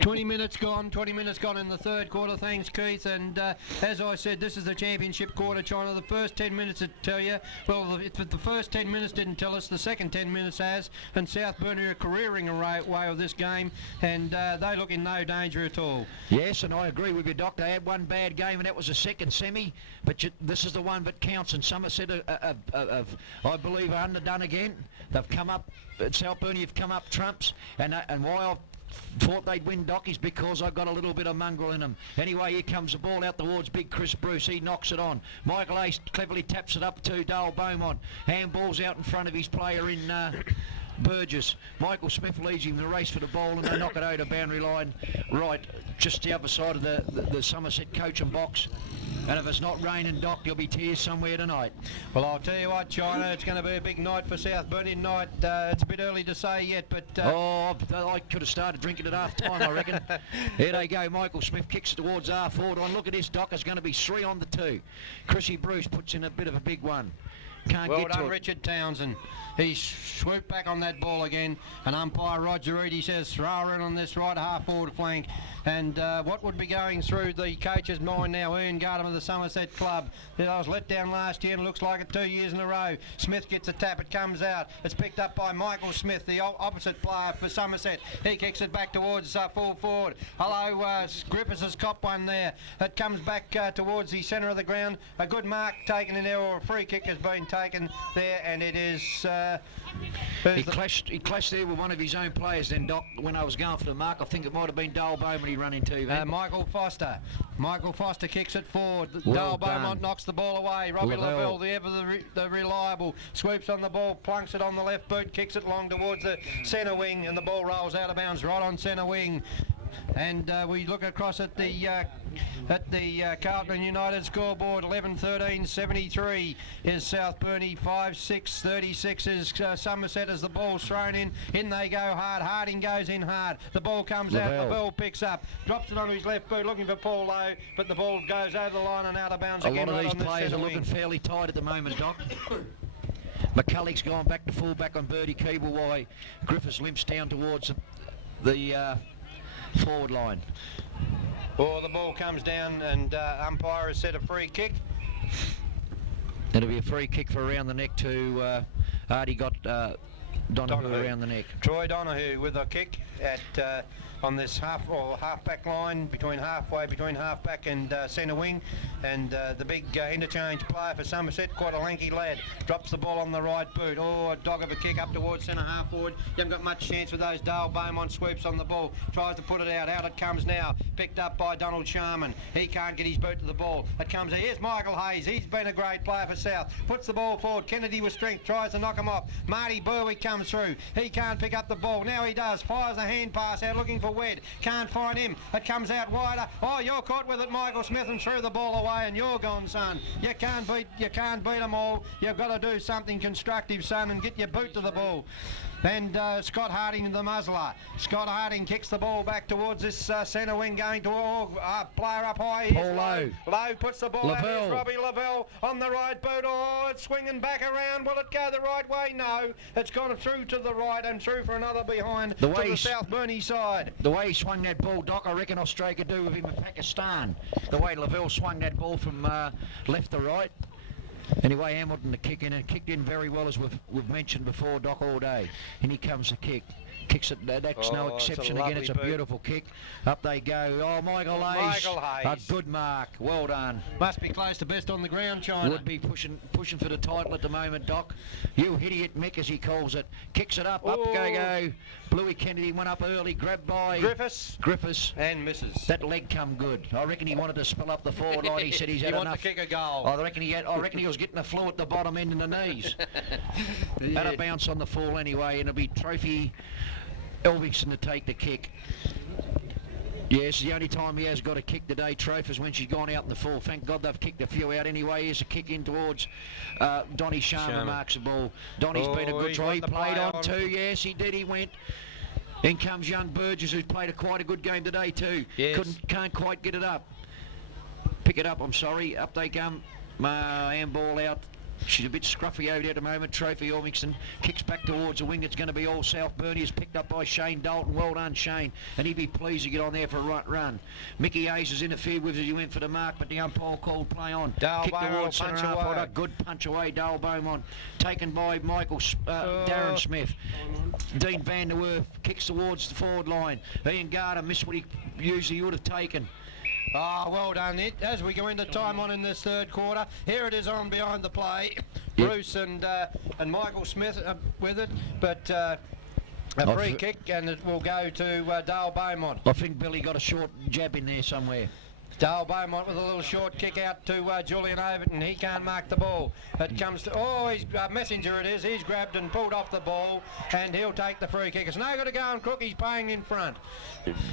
20 minutes gone in the third quarter, thanks Keith, and as I said, this is the championship quarter, China. The first 10 minutes to tell you, well, if the first 10 minutes didn't tell us, the second 10 minutes has, and South Burnie are careering away with this game, and they look in no danger at all. Yes, and I agree with you, Doc. They had one bad game, and that was a second semi, but this is the one that counts, and Somerset, I believe, are underdone again. They've come up, South Burnie have come up trumps, and why I've thought they'd win, Doc, is because I've got a little bit of mongrel in them. Anyway, here comes the ball out towards big Chris Bruce. He knocks it on. Michael Ace cleverly taps it up to Dale Beaumont. Handball's out in front of his player in Burgess. Michael Smith leads him in the race for the ball, and they knock it over boundary line right just the other side of the Somerset coach and box. And if it's not raining, Doc, there'll be tears somewhere tonight. Well, I'll tell you what, China, it's going to be a big night for South Burnie tonight. It's a bit early to say yet, but... I could have started drinking at half time, I reckon. Here they go. Michael Smith kicks it towards our forward line. Look at this, Doc. It's going to be 3 on the 2. Chrissy Bruce puts in a bit of a big one. Can't well get done, to it. Richard Townsend. He swooped back on that ball again, and umpire Roger Eady says throw her in on this right half forward flank. And what would be going through the coach's mind now, Ian Gardner of the Somerset Club? I was let down last year and it looks like it 2 years in a row. Smith gets a tap, it comes out. It's picked up by Michael Smith, the opposite player for Somerset. He kicks it back towards full forward. Hello, Griffiths has copped one there. It comes back towards the centre of the ground. A good mark taken in there, or a free kick has been taken there, and it is... He clashed there with one of his own players then, Doc, when I was going for the mark. I think it might have been Dale Beaumont he run into then. Michael Foster. Michael Foster kicks it forward. Well Dale Beaumont knocks the ball away. Robbie Lavelle, the reliable, swoops on the ball, plunks it on the left boot, kicks it long towards the centre wing, and the ball rolls out of bounds right on centre wing. And we look across at the Carlton United scoreboard. 11-13, 73 is South Burnie. 5-6, 36 is Somerset as the ball's thrown in. In they go hard. Harding goes in hard. The ball comes out. Lavelle picks up, drops it on his left boot, looking for Paul Lowe, but the ball goes over the line and out of bounds again. A lot of right these players are looking fairly tight at the moment, Doc. McCulloch's gone back to full back on Birdie Keeble while Griffiths limps down towards the forward line. Well, the ball comes down and umpire has set a free kick. It'll be a free kick for around the neck to Artie got Donahue around the neck. Troy Donahue with a kick at on this half-back line halfway between half-back and centre wing, and the big interchange player for Somerset, quite a lanky lad, drops the ball on the right boot. Oh, a dog of a kick up towards centre half forward. You haven't got much chance with those. Dale Beaumont swoops on the ball, tries to put it out. Out it comes now, picked up by Donald Sharman. He can't get his boot to the ball. It comes out. Here's Michael Hayes. He's been a great player for South. Puts the ball forward. Kennedy with strength, tries to knock him off. Marty Berwick comes through. He can't pick up the ball. Now he does. Fires a hand pass out looking for Wed. Can't find him. It comes out wider. Oh, you're caught with it, Michael Smith, and threw the ball away, and you're gone, son. You can't beat them all. You've got to do something constructive, son, and get your boot to the ball. And Scott Harding, the muzzler. Scott Harding kicks the ball back towards this centre wing, going to player up high. Paul Lowe. Lowe puts the ball out. Here's Robbie Lavelle on the right boot. Oh, it's swinging back around. Will it go the right way? No. It's gone through to the right and through for another behind to the South Burnie side. The way he swung that ball, Doc, I reckon Australia could do with him in Pakistan. The way Lavelle swung that ball from left to right. Anyway, Hamilton to kick in, and kicked in very well, as we've mentioned before, Doc, all day. And here comes the kick. Kicks it, that's no exception again. It's a beautiful kick. Up they go. Oh, Michael Hayes. A good mark. Well done. Must be close to best on the ground, China. Would be pushing for the title at the moment, Doc. You idiot Mick, as he calls it. Kicks it up. Up go. Bluey Kennedy went up early, grabbed by Griffiths. And misses. That leg come good. I reckon he wanted to spill up the forward line. He said he's had enough. He wanted to kick a goal. I reckon he was getting the flu at the bottom end in the knees. Had a bounce on the fall anyway, and it'll be Trophy Elvington to take the kick. Yes, the only time he has got a kick today, Troph, is when she's gone out in the fall. Thank God they've kicked a few out anyway. Here's a kick in towards Donny Sharma marks the ball. Donny's been a good try. He played on too. Yes, he did. He went. In comes young Burgess, who's played quite a good game today too. Yes. Can't quite get it up. Pick it up, I'm sorry. Up they come. Handball out. She's a bit scruffy over there at the moment. Trophy Ormington kicks back towards the wing. It's going to be all South Burnie. Is picked up by Shane Dalton. Well done, Shane. And he'd be pleased to get on there for a right run. Mickey Hayes has interfered with as he went for the mark, but the umpire called play on. Dale Kick Beaumont towards centre punch half. away. A good punch away. Dale Beaumont taken by Darren Smith. Dean Van der Werf kicks towards the forward line. Ian Garter missed what he usually would have taken. Ah, well done, Nick. As we go into time on in this third quarter, here it is on behind the play. Bruce and Michael Smith with it, but a free kick, and it will go to Dale Beaumont. I think Billy got a short jab in there somewhere. Dale Beaumont with a little short kick out to Julian Overton. He can't mark the ball. It comes to, he's Messenger it is. He's grabbed and pulled off the ball, and he'll take the free kick. It's no good to go and Crook. He's paying in front.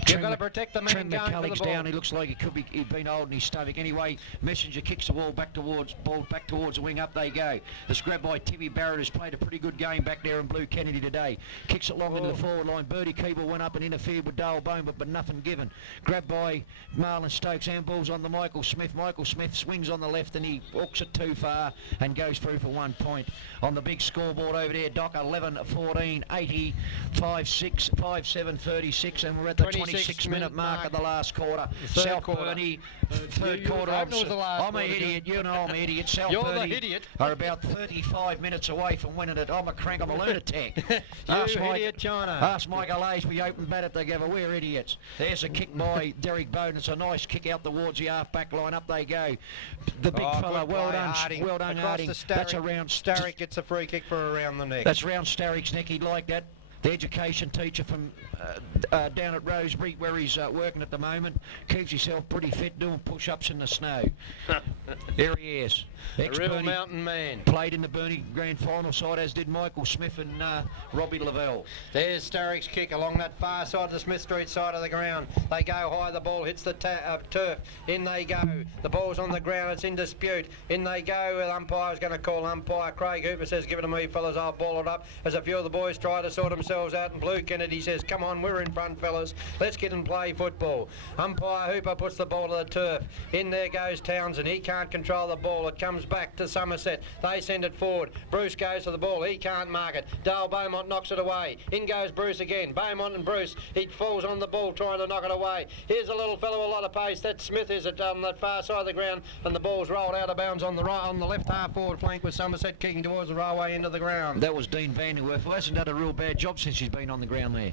You've got to protect the man going for the ball. Down. He looks like he'd been holding his stomach. Anyway, Messenger kicks the ball back towards the wing. Up they go. It's grabbed by Timmy Barrett, who's played a pretty good game back there in Blue Kennedy today. Kicks it long into the forward line. Bertie Keeble went up and interfered with Dale Beaumont, but nothing given. Grabbed by Marlon Stokes. Handball's on the Michael Smith. Michael Smith swings on the left and he hooks it too far and goes through for 1 point. On the big scoreboard over there, Doc 11-14, 80, 5-6, 5-7, 36, and we're at the 26-minute mark of the last quarter. South Burnie, third quarter. I'm an idiot. You know I'm an idiot. South Burnie are about 35 minutes away from winning it. I'm a crank. I'm a lunatic. Idiot, China. Ask Michael Hayes. We open batted together. We're idiots. There's a kick by Derek Bowden. It's a nice kick out towards the half-back line. Up they go. The big fella. Well done, Harding. Well done, Across Harding. the Starrick. That's around. Starrick gets a free kick for around the neck. That's round Starrick's neck. He'd like that. The education teacher from down at Rosebery, where he's working at the moment, keeps himself pretty fit, doing push-ups in the snow. There he is. A real mountain man. Played in the Burnie Grand Final side, as did Michael Smith and Robbie Lavelle. There's Starrick's kick along that far side, the Smith Street side of the ground. They go high, the ball hits the turf. In they go. The ball's on the ground, it's in dispute. In they go. The umpire's going to call umpire. Craig Hooper says, give it to me, fellas, I'll ball it up. As a few of the boys try to sort themselves out, and Blue Kennedy says, come on, we're in front, fellas. Let's get and play football. Umpire Hooper puts the ball to the turf. In there goes Townsend. He can't control the ball. It comes back to Somerset. They send it forward. Bruce goes to the ball. He can't mark it. Dale Beaumont knocks it away. In goes Bruce again. Beaumont and Bruce. He falls on the ball trying to knock it away. Here's a little fellow with a lot of pace. That Smith is on that far side of the ground, and the ball's rolled out of bounds on the right, on the left half forward flank, with Somerset kicking towards the railway end of the ground. That was Dean Van der Werf, who hasn't done a real bad job since he's been on the ground there.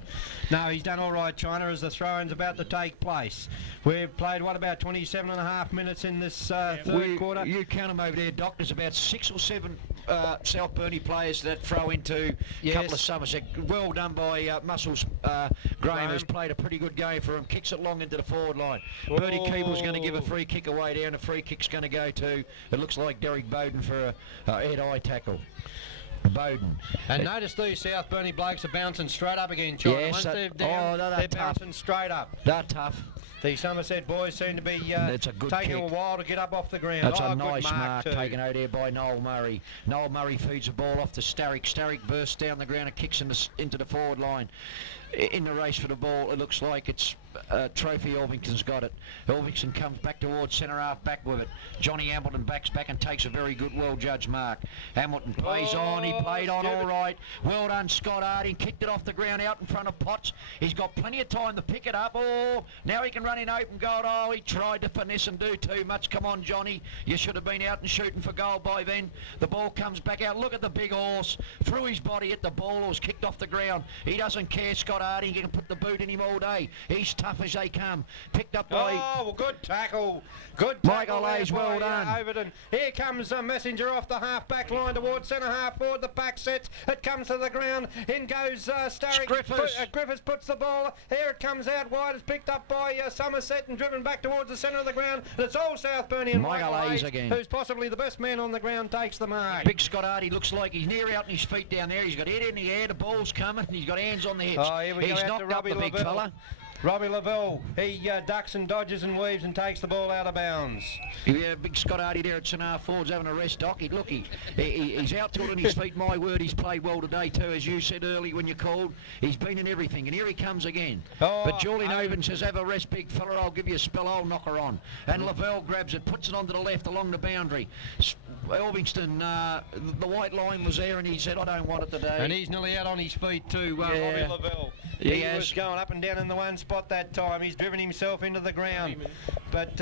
No, he's done all right, China, as the throw-in's about to take place. We've played, about 27 and a half minutes in this third quarter? You count them over there, Doc. There's about 6 or 7 South Burnie players that throw into a couple of Somerset. Well done by Muscles Graham, who's played a pretty good game for him. Kicks it long into the forward line. Bertie Keeble's going to give a free kick away there, and a free kick's going to go to, it looks like Derek Bowden for a head-eye tackle. Bowden. And notice these South Burnie blokes are bouncing straight up again, China. Yes, Once they're down, they're bouncing straight up. They're tough. The Somerset boys seem to be taking a while to get up off the ground. That's a nice mark taken out there by Noel Murray. Noel Murray feeds the ball off to Starrick. Starrick bursts down the ground and kicks into the forward line. In the race for the ball, it looks like it's Trophy Elvington's got it. Elvington comes back towards centre half back with it. Johnny Hamilton backs back and takes a very good, well-judged mark. Hamilton plays on. He played on all right. Well done, Scott Harding. Kicked it off the ground out in front of Potts. He's got plenty of time to pick it up. Now he can run in open goal. He tried to finesse and do too much. Come on, Johnny. You should have been out and shooting for goal by then. The ball comes back out. Look at the big horse. Threw his body at the ball. It was kicked off the ground. He doesn't care, Scott Harding. He can put the boot in him all day. He's tough as they come. Picked up by... good tackle. Good tackle. Michael Hayes, well done. Overton. Here comes a Messenger off the half-back line towards centre half forward. The back sets. It comes to the ground. In goes Starrick. Griffiths puts the ball. Here it comes out wide. It's picked up by Somerset and driven back towards the centre of the ground. And it's all South Burnie, and Michael Hayes again, who's possibly the best man on the ground, takes the mark. Big Scott Hardy looks like he's near out on his feet down there. He's got head in the air. The ball's coming. And he's got hands on the hips. Here we he's go knocked up the big fella. Robbie Lavelle, he ducks and dodges and weaves and takes the ball out of bounds. Yeah, big Scott Hardy there at St R Ford's having a rest, Doc. He's out tilting his feet. My word, he's played well today too, as you said earlier when you called. He's been in everything, and here he comes again. But Julian Owen says, have a rest, big fella. I'll give you a spell. I'll knock her on. And Lavelle grabs it, puts it onto the left along the boundary. Elvingston, the white line was there, and he said, I don't want it today. And he's nearly out on his feet too, Robbie Lavelle. He was going up and down in the one spot that time. He's driven himself into the ground. But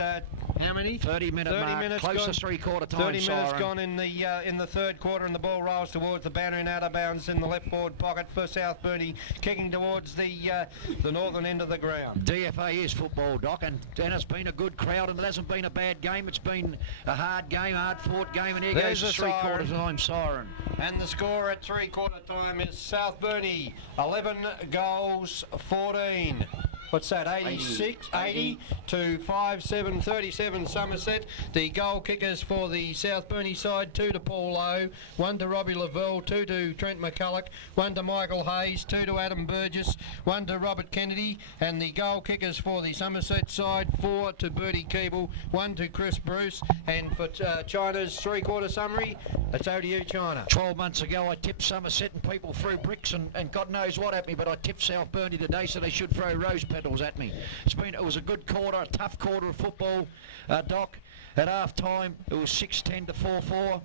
how many? 30-minute mark, minutes close gone. to three-quarter time. 30 minutes siren. gone in the third quarter, and the ball rolls towards the banner and out of bounds in the left forward pocket for South Burnie, kicking towards the northern end of the ground. DFA is football, Doc, and it's been a good crowd, and it hasn't been a bad game. It's been a hard game, hard-fought game, and here There's goes the the three-quarter time siren. And the score at three-quarter time is South Burnie 11 goals, 14. What's that, 80 to 5-7, 37 Somerset. The goal kickers for the South Burnie side, 2 to Paul Lowe, 1 to Robbie Lavelle, 2 to Trent McCulloch, 1 to Michael Hayes, 2 to Adam Burgess, 1 to Robert Kennedy, and the goal kickers for the Somerset side, 4 to Bertie Keeble, 1 to Chris Bruce, and for China's three-quarter summary, it's over to you, China. 12 months ago, I tipped Somerset and people threw bricks and God knows what at me, but I tipped South Burnie today, so they should throw rose petals at me. It was a good quarter, a tough quarter of football, Doc. At half time, it was 6-10 to 4-4.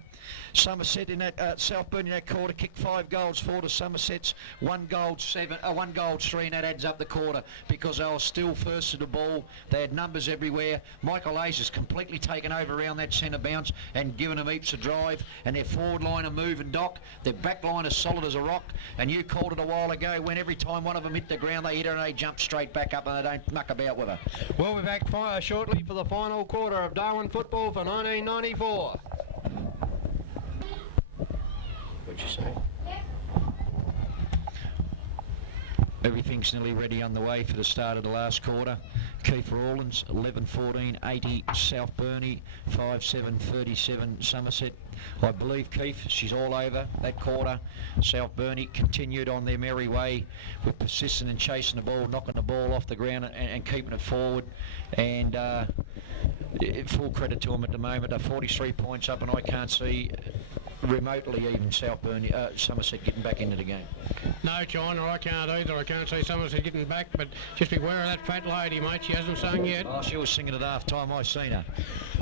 Somerset in that South Burnie in that quarter kicked 5 goals, 4 to Somerset's, 1 goal 3, and that adds up the quarter because they were still first to the ball. They had numbers everywhere. Michael Hayes has completely taken over around that centre bounce and given them heaps of drive, and their forward line are moving, Doc. Their back line is solid as a rock, and you called it a while ago when every time one of them hit the ground, they hit her and they jump straight back up and they don't muck about with her. We'll be back shortly for the final quarter of Darwin football for 1994. What'd you say? Everything's nearly ready on the way for the start of the last quarter. Kiefer Orlands, 11-14, 80 South Burnie, 5-7, 37 Somerset. I believe Keith, she's all over that quarter. South Burnie continued on their merry way with persistent and chasing the ball, knocking the ball off the ground and keeping it forward. And full credit to them at the moment. They're 43 points up, and I can't see remotely even South Burnie, Somerset getting back into the game. No, China, I can't either. I can't see Somerset getting back, but just beware of that fat lady, mate. She hasn't sung yet. Oh, she was singing at half time. I seen her.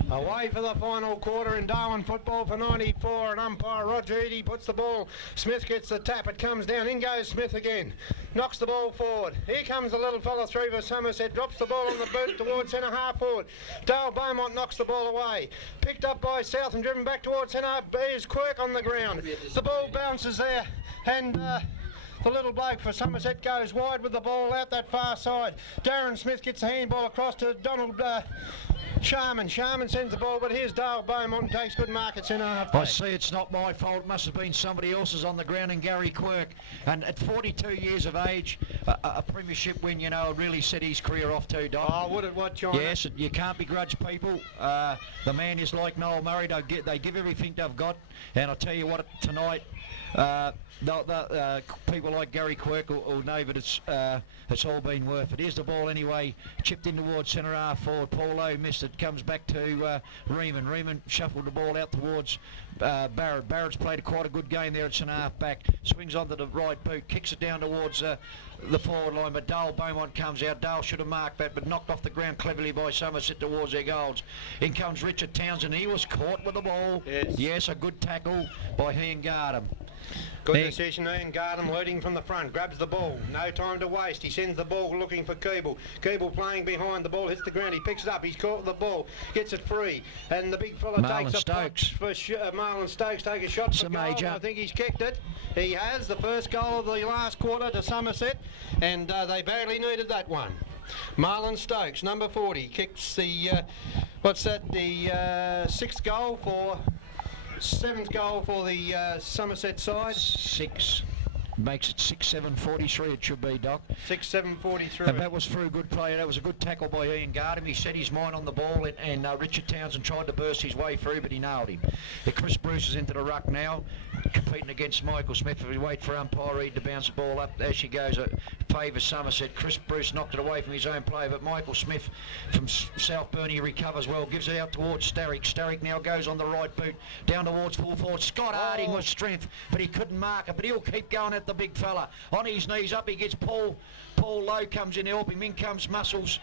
Away for the final quarter in Darwin football for 94, and umpire Roger Eady puts the ball. Smith gets the tap, it comes down, in goes Smith again. Knocks the ball forward. Here comes the little fella through for Somerset, drops the ball on the boot towards centre half forward. Dale Beaumont knocks the ball away. Picked up by South and driven back towards centre half. There's Quirk on the ground. The ball bounces there, and the little bloke for Somerset goes wide with the ball out that far side. Darren Smith gets the handball across to Donald Sharman. Sharman sends the ball, but here's Dale Beaumont and takes good mark at centre half. I see it's not my fault. It must have been somebody else's on the ground, and Gary Quirk. And at 42 years of age, a premiership win, you know, really set his career off too, Doc. Oh, would it what, John? Yes, you can't begrudge people. The man is like Noel Murray. They give everything they've got. And I'll tell you what, tonight, people like Gary Quirk will know that it's all been worth it. Here's the ball anyway, chipped in towards centre half forward. Paulo missed it, comes back to Riemann. Riemann shuffled the ball out towards Barrett. Barrett's played quite a good game there at centre half back. Swings onto the right boot, kicks it down towards the forward line, but Dale Beaumont comes out. Dale should have marked that, but knocked off the ground cleverly by Somerset towards their goals. In comes Richard Townsend. He was caught with the ball. Yes, a good tackle by Ian Gardam. Good decision, Ian Gardam leading from the front, grabs the ball, no time to waste, he sends the ball looking for Keeble. Keeble playing behind, the ball hits the ground, he picks it up, he's caught with the ball, gets it free, and the big fella takes a punch for Marlon Stokes, take a shot for goal. I think he's kicked it. He has the first goal of the last quarter to Somerset, and they badly needed that one. Marlon Stokes, number 40, kicks the, the sixth goal for... 7th goal for the Somerset side. 6. Makes it 6-7-43 it should be, Doc. 6-7-43. And that was through good play. That was a good tackle by Ian Gardam. He set his mind on the ball, and Richard Townsend tried to burst his way through, but he nailed him. Chris Bruce is into the ruck now. competing against Michael Smith. If we wait for umpire Reid to bounce the ball up, there she goes. A favour Somerset. Chris Bruce knocked it away from his own play, but Michael Smith from South Burnie recovers well, gives it out towards Starrick. Starrick now goes on the right boot, down towards full forward. Scott Harding with strength, but he couldn't mark it, but he'll keep going at the big fella. On his knees, up he gets Paul. Paul Lowe comes in to help him. In comes Muscles.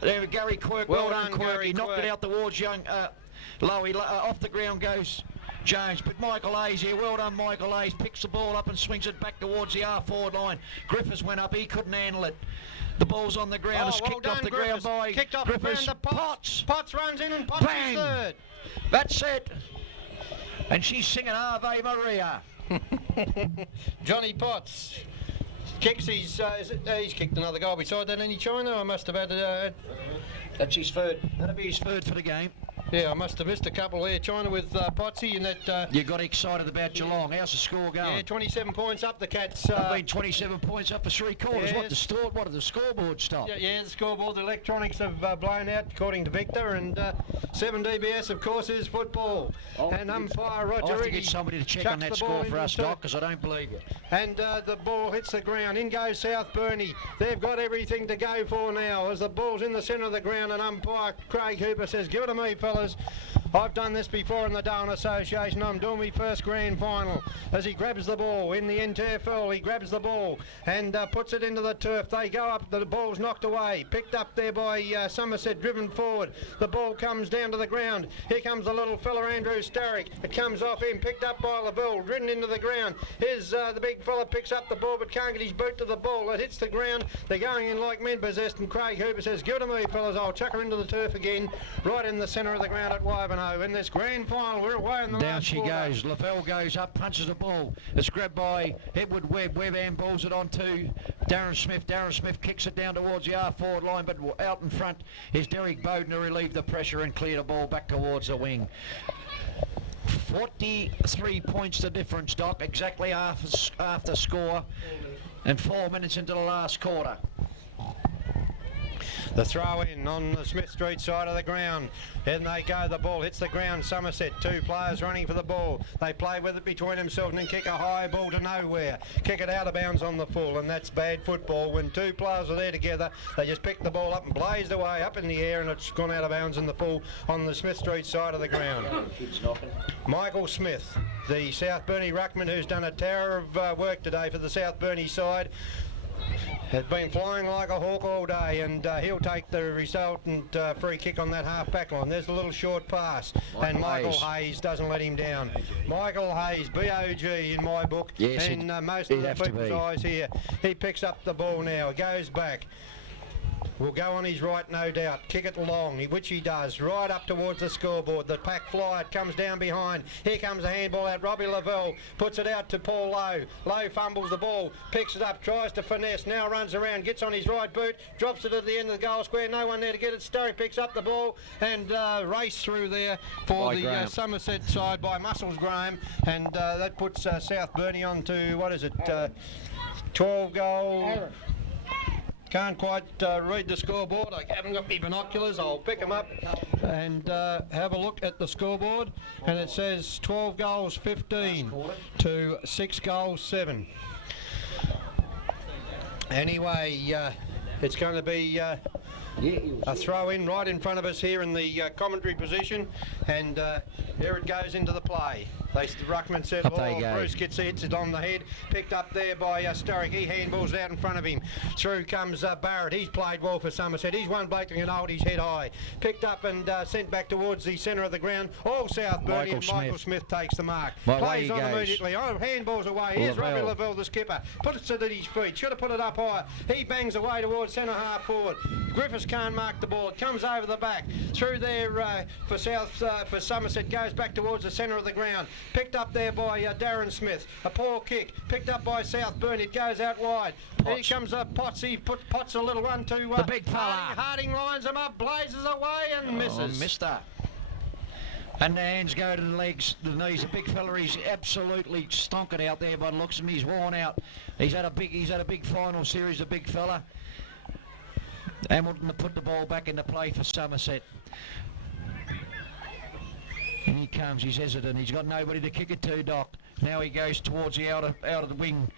There, Gary Quirk. Well done, Quirk. He knocked it out towards young Lowe. Off the ground goes Jones, but Michael Hayes here. Well done, Michael Hayes. Picks the ball up and swings it back towards the R-forward line. Griffiths went up. He couldn't handle it. The ball's on the ground. It's kicked off the ground by Kicked off Griffiths. the ground to Potts. Potts runs in and Potts Bang! is third. That's it. And she's singing Ave Maria. Johnny Potts kicks his. He's kicked another goal beside that. Any China? I must have had. That's his third. That'll be his third for the game. Yeah, I must have missed a couple there. China with Potsy and that. You got excited about Geelong. How's the score going? Yeah, 27 points up. The Cats. I've been 27 points up for 3 quarters. Yes. What did the scoreboard stop? Yeah, the scoreboard, the electronics have blown out, according to Victor, and 7 DBS, of course, is football. And umpire Roger I'll have to Riggy get somebody to check on chucks that the ball score for into us, the Doc, because I don't believe it. And the ball hits the ground. In goes South Burnie. They've got everything to go for now. As the ball's in the centre of the ground, and umpire Craig Hooper says, "Give it to me, fellas. I've done this before in the Darwin Association. I'm doing my first grand final." As he grabs the ball in the NTFL, he grabs the ball and puts it into the turf. They go up. The ball's knocked away. Picked up there by Somerset, driven forward. The ball comes down to the ground. Here comes the little fella, Andrew Starrick. It comes off him, picked up by Lavelle, driven into the ground. Here's the big fella picks up the ball, but can't get his boot to the ball. It hits the ground. They're going in like men possessed, and Craig Hooper says, "Give it to me, fellas. I'll chuck her into the turf again, right in the centre of the ground at Wyvenhoe. In this grand final, we're away in the Down last she quarter." goes. Lavelle goes up, punches the ball. It's grabbed by Edward Webb. Webb handballs it on to Darren Smith. Darren Smith kicks it down towards the R-forward line, but out in front is Derek Bowden to relieve the pressure and clear the ball back towards the wing. 43 points the difference, Doc. Exactly half the score, and 4 minutes into the last quarter. The throw in on the Smith Street side of the ground. In they go, the ball hits the ground. Somerset, 2 players running for the ball. They play with it between themselves and then kick a high ball to nowhere. Kick it out of bounds on the full, and that's bad football. When 2 players are there together, they just pick the ball up and blazed away up in the air, and it's gone out of bounds in the full on the Smith Street side of the ground. Michael Smith, the South Burnie ruckman, who's done a tower of work today for the South Burnie side, has been flying like a hawk all day, and he'll take the resultant free kick on that half-back line. There's a little short pass, and Michael Hayes doesn't let him down. Michael Hayes, B-O-G in my book, yes, and most of the have to people's be. eyes here. He picks up the ball now, goes back. Will go on his right, no doubt. Kick it long, which he does, right up towards the scoreboard. The pack fly, it comes down behind. Here comes a handball out. Robbie Lavelle puts it out to Paul Lowe. Lowe fumbles the ball, picks it up, tries to finesse, now runs around, gets on his right boot, drops it at the end of the goal square. No one there to get it. Story picks up the ball and race through there for the Somerset side by Muscles Graham. And that puts South Burnie on to, what is it, 12 goal. Can't quite read the scoreboard. I haven't got my binoculars. I'll pick them up and have a look at the scoreboard. And it says 12 goals 15 to 6 goals 7. Anyway, it's going to be a throw in right in front of us here in the commentary position. And here it goes into the play. The ruckman said, Bruce hits it on the head, picked up there by Sturrock. He handballs out in front of him. Through comes Barrett. He's played well for Somerset. He's one bloke that can hold his head high. Picked up and sent back towards the centre of the ground. All South Burnie, and Michael Smith takes the mark. Plays on immediately. Oh, handballs away. Here's Robbie Lavelle, the skipper. Puts it at his feet. Should have put it up higher. He bangs away towards centre half forward. Griffiths can't mark the ball. It comes over the back. Through there for Somerset. Goes back towards the centre of the ground. Picked up there by Darren Smith. A poor kick. Picked up by South Burnie. It goes out wide. Here comes Potts. He Potts a little run to the big fella. Harding lines him up, blazes away and misses. Missed her. And the hands go to the legs, the knees. The big fella, he's absolutely stonking out there by the looks of him. He's worn out. He's had a big final series, the big fella. Hamilton to put the ball back into play for Somerset. And he comes, he's hesitant, he's got nobody to kick it to, Doc. Now he goes towards the out of the wing.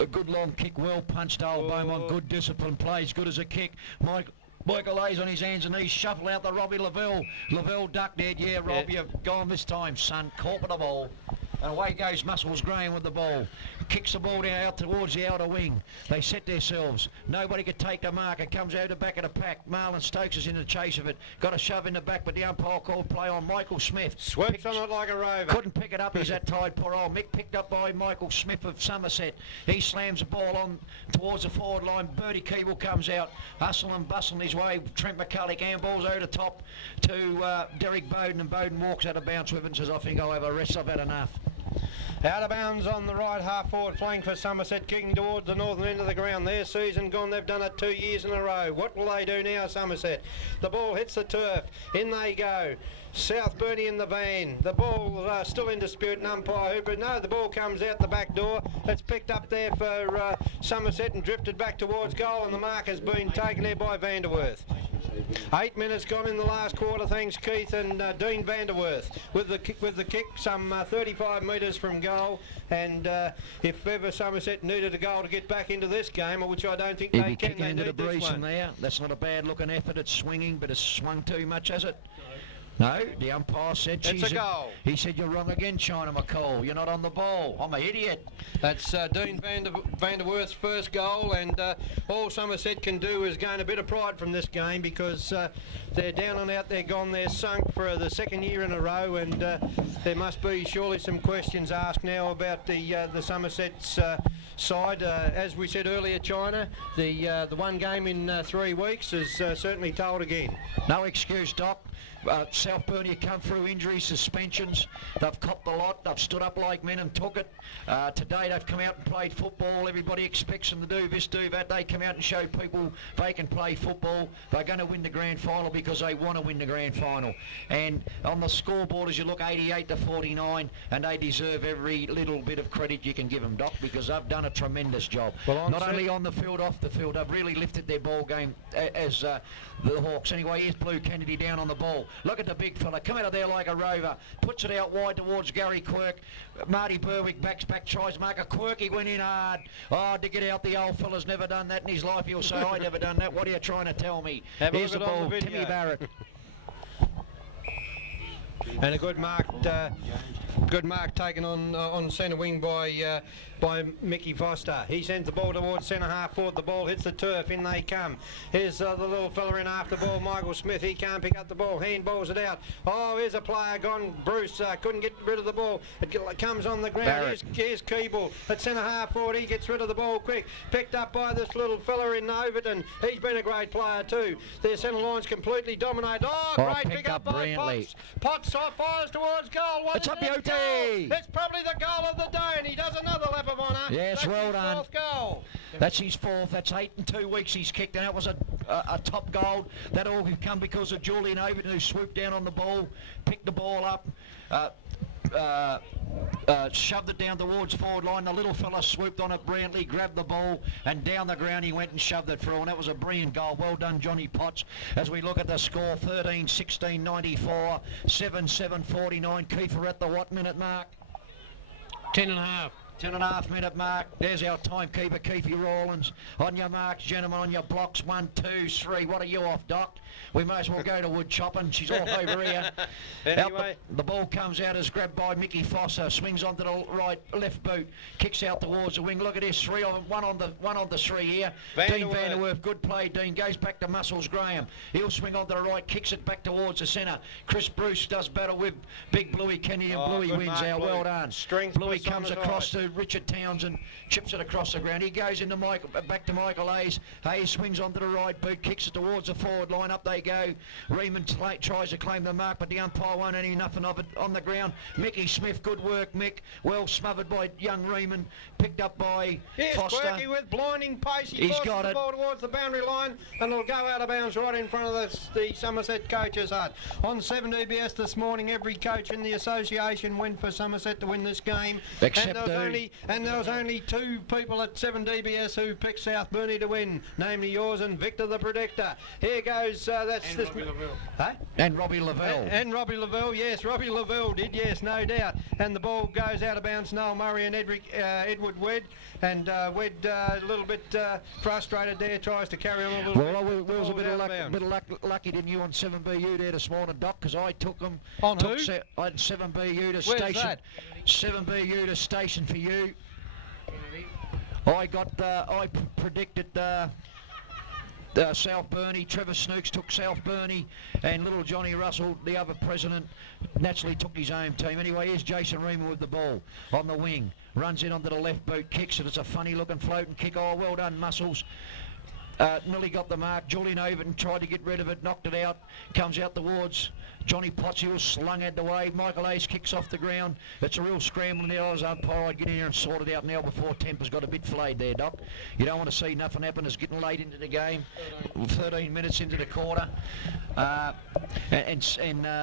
A good long kick, well punched, old Beaumont, good discipline, plays good as a kick. Michael lays on his hands and knees, shuffle out the Robbie Lavelle. Lavelle ducked dead. Yeah, Rob, you've gone this time, son. Caught with the ball. And away goes Muscles Graham with the ball. Kicks the ball down out towards the outer wing. They set themselves. Nobody could take the mark. It comes out the back of the pack. Marlon Stokes is in the chase of it. Got a shove in the back, but the umpire called play on Michael Smith. Swoops on it like a rover. Couldn't pick it up. He's that tied, poor old Mick. Picked up by Michael Smith of Somerset. He slams the ball on towards the forward line. Bertie Keeble comes out, hustling and bustling his way. Trent McCulloch handballs over the top to Derek Bowden, and Bowden walks out of bounds with it and says, I think I'll have a rest. I've had enough. Out of bounds on the right half forward flank for Somerset, kicking towards the northern end of the ground. Their season gone, they've done it 2 years in a row. What will they do now, Somerset? The ball hits the turf, in they go. South Burnie in the van. The ball still in dispute, and umpire Hooper. No, the ball comes out the back door. It's picked up there for Somerset and drifted back towards goal, and the mark has been taken there by Vanderworth. 8 minutes gone in the last quarter, thanks Keith and Dean Vanderworth with the kick some 35 metres from goal. And if ever Somerset needed a goal to get back into this game, which I don't think they can, into the breeze from there. That's not a bad looking effort. It's swinging, but it's swung too much, has it? No, the umpire said it's a goal. He said, you're wrong again, China McCall. You're not on the ball. I'm an idiot. That's Dean Vanderworth's first goal, and all Somerset can do is gain a bit of pride from this game, because they're down and out, they're gone, they're sunk for the second year in a row, and there must be surely some questions asked now about the Somerset's side. As we said earlier, China, the one game in 3 weeks is certainly told again. No excuse, Doc. South Burnie come through injuries, suspensions. They've copped the lot. They've stood up like men and took it. Today they've come out and played football. Everybody expects them to do this, do that. They come out and show people they can play football. They're going to win the grand final because they want to win the grand final. And on the scoreboard, as you look, 88-49, and they deserve every little bit of credit you can give them, Doc, because they've done a tremendous job. Well, not only on the field, off the field, they've really lifted their ball game as the Hawks. Anyway, here's Blue Kennedy down on the ball. Look at the big fella, come out of there like a rover, puts it out wide towards Gary Quirk. Marty Berwick backs back, tries to mark a Quirk, he went in hard. Oh, to get out, the old fella's never done that in his life. He'll say, I never done that. What are you trying to tell me? Here's the ball, Timmy Barrett. And a good mark taken on centre wing by Mickey Foster. He sends the ball towards centre half forward. The ball hits the turf. In they come. Here's the little fella in after the ball, Michael Smith. He can't pick up the ball. Handballs it out. Oh, here's a player gone. Bruce couldn't get rid of the ball. It comes on the ground. Here's Keeble at centre half forward. He gets rid of the ball quick. Picked up by this little fella in Overton. He's been a great player too. Their centre line's completely dominated. Oh, great pick up by Potts. Potts fires towards goal. It's a beauty. It's probably the goal of the day, and he does another lap of honour. Yes, well done. Fourth goal. That's his fourth. That's 8 in 2 weeks he's kicked, and that was a top goal. That all could come because of Julian Overton, who swooped down on the ball, picked the ball up, shoved it down towards forward line. The little fella swooped on it brilliantly, grabbed the ball, and down the ground he went and shoved it through, and that was a brilliant goal. Well done, Johnny Potts. As we look at the score, 13-16-94, 7-7-49. Kiefer at the what minute mark? 10.5. 10.5 minute mark. There's our timekeeper, Keithy Rawlins. On your marks, gentlemen, on your blocks. 1, 2, 3. What are you off, Doc? We may as well go to wood chopping. She's all over here. Anyway. The ball comes out, is grabbed by Mickey Foster. Swings onto the left boot. Kicks out towards the wing. Look at this. 3 of them. One on the 3 here. Dean Vanderwerf. Good play, Dean. Goes back to Muscles Graham. He'll swing onto the right. Kicks it back towards the centre. Chris Bruce does battle with Big Bluey Kenny, and Bluey wins out. Well done. Bluey comes across to Richard Townsend. Chips it across the ground. He goes into back to Michael Hayes. Hayes swings onto the right boot. Kicks it towards the forward line. Up they go. Riemann tries to claim the mark, but the umpire won't any nothing of it on the ground. Mickey Smith, good work, Mick. Well smothered by young Riemann. Picked up by Foster. Quirky with blinding pace. He's got the ball towards the boundary line, and it'll go out of bounds right in front of the Somerset coach's hut. On 7DBS this morning, every coach in the association went for Somerset to win this game. Except and there was only two people at 7 DBS who picked South Burnie to win, namely yours and Victor the Predictor. Here goes, that's this. Robbie Lavelle. Huh? And Robbie Lavelle. And Robbie Lavelle, yes, Robbie Lavelle did, yes, no doubt. And the ball goes out of bounds. Noel Murray and Edward Wedd, and Wedd a little bit frustrated there, tries to carry on a little bit. Well, we was a bit Ball's of out of bounds. lucky, didn't you, on 7BU there this morning, Doc? Because I took them. On who? I had 7BU to Where's station. that? 7BU to station for you. I predicted South Burnie. Trevor Snooks took South Burnie, and little Johnny Russell, the other president, naturally took his home team. Anyway, here's Jason Reamer with the ball on the wing. Runs in onto the left boot, kicks it. It's a funny looking floating kick. Oh, well done, Muscles. Nearly got the mark. Julian Overton tried to get rid of it, knocked it out. Comes out towards Johnny Pottshill, slung out the way. Michael Ace kicks off the ground. It's a real scramble now. As umpire, I'd get in here and sort it out now before Temper's got a bit flayed there, Doc. You don't want to see nothing happen. It's getting late into the game. 13 minutes into the quarter. And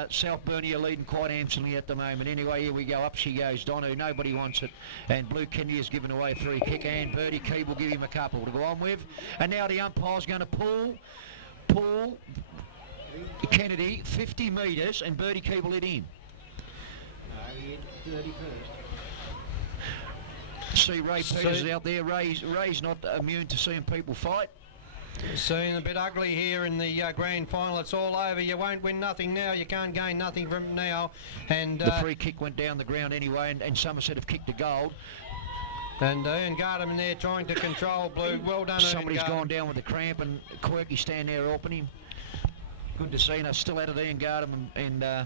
South Burnie are leading quite handsomely at the moment. Anyway, here we go. Up she goes. Donu, nobody wants it. And Blue Kennedy has given away a free kick. And Bertie Keeb will give him a couple to go on with. And now the umpire's going to pull Kennedy 50 metres, and Bertie Keeb will hit in. No, he hit 30 first. See Ray Peters out there. Ray's not immune to seeing people fight. Seen a bit ugly here in the grand final. It's all over. You won't win nothing now. You can't gain nothing from it now. And the free kick went down the ground anyway, and Somerset have kicked the goal. And Ian Gardam in there trying to control Blue. Well done, Somebody's Ian gone down with the cramp, and Quirky stand there helping him. Good to see. And still out of Ian Gardam, and I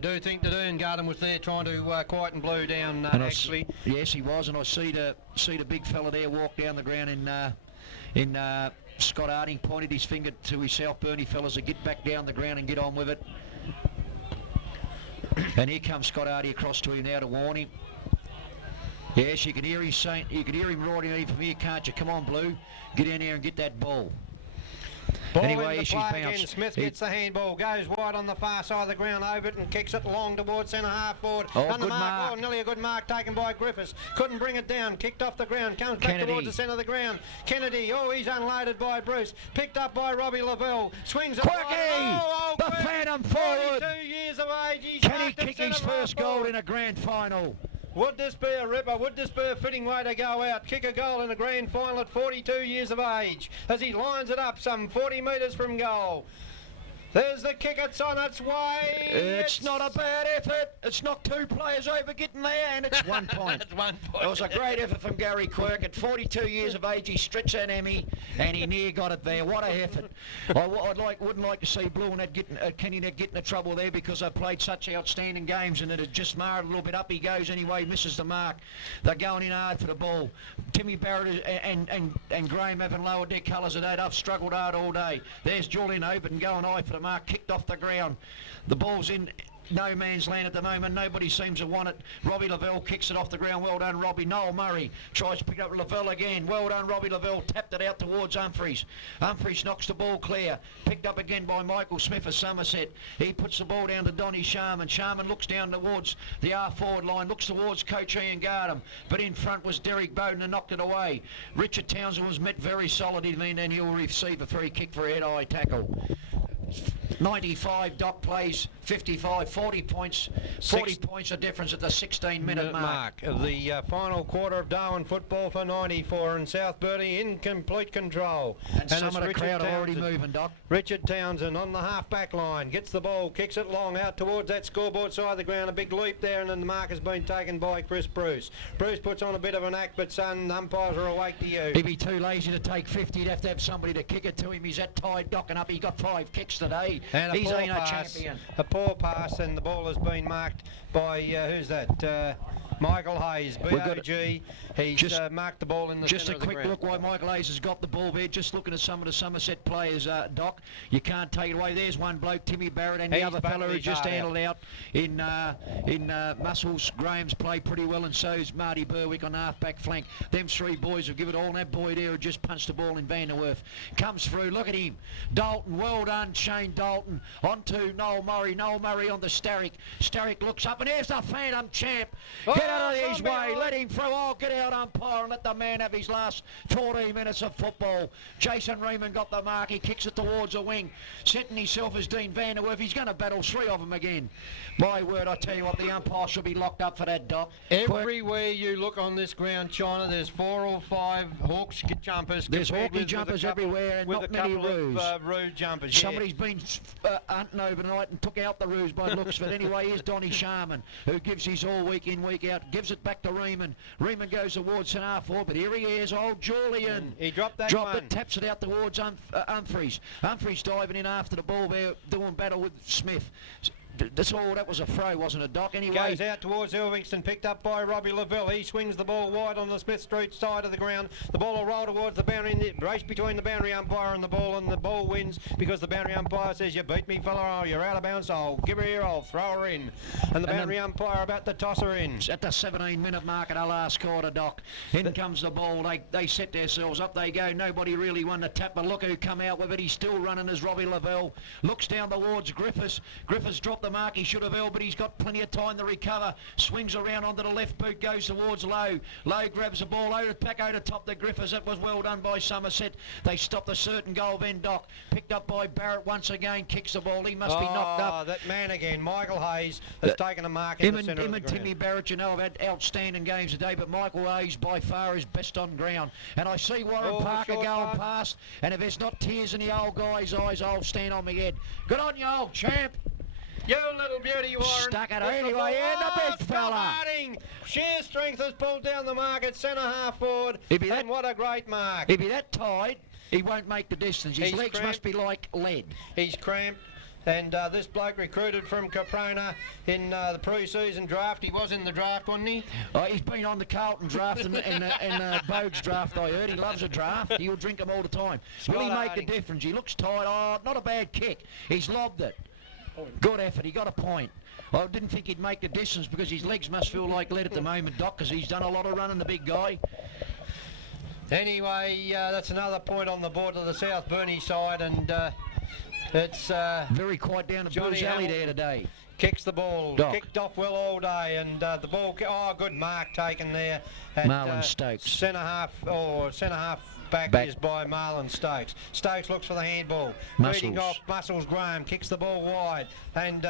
do think that Ian Gardam was there trying to quieten Blue down, actually. Yes, he was, and I see the big fella there walk down the ground in Scott Harding pointed his finger to his South Burnie fellas to get back down the ground and get on with it. And here comes Scott Harding across to him now to warn him. Yes, you can hear him saying, you can hear him roaring at him from here, can't you? Come on, Blue, get in there and get that ball. Ball Anyway, into she play bounced. again. Smith gets the handball, goes wide on the far side of the ground, over it and kicks it long towards centre half forward. Oh, On the good mark. Oh, nearly a good mark taken by Griffiths. Couldn't bring it down. Kicked off the ground. Comes back Kennedy. towards the centre of the ground. Kennedy. Oh, he's unloaded by Bruce. Picked up by Robbie Lavelle. Swings it. Quirky! Oh, The Quirky. Phantom forward. 42 years of age. He's Can he marked at kick his centre half first goal forward. in a grand final? Would this be a ripper? Would this be a fitting way to go out? Kick a goal in a grand final at 42 years of age as he lines it up some 40 metres from goal. There's the kick, it's on its way. It's not a bad effort. It's knocked two players over getting there, and it's 1 point. It's 1 point. It was a great effort from Gary Quirk. At 42 years of age, he stretched that Emmy, and he near got it there. What a effort. Wouldn't like to see Blue and Kenny Net get into trouble there because they played such outstanding games, and it had just marred a little bit. Up he goes anyway, misses the mark. They're going in hard for the ball. Timmy Barrett and Graham haven't lowered their colours at that. I've struggled hard all day. There's Julian Overton going high for the mark, kicked off the ground. The ball's in no man's land at the moment. Nobody seems to want it. Robbie Lavelle kicks it off the ground. Well done, Robbie. Noel Murray tries to pick up Lavelle again. Well done, Robbie Lavelle. Tapped it out towards Humphreys. Humphreys knocks the ball clear. Picked up again by Michael Smith of Somerset. He puts the ball down to Donny Sharman. Sharman looks down towards the half-forward line. Looks towards Coach Ian Gardam. But in front was Derek Bowden and knocked it away. Richard Townsend was met very solid, and he'll receive a free kick for a head-high tackle. 95, Doc plays 55, 40 points. 40 points of difference at the 16-minute mark. Of the final quarter of Darwin football for 94, and South Burnie in complete control. And some it's of the Richard crowd are already Townsend. moving, Doc. Richard Townsend on the half-back line, gets the ball, kicks it long out towards that scoreboard side of the ground. A big leap there, and then the mark has been taken by Chris Bruce. Bruce puts on a bit of an act, but son, umpires are awake to you. He'd be too lazy to take 50. He'd have to have somebody to kick it to him. He's that tired docking up. He got 5 kicks today. And He's a champion. A poor pass, and the ball has been marked by, who's that? Michael Hayes, BOG. He's marked the ball in the Just centre a of the quick ground. look why Michael Hayes has got the ball there. Just looking at some of the Somerset players, Doc. You can't take it away. There's one bloke, Timmy Barrett, and the He's other battled fella who his just heart handled out in Muscles. Graham's played pretty well, and so's Marty Berwick on the half-back flank. Them three boys have given it all, and that boy there who just punched the ball in Vanderwerf comes through. Look at him. Dalton, well done, Shane Dalton. On to Noel Murray. Noel Murray on the Starrick. Starrick looks up, and there's the Phantom Champ. Get out of his way. Let him through. Oh, get out, umpire, and let the man have his last 14 minutes of football. Jason Reeman got the mark. He kicks it towards the wing, setting himself as Dean Vanderwerf. He's going to battle three of them again. My word, I tell you what, the umpire should be locked up for that, Doc. Everywhere you look on this ground, China, there's 4 or 5 Hawks jumpers. There's compared Hawkeye with jumpers a couple, everywhere, and with not a many couple roos. of Roo jumpers. Somebody's been hunting overnight and took out the roos by the looks of it. Anyway, here's Donny Sharman, who gives his all week in, week out, gives it back to Reeman. Reeman goes towards St Arthur, but here he is, old Julian. He dropped that Dropped one. it, taps it out towards Humphreys. Humphreys diving in after the ball there, doing battle with Smith. That's all. That was a throw, wasn't it, Doc? Anyway, Goes out towards Elvingston, picked up by Robbie Lavelle. He swings the ball wide on the Smith Street side of the ground. The ball will roll towards the boundary, in the race between the boundary umpire and the ball wins because the boundary umpire says, "You beat me, fella, oh, you're out of bounds, I'll give her here, I'll throw her in." And the boundary umpire about to toss her in. at the 17-minute mark of our last quarter, Doc. In comes the ball. They set themselves up. They go. Nobody really won the tap, but look who come out with it. He's still running as Robbie Lavelle. Looks down towards Griffiths. Griffiths dropped the mark. He should have held, but he's got plenty of time to recover. Swings around onto the left boot, goes towards Lowe. Lowe grabs the ball back over top the Griffiths. That was well done by Somerset. They stopped a certain goal then, Doc. Picked up by Barrett once again. Kicks the ball. He must be knocked up. That man again, Michael Hayes, has taken a mark in the centre of the Him and ground. Timmy Barrett, you know, have had outstanding games today, but Michael Hayes by far is best on ground. And I see Warren Parker short going one. past, and if there's not tears in the old guy's eyes, I'll stand on my head. Good on you, old champ. You little beauty, Warren. Stuck it With anyway, and the big Scott fella. Harding. Sheer strength has pulled down the mark at centre half forward. He'd be And what a great mark. If he's that tight, he won't make the distance. His He's legs cramped. must be like lead. He's cramped. And this bloke recruited from Caprona in the pre-season draft. He was in the draft, wasn't he? He's been on the Carlton draft and Bogue's draft, I heard. He loves a draft. He'll drink them all the time. Will he make Harding. the difference? He looks tight. Oh, not a bad kick. He's lobbed it. Good effort. He got a point. I didn't think he'd make the distance because his legs must feel like lead at the moment, Doc, because he's done a lot of running, the big guy. Anyway, that's another point on the board to the South Burnie side, and it's Very quiet down at Johnny Boo's Alley Hamilton. there today. kicks the ball. Doc. Kicked off well all day, and the ball. Good mark taken there. At, Marlon Stokes. Centre half back is by Marlon Stokes. Stokes looks for the handball. Feeding Muscles. off Muscles Graham. Kicks the ball wide. And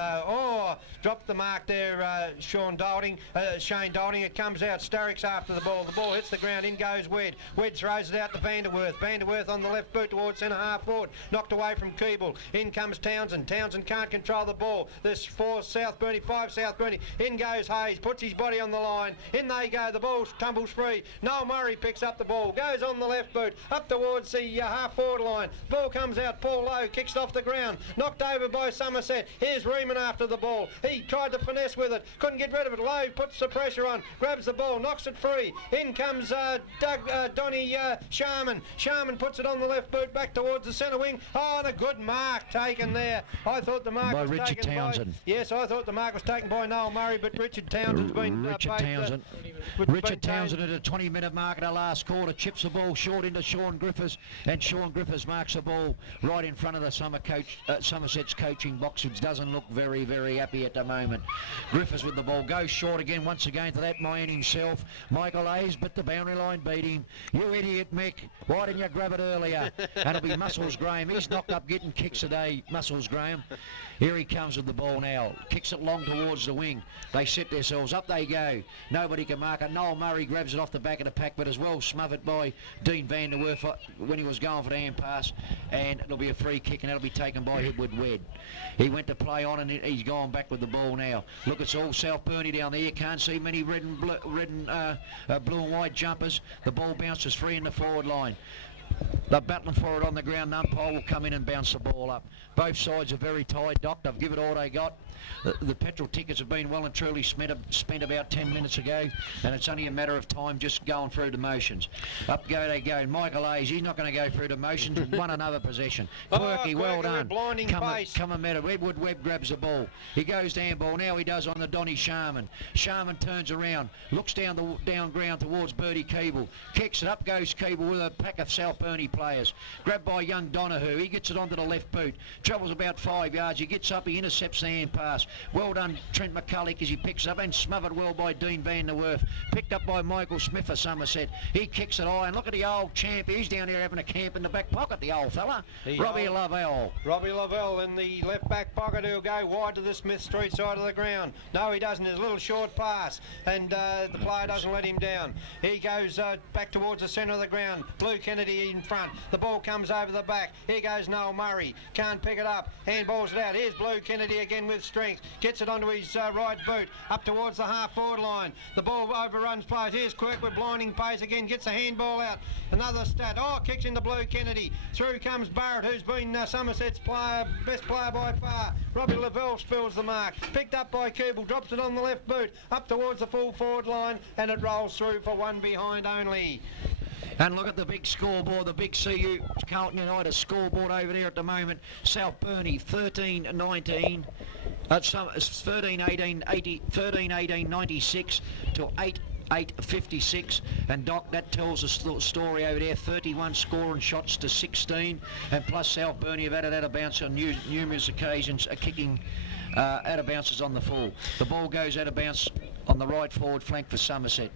dropped the mark there, Shane Dalding. It comes out. Starrick's after the ball. The ball hits the ground. In goes Wed. Wed throws it out to Vanderwerf. Vanderwerf on the left boot towards centre half forward. Knocked away from Keeble. In comes Townsend. Townsend can't control the ball. There's 4 South Burnie, 5 South Burnie. In goes Hayes. Puts his body on the line. In they go. The ball tumbles free. Noel Murray picks up the ball. Goes on the left boot. Up towards the half-forward line. Ball comes out. Paul Lowe kicks it off the ground. Knocked over by Somerset. Here's Reeman after the ball. He tried to finesse with it. Couldn't get rid of it. Lowe puts the pressure on. Grabs the ball. Knocks it free. In comes Donny Sharman. Sharman puts it on the left boot back towards the centre wing. Oh, and a good mark taken there. I thought the mark By was Richard taken Townsend. Yes, I thought the mark was taken by Noel Murray, but Richard Townsend's been Richard Townsend at a 20-minute mark at our last quarter chips the ball short into Sean Griffiths, and Sean Griffiths marks the ball right in front of the Somerset's coaching box, which doesn't look very, very happy at the moment. Griffiths with the ball goes short again, once again to that man himself, Michael Hayes, but the boundary line beat him. You idiot, Mick! Why didn't you grab it earlier? And it'll be Muscles Graham. He's knocked up getting kicks today, Muscles Graham. Here he comes with the ball now. Kicks it long towards the wing. They set themselves up. They go. Nobody can mark it. Noel Murray grabs it off the back of the pack, but as well smothered by Dean Vanderwerf when he was going for the hand pass. And it'll be a free kick, and that'll be taken by Edward Wed. He went to play on, and he's gone back with the ball now. Look, it's all South Burnie down there. You can't see many red and blue and white jumpers. The ball bounces free in the forward line. They're battling for it on the ground. The umpire will come in and bounce the ball up. Both sides are very tired, Doc. They've given all they got. The petrol tickets have been well and truly spent about 10 minutes ago, and it's only a matter of time just going through the motions. Up go they go. Michael Hayes, he's not going to go through the motions. Won another possession. Quirky, well done. Come a matter. Edward Webb grabs the ball. He goes to handball. Now he does on the Donny Sharman. Sharman turns around, looks down ground towards Bertie Keeble. Kicks it. Up goes Keeble with a pack of South Burnie players. Grabbed by young Donahue. He gets it onto the left boot. Travels about 5 yards. He gets up. He intercepts the hand pass. Well done, Trent McCulloch, as he picks it up, and smothered well by Dean Van der Werf. Picked up by Michael Smith of Somerset. He kicks it high, and look at the old champ. He's down here having a camp in the back pocket, the old fella. Robbie Lavelle. Robbie Lavelle in the left back pocket, who'll go wide to the Smith Street side of the ground. No, he doesn't. His little short pass, and the player doesn't let him down. He goes back towards the centre of the ground. Blue Kennedy in front. The ball comes over the back. Here goes Noel Murray. Can't pick it up. Handballs it out. Here's Blue Kennedy again with strength. Gets it onto his right boot. Up towards the half-forward line. The ball overruns players. Here's Quirk with blinding pace again. Gets the handball out. Another stat. Oh, kicks into Blue Kennedy. Through comes Barrett, who's been Somerset's best player by far. Robbie Lavelle spills the mark. Picked up by Kubel. Drops it on the left boot. Up towards the full forward line. And it rolls through for one behind only. And look at the big scoreboard, the big CU Carlton United scoreboard over there at the moment. South Burnie 13-19. It's 13-18 96 to 8-56, and Doc, that tells us the story over there. 31 scoring shots to 16, and plus South Burnie have had it out of bounce on numerous occasions, kicking out of bounces on the full. The ball goes out of bounce on the right forward flank for Somerset.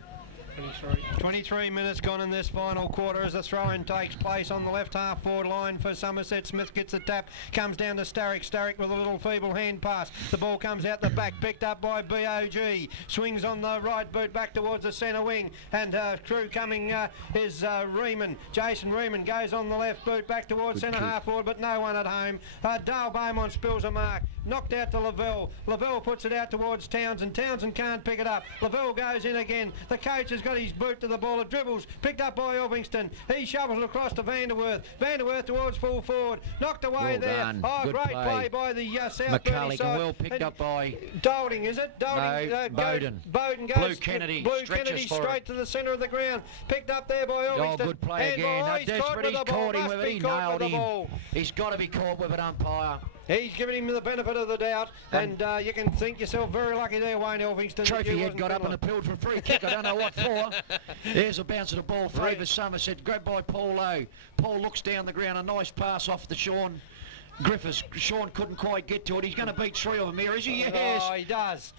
23 minutes gone in this final quarter as the throw-in takes place on the left half forward line for Somerset. Smith gets the tap, comes down to Starrick. Starrick with a little feeble hand pass. The ball comes out the back, picked up by BOG. Swings on the right boot back towards the centre wing, and through coming is Riemann. Jason Riemann goes on the left boot back towards centre half forward, but no one at home. Dale Beaumont spills a mark. Knocked out to Lavelle. Lavelle puts it out towards Townsend. Townsend can't pick it up. Lavelle goes in again. The coach has got his boot to the ball. It dribbles. Picked up by Elvingston. He shovels it across to Van der Werf. Van der Werf towards full forward. Knocked away well there. Done. Oh, good great play by the South Burnie side. Well picked up by Dolding, is it? Dolding, no, Bowden. Bowden goes. Blue Kennedy. Blue Kennedy straight to the centre of the ground. Picked up there by Elvingston. Oh, good play again. He's Desperate. He's caught him with it. He nailed him. Ball. He's got to be caught with an umpire. He's given him the benefit of the doubt, and you can think yourself very lucky there, Wayne Elvingston. Trophy head got up and appealed for a free kick. I don't know what for. There's a bounce of the ball through for Somerset. Grabbed by Paul Lowe. Paul looks down the ground. A nice pass off the Sean Griffiths. Sean couldn't quite get to it. He's going to beat three of them here, is he? Yes. Oh, he does.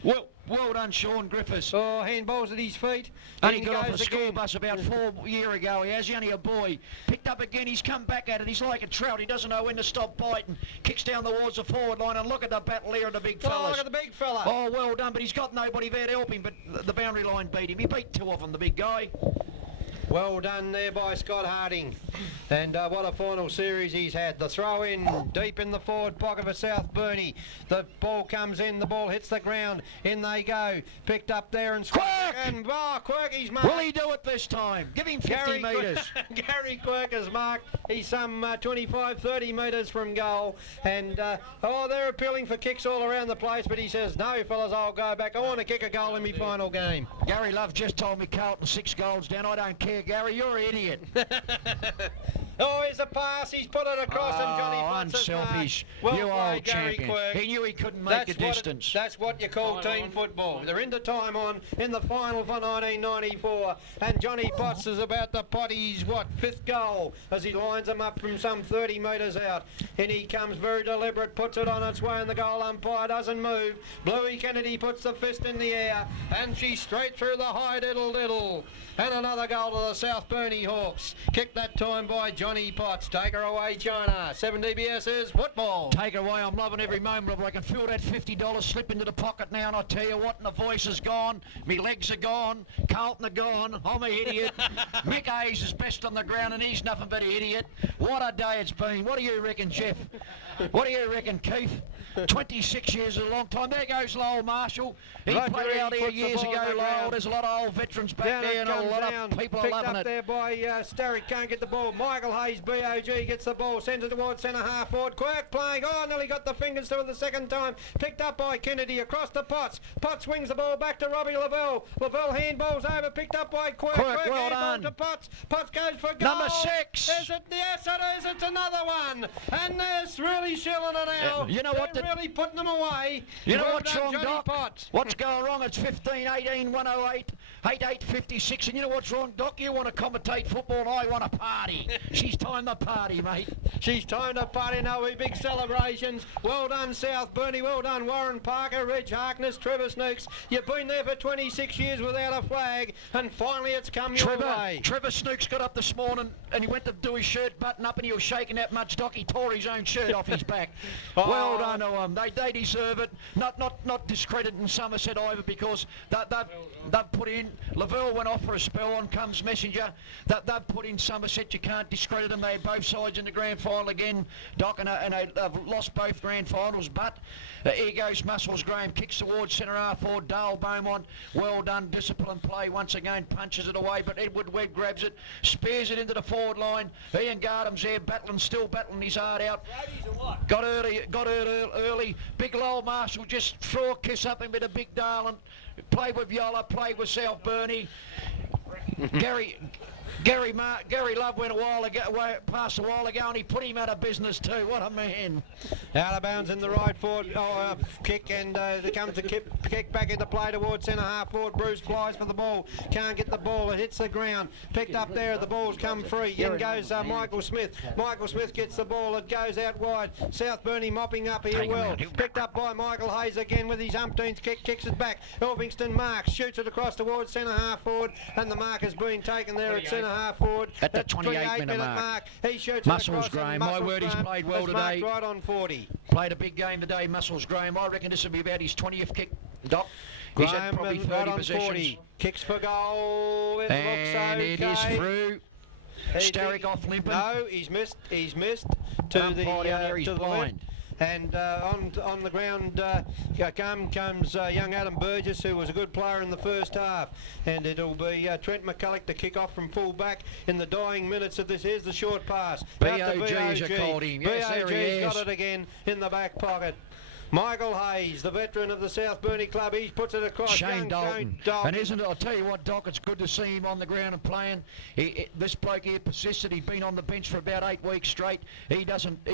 Well done, Sean Griffiths. Oh, handballs at his feet. And he got off a school bus about 4 years ago. He has only a boy. Picked up again. He's come back at it. He's like a trout. He doesn't know when to stop biting. Kicks down towards the forward line. And look at the battle here of the big fellas. Oh, look at the big fella. Oh, well done. But he's got nobody there to help him. But the boundary line beat him. He beat two of them, the big guy. Well done there by Scott Harding. And what a final series he's had. The throw in deep in the forward pocket for South Burnie. The ball comes in, the ball hits the ground. In they go. Picked up there and Quirk! And Quirky's marked. Will he do it this time? Give him 50 metres. Gary Quirk has marked. He's some 25, 30 metres from goal. And they're appealing for kicks all around the place, but he says, no, fellas, I'll go back. I want to kick a goal in my final game. Gary Love just told me Carlton 6 goals down. I don't care, Gary. You're an idiot. Oh, here's a pass. He's put it across and Johnny Potts unselfish. Well you played, old Gary champion. Quirk. He knew he couldn't make a distance. That's what you call team football. They're into time on in the final for 1994. And Johnny Potts is about to pot his, 5th goal as he lines them up from some 30 metres out. And he comes very deliberate, puts it on its way, and the goal umpire doesn't move. Bluey Kennedy puts the fist in the air, and she's straight through the high diddle-diddle. And another goal to the South Burnie Hawks. Kicked that time by Johnny Potts. Take her away, China. 7 DBS is football. Take it away. I'm loving every moment of it. I can feel that $50 slip into the pocket now, and I tell you what, my voice is gone. My legs are gone. Carlton are gone. I'm an idiot. Mick Hayes is best on the ground, and he's nothing but an idiot. What a day it's been. What do you reckon, Jeff? What do you reckon, Keith? 26 years is a long time. There goes Lowell Marshall. He played out here years ago, Lowell. There's a lot of old veterans back there, and a lot of people are loving it. Picked up there by Starrick. Can't get the ball. Michael Michael Hayes, BOG, gets the ball, sends it towards centre half forward. Quirk playing, nearly got the fingers to it the second time. Picked up by Kennedy across to Potts. Potts swings the ball back to Robbie Lavelle. Lavelle handballs over, picked up by Quirk. Quirk, well handball done. to Potts. Potts goes for goal. Number 6. Is it? Yes, it is. It's another one. And they're really shelling it out. You know what? They're really putting them away. You know Well what's done, wrong, Johnny Doc? Potts. What's going wrong? It's 15-18, 108, 88-56. And you know what's wrong, Doc? You want to commentate football and I want to party. She's time to party, mate. She's time to party now with big celebrations. Well done, South Burnie. Well done, Warren Parker, Reg Harkness, Trevor Snooks. You've been there for 26 years without a flag, and finally it's come your way. Trevor Snooks got up this morning and he went to do his shirt button up and he was shaking that much, Doc. He tore his own shirt off his back. Well done to them. They deserve it. Not discrediting Somerset either, because they've put in. Lavelle went off for a spell, on comes Messenger. They've put in Somerset. You can't discredit them. They had both sides in the grand final again, Doc, and they've lost both grand finals. But here goes Muscles Graham, kicks towards centre half forward. Dale Beaumont, well done, disciplined play once again, punches it away, but Edward Webb grabs it, spears it into the forward line. Ian Gardam's there, still battling his heart out. Got early. Big Lowell Marshall just threw a kiss up him with a big darling. Played with Yola, played with South Burnie. Gary Love went passed a while ago, and he put him out of business too. What a man! Out of bounds in the right forward kick, and there comes the kick back into play towards centre half forward. Bruce flies for the ball, can't get the ball, it hits the ground, picked up there, the ball's come free. In goes Michael Smith. Michael Smith gets the ball, it goes out wide. South Burnie mopping up here well. Picked up by Michael Hayes again with his umpteenth kick, kicks it back. Elphingston marks, shoots it across towards centre half forward, and the mark has been taken there at centre half forward. At the 28-minute mark. He shoots Muscles it across, Graham, my word, he's played well today. Right on 40. Played a big game today, Muscles Graham. I reckon this will be about his 20th kick, Doc. He's had probably 30 right on possessions. 40. Kicks for goal. It looks okay. It is through. Starrick off limping. No, he's missed. He's missed to the blind. left. And on the ground comes young Adam Burgess, who was a good player in the first half. And it'll be Trent McCulloch to kick off from full back in the dying minutes of this. Here's the short pass. BOG as you called him. Yes, there he is. Got it again in the back pocket. Michael Hayes, the veteran of the South Burnie club, he puts it across. Shane Dalton. And isn't it, I'll tell you what, Doc, it's good to see him on the ground and playing. This bloke here persisted. He'd been on the bench for about 8 weeks straight. He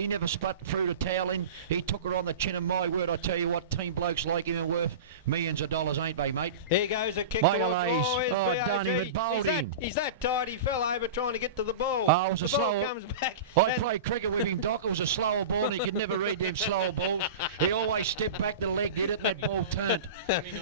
never spat through the towel in. He took her on the chin, and my word, I tell you what, team blokes like him are worth millions of dollars, ain't they, mate? Here goes a kick Michael towards Hayes. Done him, it bowled him. He's that tight, he fell over trying to get to the ball. Oh, it was the a ball slow. comes back. I played cricket with him, Doc. It was a slower ball, and he could never read them slower balls. He always stepped back to the leg, did it, and that ball turned.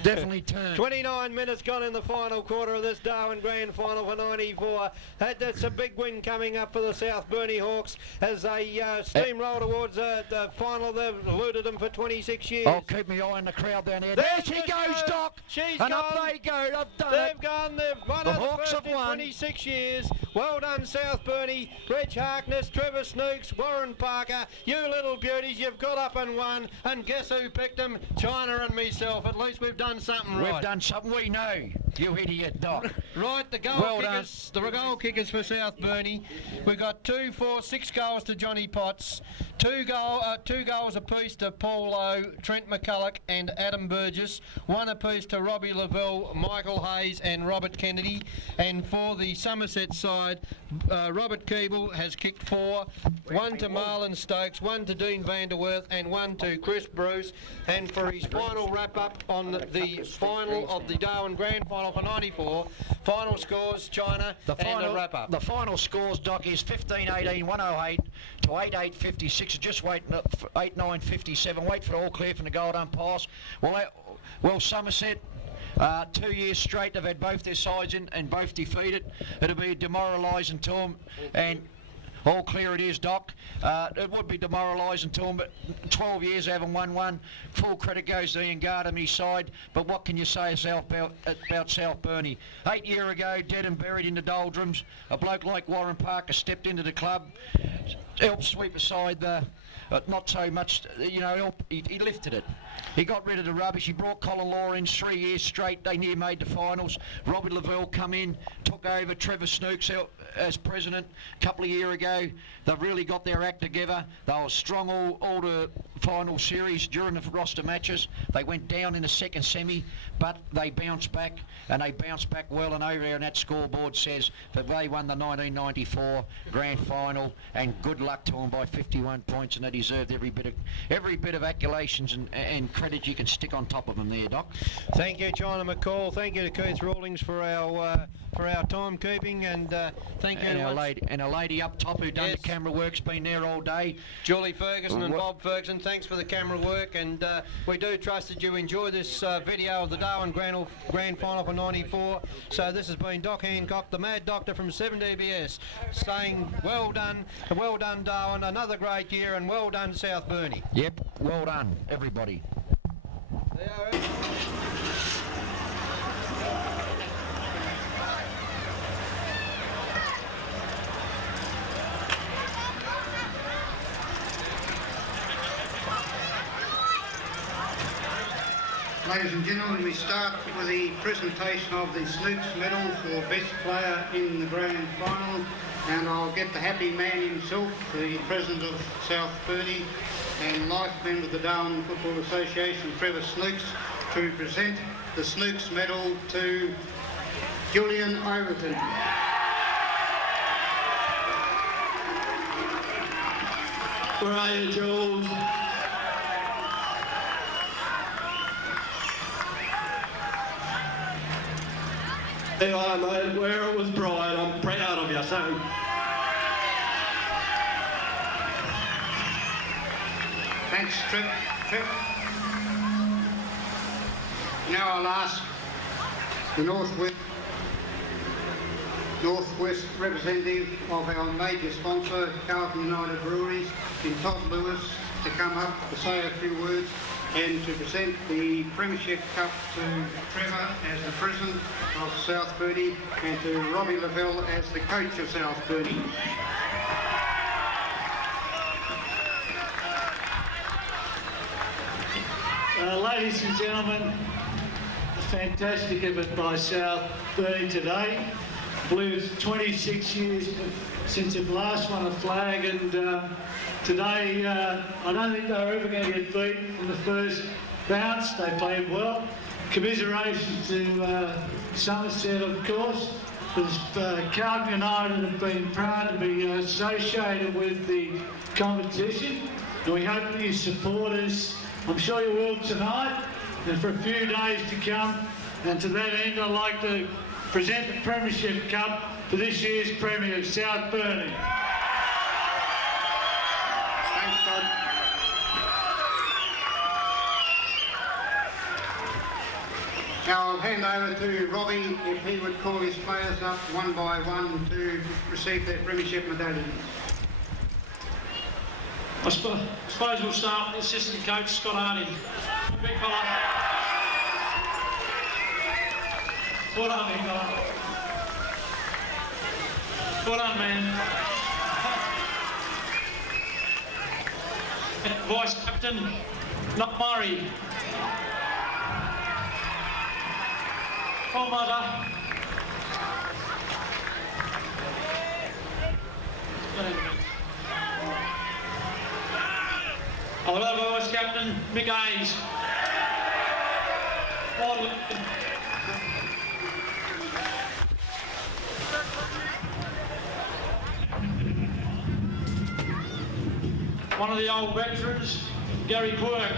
Definitely turned. 29 minutes gone in the final quarter of this Darwin Grand Final for 94. That's a big win coming up for the South Burnie Hawks as they steamroll towards the final. They've eluded them for 26 years. I'll keep my eye on the crowd down there. There she goes, Doc. She's and gone. Up they go. They've done They've it. gone. They've won The it Hawks first have in won. 26 years. Well done, South Burnie. Reg Harkness, Trevor Snooks, Warren Parker. You little beauties, you've got up and won. And guess who picked them? China and myself. At least we've done something right. We've done something we know. You idiot, Doc. Right, the goal kickers for South Burnie. We've got 2, 4, 6 goals to Johnny Potts. 2 goals apiece to Paul Lowe, Trent McCulloch and Adam Burgess. 1 apiece to Robbie Lavelle, Michael Hayes and Robert Kennedy. And for the Somerset side, Robert Keeble has kicked 4. 1 to Marlon Stokes, 1 to Dean Vanderworth and 1 to Chris Bruce. And for his final wrap-up on the final of the Darwin Grand Final for 94, final scores, China, and the wrap-up. The final scores, Doc, is 15-18, 108 to 8-8-56. Just waiting at 8-9-57. Wait for all clear from the gold umpires. Well, Somerset, 2 years straight, they've had both their sides in and both defeated. It'll be demoralising to them. And all clear it is, Doc. It would be demoralising to them, but 12 years they haven't won one. Full credit goes to Ian Gardam, his side. But what can you say about South Burnie? 8 years ago, dead and buried in the doldrums, a bloke like Warren Parker stepped into the club, helped sweep aside the... not so much, you know, he lifted it. He got rid of the rubbish. He brought Colin Law in 3 years straight. They near made the finals. Robbie Lavelle come in, took over. Trevor Snooks as president a couple of years ago. They've really got their act together. They were strong all the final series during the roster matches. They went down in the second semi, but they bounced back, and they bounced back well, and over there on that scoreboard says that they won the 1994 grand final, and good luck to them by 51 points, and they deserved every bit of accolations and credit you can stick on top of them there, Doc. Thank you, China McCall. Thank you to Keith Rawlings for our timekeeping, and thank you and to our lady up top who done the camera work's been there all day. Julie Ferguson and Bob Ferguson, thanks for the camera work, and we do trust that you enjoy this video of the Darwin Grand Final for 94. So this has been Doc Hancock, the Mad Doctor from 7DBS, saying well done Darwin, another great year, and well done South Burnie. Yep, well done everybody. Ladies and gentlemen, we start with the presentation of the Snooks Medal for Best Player in the Grand Final, and I'll get the happy man himself, the President of South Burnie and life member of the Darwin Football Association, Trevor Snooks, to present the Snooks Medal to Julian Overton. Where are you, Jules? There you are, mate. Where it was bright. I'm proud of you, son. Thanks, Trev. Now I'll ask the Northwest representative of our major sponsor, Carlton United Breweries, in Todd Lewis, to come up to say a few words and to present the Premiership Cup to Trevor as the President of South Burnie and to Robbie Lavelle as the coach of South Burnie. Ladies and gentlemen, a fantastic effort by South Burnie today. I believe it's 26 years since it last won a flag, and today I don't think they were ever going to get beat in the first bounce. They played well. Commiserations to Somerset, of course. Carlton United have been proud to be associated with the competition, and we hope that you support us. I'm sure you will tonight and for a few days to come. And to that end, I'd like to present the Premiership Cup to this year's Premier, South Burnie. Thanks, Todd. Now I'll hand over to Robbie if he would call his players up one by one to receive their Premiership medallions. I suppose we'll start with assistant coach Scott Harding. Big fella. Well done, big fella. Well done, man. Vice captain, not Murray. Oh, mother. Oh, hello, Vice Captain, Mick Hayes. One of the old veterans, Gary Quirk.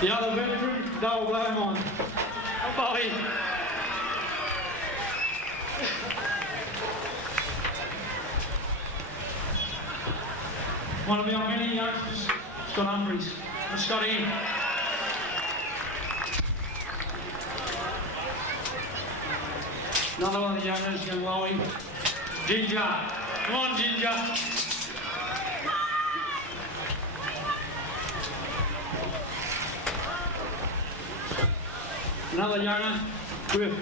The other veteran, Noel Beaumont. Oh, Bobby. One of our many youngsters, Scott Humphries. Scott in. Another one of the youngsters, young Lowy. Ginger. Come on, Ginger. Another Yona, Griff.